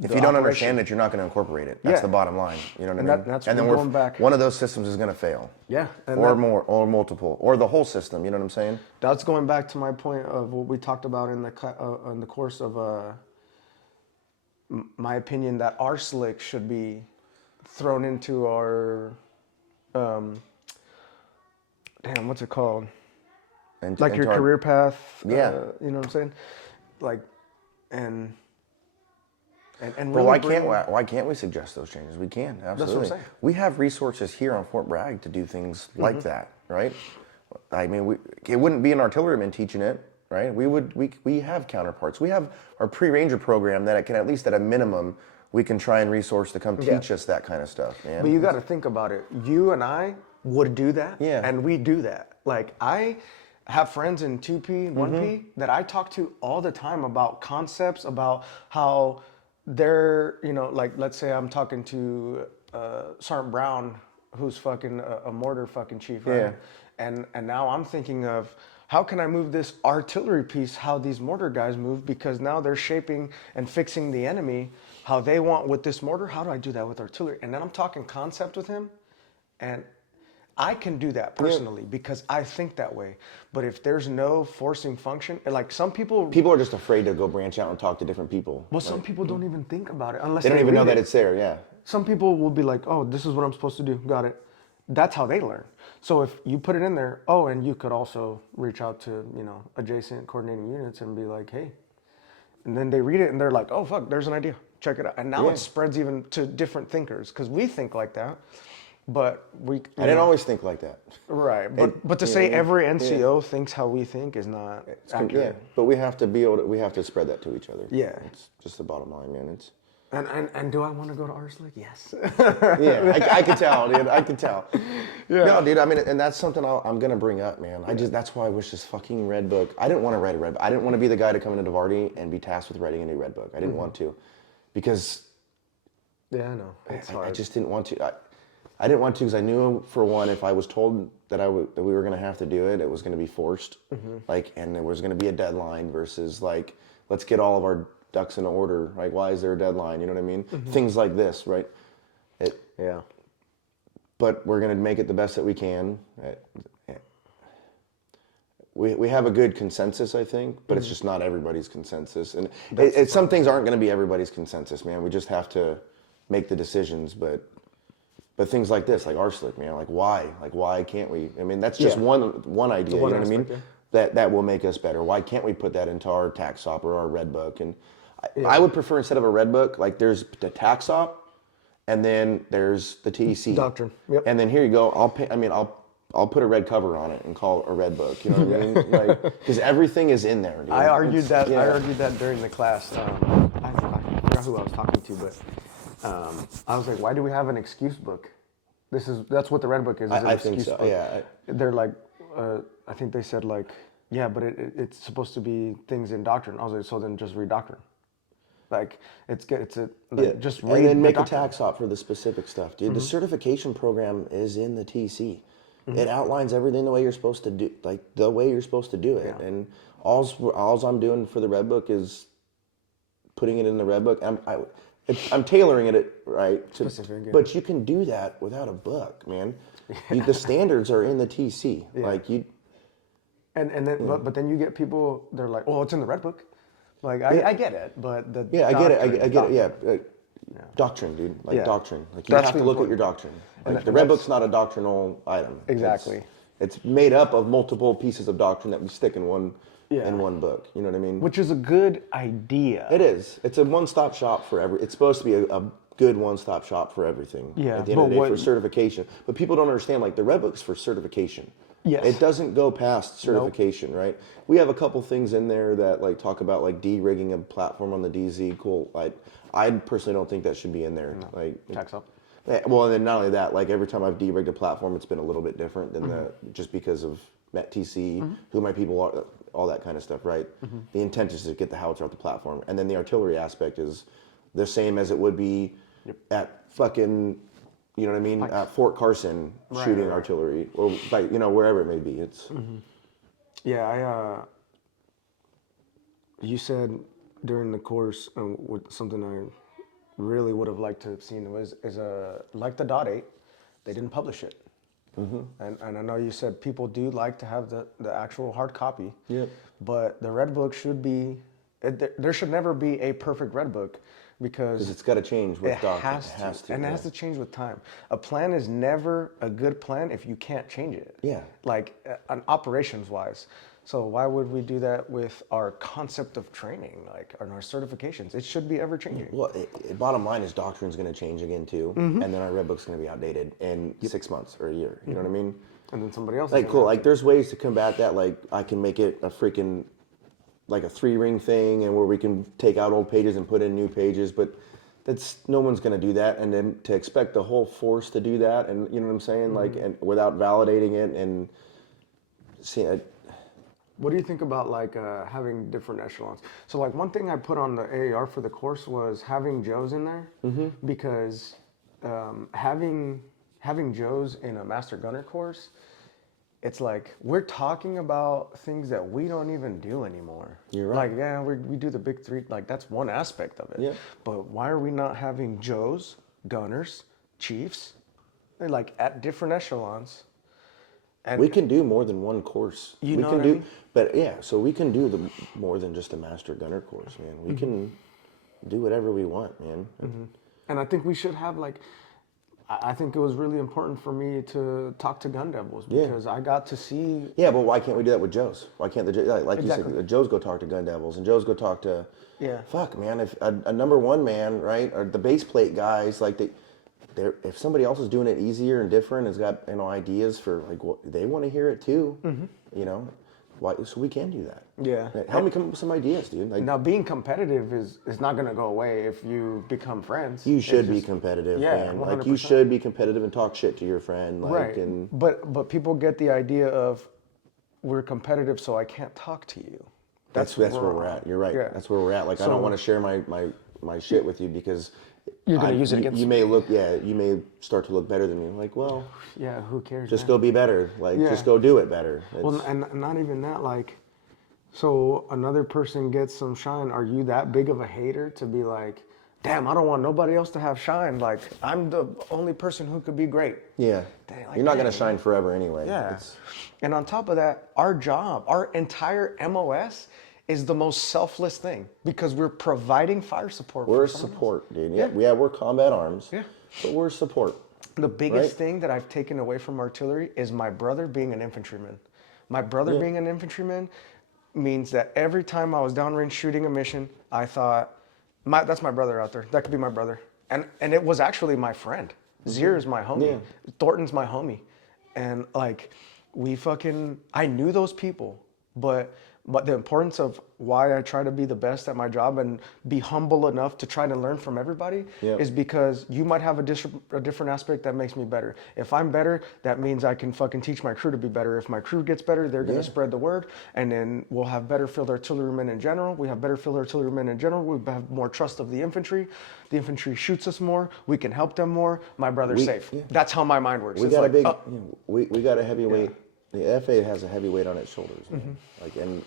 If the you don't operation. understand it, you're not going to incorporate it. That's Yeah. the bottom line. You know what And I mean? that's and then we're going back. one of those systems is going to fail. Yeah, and Or that- more, or multiple, or the whole system. You know what I'm saying? That's going back to my point of what we talked about in the course of my opinion that our slick should be thrown into our what's it called? And Like your career path. Yeah. You know what I'm saying? Like, and But really why can't we suggest those changes? We can, absolutely. saying. We have resources here on Fort Bragg to do things like that, right? I mean, it wouldn't be an artilleryman teaching it, right? We have counterparts. We have our pre-ranger program that can, at least at a minimum, we can try and resource to come teach us that kind of stuff, man. But you got to think about it. You and I would do that, Yeah. and we do that. Like, I have friends in 2P, 1P that I talk to all the time about concepts, about how they're, like, let's say I'm talking to Sergeant Brown, who's fucking a mortar fucking chief, right? Yeah. And now I'm thinking of, how can I move this artillery piece how these mortar guys move? Because now they're shaping and fixing the enemy how they want with this mortar. How do I do that with artillery? And then I'm talking concept with him, and I can do that personally because I think that way. But if there's no forcing function, and like some people, are just afraid to go branch out and talk to different people. well, some people don't even think about it unless They don't even know read that it. it's there, yeah. Some people will be like, oh, this is what I'm supposed to do. Got it. That's how they learn. So if you put it in there, and you could also reach out to, adjacent coordinating units and be like, hey, and then they read it and they're like, oh, fuck, there's an idea. Check it out. And now it spreads even to different thinkers because we think like that, but I didn't always think like that. Right. But to say every NCO thinks how we think is not accurate. Yeah, but we have to be able to, we have to spread that to each other. Yeah. It's just the bottom line, man. It's And do I want to go to Arslick? Yes. yeah, I could tell, dude. I could tell. Yeah. No, dude. I mean, and that's something I'm gonna bring up, man. That's why I wish this fucking red book. I didn't want to write a red book. I didn't want to be the guy to come into Vardy and be tasked with writing a new red book. I didn't want to, because Yeah, I know. It's hard. I just didn't want to. I didn't want to because I knew, for one, if I was told that that we were gonna have to do it, it was gonna be forced. Like, and there was gonna be a deadline versus like, let's get all of our ducks in order. Like, why is there a deadline? You know what I mean? Things like this, right? Yeah. but we're going to make it the best that we can. We have a good consensus, I think, but it's just not everybody's consensus. And some things aren't going to be everybody's consensus, man. We just have to make the decisions. But things like this, like RSlick, man, like why can't we? I mean, that's just one idea. You know what I mean? That will make us better. Why can't we put that into our tax op or our red book? And I would prefer, instead of a red book, like there's the tax op, and then there's the TEC doctrine. Yep. And then here you go. I'll put a red cover on it and call it a red book. You know what I mean? Like, because everything is in there. Dude. I argued that during the class. I forgot who I was talking to, but I was like, "Why do we have an excuse book? That's what the red book is." I think so. Book. Yeah. They're like, I think they said like, yeah, but it's supposed to be things in doctrine. I was like, so then just read doctrine. Like just read and then make doctrine. a tax op for the specific stuff, dude. The certification program is in the TC. It outlines everything the way you're supposed to do, like the way you're supposed to do it. Yeah. And all's I'm doing for the red book is putting it in the red book. I'm tailoring it right. Specific, yeah. But you can do that without a book, man. The standards are in the TC. Yeah. Like you. And then but then you get people, they're like, oh, it's in the red book. Like I get it, but I get it. I get it. Yeah. Doctrine, dude. Like doctrine. Like you have to look at your doctrine. Like the red book's not a doctrinal item. Exactly. It's made up of multiple pieces of doctrine that we stick in one book. You know what I mean? Which is a good idea. It is. It's a one-stop shop for It's supposed to be a good one-stop shop for everything. Yeah. At the end of the day, for certification. But people don't understand. Like the red book's for certification. Yes. It doesn't go past certification, right? We have a couple things in there that like talk about like de-rigging a platform on the DZ. Cool. I personally don't think that should be in there. No. Like tax up. Well, and then not only that, like every time I've de-rigged a platform, it's been a little bit different than just because of METTC, who my people are, all that kind of stuff, right? The intent is to get the howitzer off the platform, and then the artillery aspect is the same as it would be at fucking. You know what I mean? At Fort Carson, shooting artillery, or like wherever it may be. It's yeah. You said during the course, something I really would have liked to have seen is like the .8, they didn't publish it. And I know you said people do like to have the actual hard copy. Yeah. But the red book should be. There should never be a perfect red book. Because it's got to change with doctrine. It has to change with time. A plan is never a good plan if you can't change it. Yeah. Like operations wise. So why would we do that with our concept of training, like on our certifications? It should be ever changing. Well, bottom line is doctrine's going to change again too, and then our red book's going to be outdated in 6 months or a year. You know what I mean? And then somebody else. Like cool. Like there's ways to combat that. Like I can make it a freaking. Like a 3-ring thing, and where we can take out old pages and put in new pages, but no one's going to do that. And then to expect the whole force to do that, and you know what I'm saying, like, and without validating it and seeing. What do you think about like having different echelons? So like one thing I put on the AAR for the course was having Joes in there, because having Joes in a Master Gunner course. It's like we're talking about things that we don't even do anymore. You're right. Like, we do the big three. Like, that's one aspect of it. Yeah. But why are we not having Joes, Gunners, Chiefs, like at different echelons? And we can do more than one course. You know what I mean? But yeah, so we can do more than just a Master Gunner course, man. We can do whatever we want, man. And I think we should have like. I think it was really important for me to talk to Gun Devils because I got to see. Yeah, but why can't we do that with Joes? Why can't like exactly. You said, the Joes go talk to Gun Devils and Joes go talk to. Yeah. Fuck, man! If a number one man, right, or the base plate guys, like if somebody else is doing it easier and different, has got ideas for like what they want to hear it too, why? So we can do that. Yeah. Help me come up with some ideas, dude. Like, now, being competitive is not going to go away if you become friends. You should be competitive, man. 100%. Like you should be competitive and talk shit to your friend. Like, right. And but people get the idea of we're competitive, so I can't talk to you. That's where we're at. You're right. Yeah. That's where we're at. Like I don't want to share my shit with you because you're going to use it against you. You may start to look better than me. Like, well, yeah, who cares? Just go be better. Like, just go do it better. Well, and not even that. Like, so another person gets some shine. Are you that big of a hater to be like, damn, I don't want nobody else to have shine. Like, I'm the only person who could be great. Yeah. Dang, like, You're not going dang, to shine forever anyway. Yeah. And on top of that, our job, our entire MOS is the most selfless thing because we're providing fire support. We're for someone else. support, dude. Yeah, we're combat arms. Yeah. But we're support. The biggest Right. thing that I've taken away from artillery is my brother being an infantryman. My brother being an infantryman means that every time I was downrange shooting a mission, I thought, that's my brother out there. That could be my brother. And it was actually my friend. Zier is my homie. Yeah. Thornton's my homie. And like, I knew those people, but the importance of why I try to be the best at my job and be humble enough to try to learn from everybody is because you might have a different aspect that makes me better. If I'm better, that means I can fucking teach my crew to be better. If my crew gets better, they're going to spread the word, and then we'll have better field artillerymen in general. We have better field artillerymen in general. We have more trust of the infantry. The infantry shoots us more. We can help them more. My brother's safe. Yeah. That's how my mind works. We It's got like, a big, we got a heavy weight. The FA has a heavy weight on its shoulders. Man. Like, and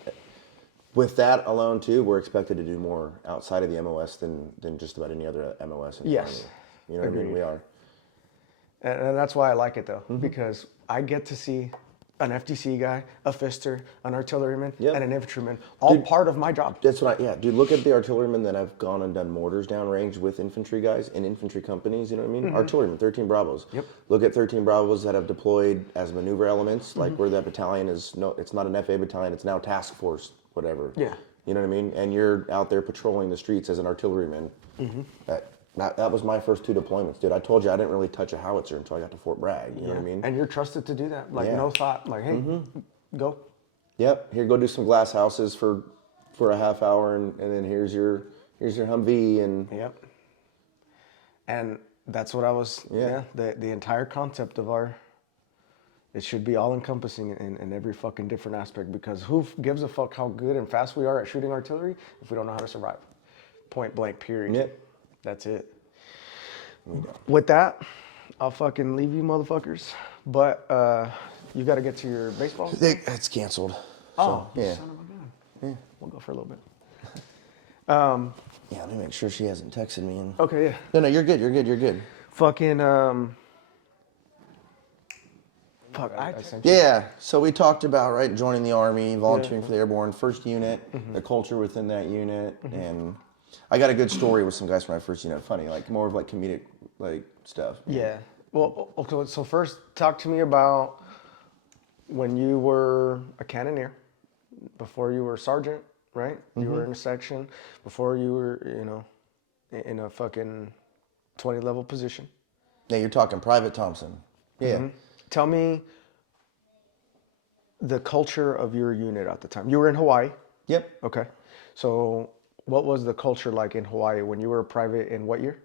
with that alone too, we're expected to do more outside of the MOS than just about any other MOS in the Army. You know what I mean? We are. And that's why I like it though, because I get to see an FDC guy, a fister, an artilleryman, and an infantryman, all part of my job. That's what dude, look at the artillerymen that have gone and done mortars downrange with infantry guys in infantry companies, you know what I mean? Artillerymen, 13 Bravos. Yep. Look at 13 Bravos that have deployed as maneuver elements, like where that battalion is, it's not an FA battalion, it's now task force, whatever. Yeah. You know what I mean? And you're out there patrolling the streets as an artilleryman. That was my first 2 deployments, dude. I told you I didn't really touch a howitzer until I got to Fort Bragg, you know what I mean? And you're trusted to do that. Like, no thought. Like, hey, go. Yep. Here, go do some glass houses for a half hour, and then here's your Humvee, and Yep. And that's what I was, the entire concept of it should be all encompassing in every fucking different aspect, because who gives a fuck how good and fast we are at shooting artillery if we don't know how to survive? Point blank, period. Yep. That's it. With that, I'll fucking leave you motherfuckers. But you got to get to your baseball. It's canceled. Oh, so, yeah. son of a gun. Yeah, we'll go for a little bit. Yeah, let me make sure she hasn't texted me. Okay, yeah. No, you're good. You're good. Fucking fuck. I sent you. Yeah. So we talked about joining the Army, volunteering for the Airborne, first unit, the culture within that unit, and I got a good story with some guys from my first unit. Funny, more of comedic stuff. Yeah. Well, okay, so first, talk to me about when you were a cannoneer, before you were a sergeant, right? You were in a section, before you were, in a fucking 20 level position. Yeah, you're talking Private Thompson. Yeah. Tell me the culture of your unit at the time. You were in Hawaii. Yep. Okay. So what was the culture like in Hawaii when you were a private in what year?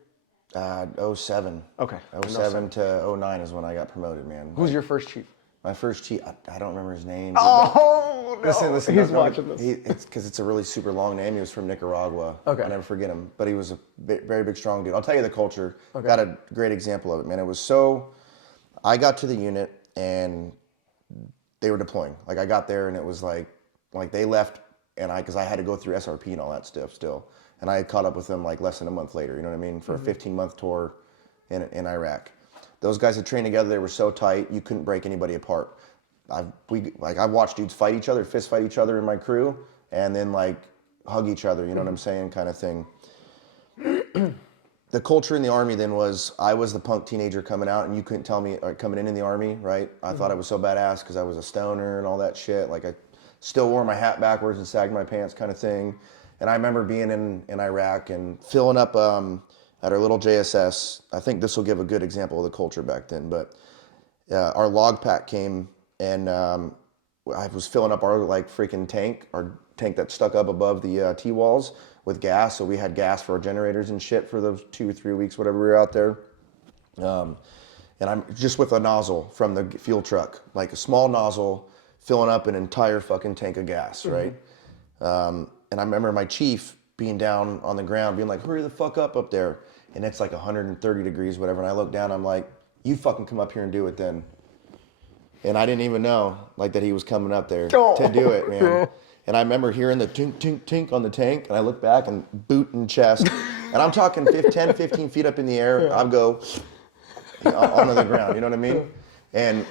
07. Okay. 07 to 09 is when I got promoted, man. Who's your first chief? My first chief, I don't remember his name. Oh, no. Listen. He's watching this. It's because it's a really super long name. He was from Nicaragua. Okay. I'll never forget him. But he was a very big, strong dude. I'll tell you the culture. Okay. Got a great example of it, man. It was I got to the unit and they were deploying. I got there and it was like they left, and because I had to go through SRP and all that stuff still. And I had caught up with them less than a month later, you know what I mean? For a 15-month tour in Iraq. Those guys had trained together. They were so tight, you couldn't break anybody apart. I've watched dudes fight each other, fist fight each other in my crew, and then hug each other, you know what I'm saying, kind of thing. The culture in the Army then was, I was the punk teenager coming out, and you couldn't tell me, coming in the Army, right? I thought I was so badass because I was a stoner and all that shit. I still wore my hat backwards and sagged my pants kind of thing. And I remember being in Iraq and filling up at our little JSS. I think this will give a good example of the culture back then. But our log pack came, and I was filling up our freaking tank, our tank that stuck up above the T-walls with gas. So we had gas for our generators and shit for those 2 or 3 weeks, whatever we were out there. And I'm just with a nozzle from the fuel truck, a small nozzle filling up an entire fucking tank of gas, right? And I remember my chief being down on the ground being like, hurry the fuck up there. And it's 130 degrees, whatever. And I look down, I'm like, you fucking come up here and do it then. And I didn't even know that he was coming up there to do it, man. And I remember hearing the tink, tink, tink on the tank. And I look back and boot in chest. And I'm talking 10, 15 feet up in the air. I'll go onto the ground. You know what I mean? And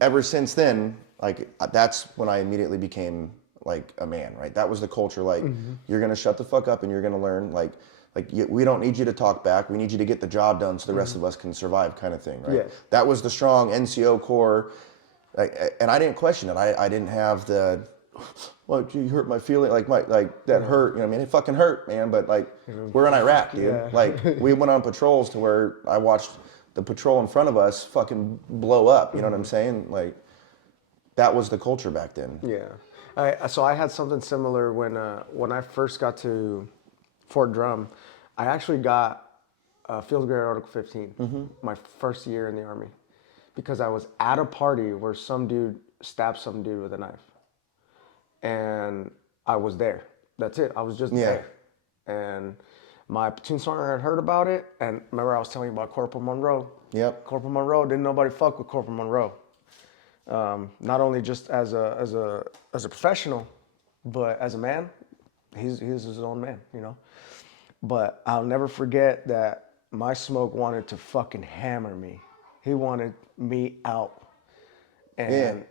ever since then, like that's when I immediately became like a man, right? That was the culture. Like you're gonna shut the fuck up and you're gonna learn. We don't need you to talk back. We need you to get the job done so the rest of us can survive, kind of thing, right? Yes. That was the strong NCO core, and I didn't question it. I didn't have the, well, you hurt my feeling, like that hurt. You know what I mean? It fucking hurt, man. But like we're in Iraq, dude. Yeah. Like we went on patrols to where I watched the patrol in front of us fucking blow up. You know what I'm saying? Like that was the culture back then. Yeah. So I had something similar when I first got to Fort Drum. I actually got Field Grade Article 15 my first year in the Army because I was at a party where some dude stabbed some dude with a knife. And I was there. That's it. I was just there. And my platoon sergeant had heard about it. And remember I was telling you about Corporal Monroe? Yep. Corporal Monroe, didn't nobody fuck with Corporal Monroe. Not only just as a professional, but as a man, he's his own man, you know. But I'll never forget that my smoke wanted to fucking hammer me. He wanted me out. And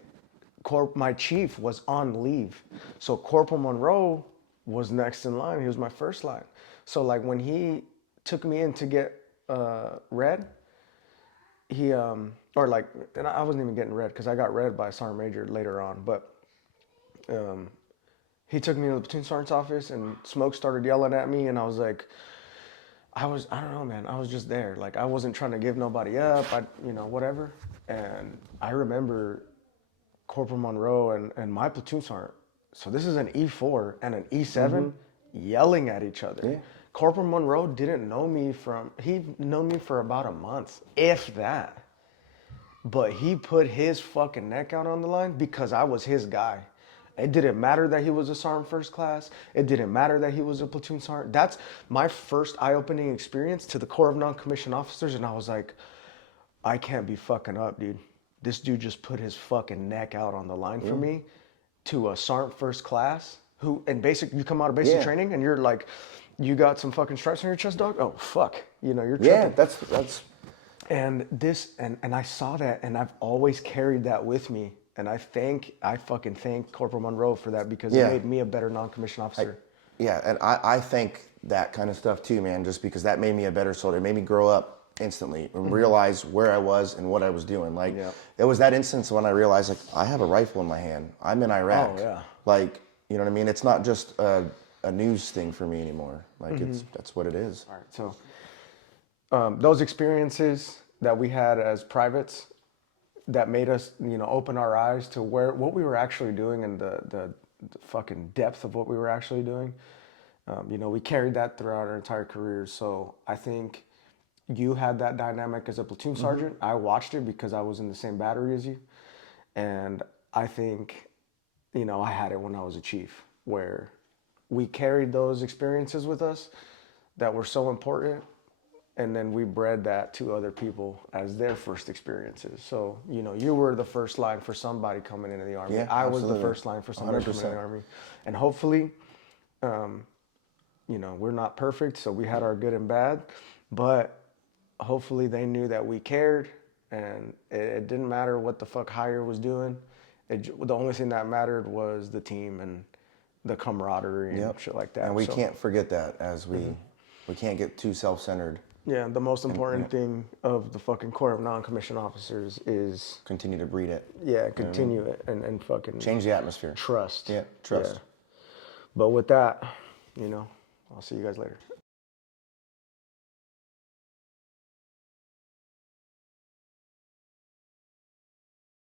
my chief was on leave. So Corporal Monroe was next in line. He was my first line. So like when he took me in to get read, he and I wasn't even getting read because I got read by a sergeant major later on, but he took me to the platoon sergeant's office and Smoke started yelling at me and I was like, I don't know, man. I was just there. Like I wasn't trying to give nobody up. Whatever. And I remember Corporal Monroe and my platoon sergeant. So this is an E4 and an E7 yelling at each other. Yeah. Corporal Monroe didn't know me he known me for about a month, if that. But he put his fucking neck out on the line because I was his guy. It didn't matter that he was a sergeant first class. It didn't matter that he was a platoon sergeant. That's my first eye-opening experience to the Corps of Non-Commissioned Officers. And I was like, I can't be fucking up, dude. This dude just put his fucking neck out on the line for me to a sergeant first class you come out of basic training and you're like, you got some fucking stripes on your chest, dog? Oh, fuck. You're tripping. Yeah, that's. And I saw that and I've always carried that with me. And I fucking thank Corporal Monroe for that because it made me a better non-commissioned officer. And I thank that kind of stuff too, man, just because that made me a better soldier. It made me grow up instantly and realize where I was and what I was doing. Like, it was that instance when I realized, like, I have a rifle in my hand. I'm in Iraq. Oh, yeah. Like, you know what I mean? It's not just a news thing for me anymore. Like, that's what it is. All right, so those experiences that we had as privates that made us, open our eyes to what we were actually doing and the fucking depth of what we were actually doing. We carried that throughout our entire careers. So I think you had that dynamic as a platoon sergeant. I watched it because I was in the same battery as you. And I think, I had it when I was a chief, where we carried those experiences with us that were so important. And then we bred that to other people as their first experiences. So, you were the first line for somebody coming into the Army. Yeah, I absolutely. was the first line for somebody 100%. Coming into the Army. And hopefully, we're not perfect, so we had our good and bad. But hopefully they knew that we cared. And it didn't matter what the fuck Hire was doing. The only thing that mattered was the team and the camaraderie and shit like that. And we can't forget that as we can't get too self-centered. Yeah, the most important thing of the fucking Corps of Non-Commissioned Officers is... continue to breed it. Yeah, continue it and fucking... change the atmosphere. Trust. Yeah, trust. Yeah. But with that, I'll see you guys later.